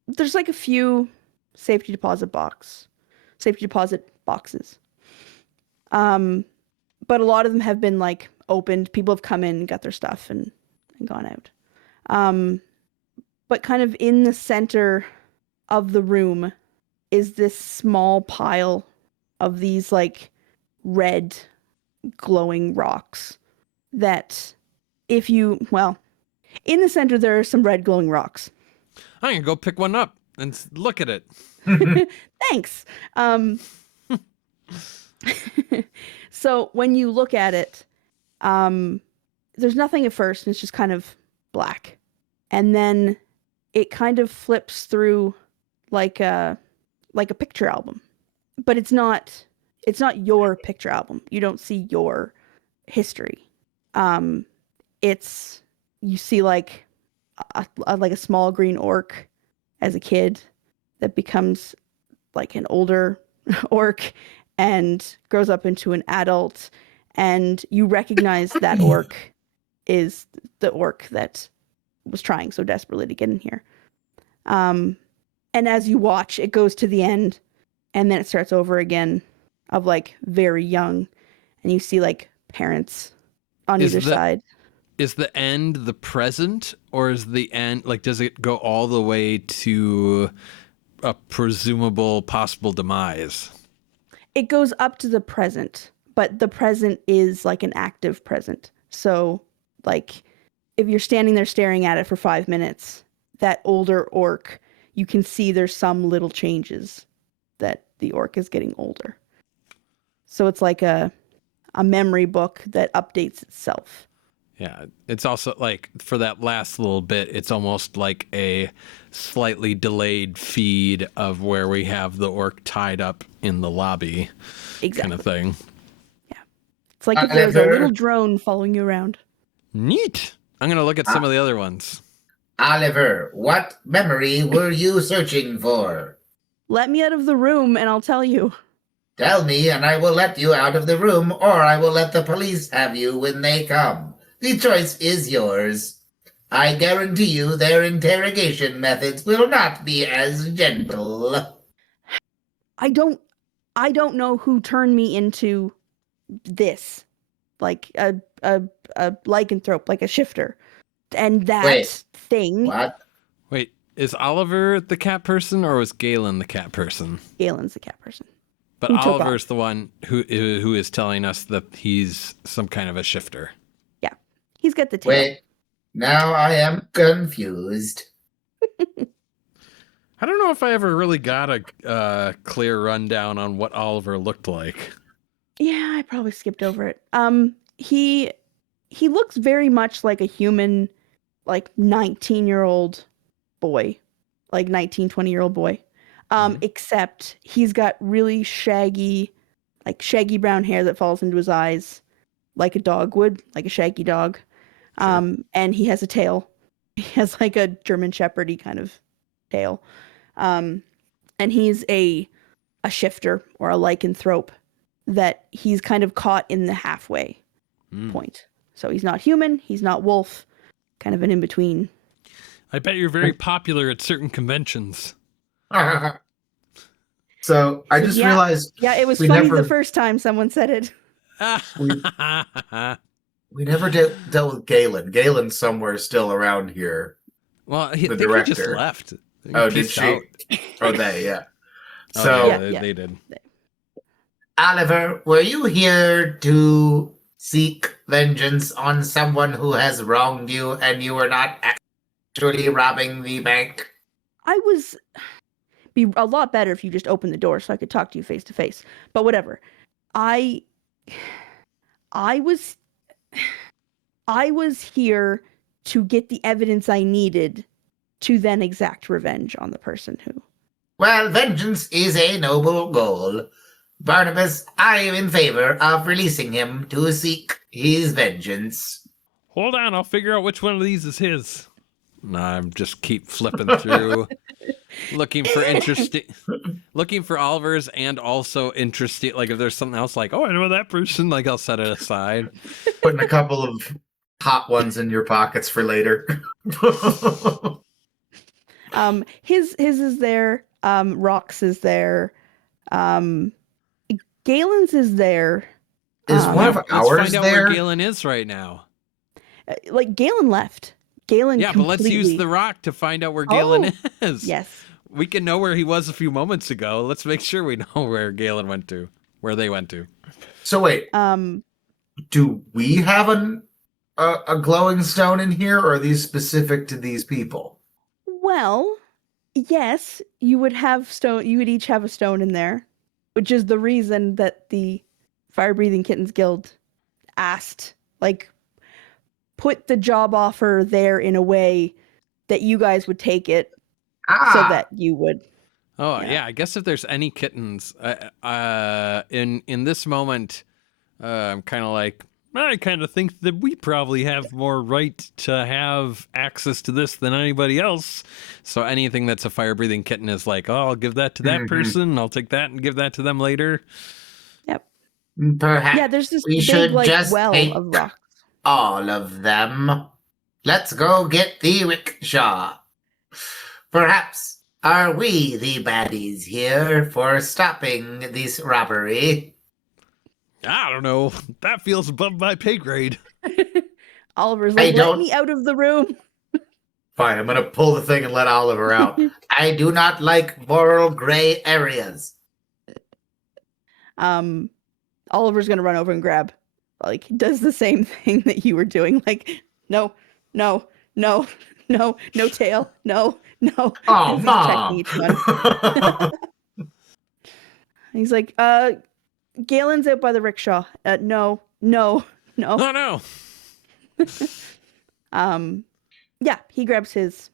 there's like a few safety deposit boxes. But a lot of them have been like opened. People have come in, got their stuff and gone out. But kind of in the center of the room is this small pile of these like red glowing rocks that in the center there are some red glowing rocks. I'm gonna go pick one up and look at it. Thanks. So when you look at it, there's nothing at first, and it's just kind of black. And then it kind of flips through like a picture album. But it's not your picture album. You don't see your history. You see like a small green orc as a kid that becomes like an older orc and grows up into an adult, and you recognize that orc is the orc that was trying so desperately to get in here. And as you watch, it goes to the end, and then it starts over again of like very young, and you see like parents on either side. Is the end the present, or is the end like, does it go all the way to a presumable possible demise? It goes up to the present, but the present is like an active present. So like if you're standing there staring at it for 5 minutes, that older orc, you can see there's some little changes that the orc is getting older. So it's like a memory book that updates itself. Yeah, it's also like for that last little bit, it's almost like a slightly delayed feed of where we have the orc tied up in the lobby, kind of thing. Yeah, it's like if there was a little drone following you around. Neat. I'm gonna look at some of the other ones. Oliver, what memory were you searching for? Let me out of the room and I'll tell you. Tell me and I will let you out of the room, or I will let the police have you when they come. The choice is yours. I guarantee you their interrogation methods will not be as gentle. I don't know who turned me into this, like a lycanthrope, like a shifter, and that thing. What? Wait, is Oliver the cat person, or was Galen the cat person? Galen's the cat person. But Oliver's the one who is telling us that he's some kind of a shifter. Yeah, He's got the tail. Wait, now I am confused. I don't know if I ever really got a clear rundown on what Oliver looked like. Yeah, I probably skipped over it. He looks very much like a human, like 19-year-old boy, like 19, 20-year-old boy. Except he's got really shaggy brown hair that falls into his eyes like a dog would, like a shaggy dog. Sure. And he has a tail. He has like a German Shepherd-y kind of tail. And he's a shifter or a lycanthrope that he's kind of caught in the halfway point. So he's not human, he's not wolf, kind of an in-between. I bet you're very popular at certain conventions. So I just realized Yeah, it was we funny never- the first time someone said it. we never dealt with Galen. Galen's somewhere still around here. Well, The he just director. left. Oh, did Peaced she? out. Oh, they, yeah. Oh, So, yeah, they did. Oliver, were you here to seek vengeance on someone who has wronged you and you were not actually robbing the bank? I was be a lot better if you just opened the door so I could talk to you face to face. But whatever. I was here to get the evidence I needed to then exact revenge on the person who. Well, vengeance is a noble goal. Barnabas, I am in favor of releasing him to seek his vengeance. Hold on, I'll figure out which one of these is his. No, I'm just keep flipping through, looking for Oliver's and also interesting. Like if there's something else, like Oh, I know that person. like I'll set it aside. putting a couple of hot ones in your pockets for later. His is there. Rock's is there. Galen's is there. Is one of Let's ours find out there? where Galen is right now. Like Galen left. Galen. Yeah, but let's use completely- the rock to find out where Galen Oh, is. Yes. We can know where he was a few moments ago. Let's make sure we know where Galen went to, where they went to. So wait, do we have a glowing stone in here, or are these specific to these people? Well, yes, you would have stone. You would each have a stone in there, which is the reason that the Fire Breathing Kittens Guild asked, like, put the job offer there in a way that you guys would take it, so that you would. Oh yeah, I guess if there's any kittens, in this moment, I'm kind of like, I kind of think that we probably have more right to have access to this than anybody else. so anything that's a fire-breathing kitten is like, oh, I'll give that to that Mhm. person. I'll take that and give that to them later. Yep. Perhaps Yeah, there's this we big should like just well take of rock. all of them. Let's go get the rickshaw. Perhaps are we the baddies here for stopping this robbery? I don't know. That feels above my pay grade. Oliver's I like, let don't- me out of the room. Fine, I'm gonna pull the thing and let Oliver out. I do not like moral gray areas. Oliver's gonna run over and grab, like, does the same thing that you were doing. Like, no tail, no. Oh, He's Mom! checking each one. He's like, Galen's out by the rickshaw. No. Oh no! Yeah, he grabs his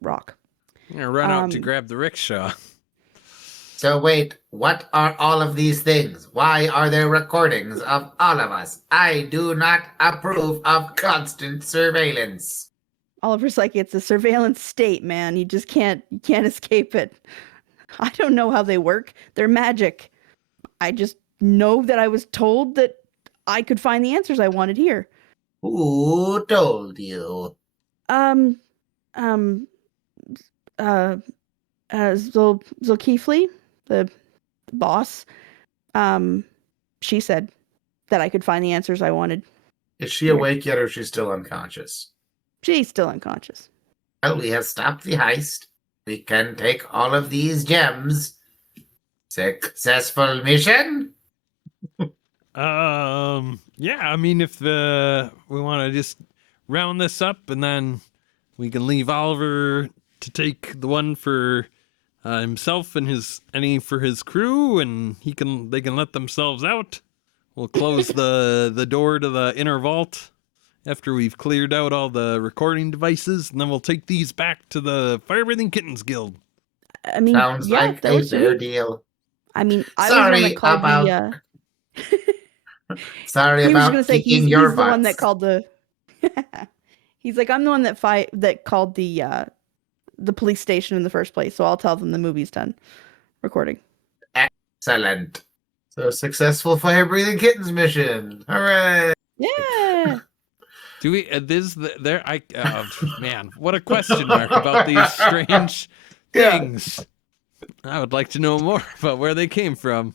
rock. I'm gonna run out to Um, grab the rickshaw. So wait, what are all of these things? Why are there recordings of all of us? I do not approve of constant surveillance. Oliver's like, it's a surveillance state, man. You just can't escape it. I don't know how they work. They're magic. I just know that I was told that I could find the answers I wanted here. Who told you? Zulkifli, the boss, she said that I could find the answers I wanted. Is she awake yet, or is she still unconscious? She's still unconscious. Well, we have stopped the heist. We can take all of these gems. Successful mission? Yeah, I mean, if we want to just round this up, and then we can leave Oliver to take the one for himself and any for his crew, and they can let themselves out. We'll close the door to the inner vault after we've cleared out all the recording devices, and then we'll take these back to the Fire-Breathing Kittens Guild. I mean, Sounds yeah, like that a was fair me. deal. I mean, I was the Sorry one that called about- the. Sorry He was about gonna say kicking he's your the one that butts. called the. He's like, I'm the one that called the police station in the first place, so I'll tell them the movie's done recording. Excellent. So successful fire-breathing kittens mission. Hooray! Yeah. Do we? Man, what a question mark about these strange Yeah. things. I would like to know more about where they came from.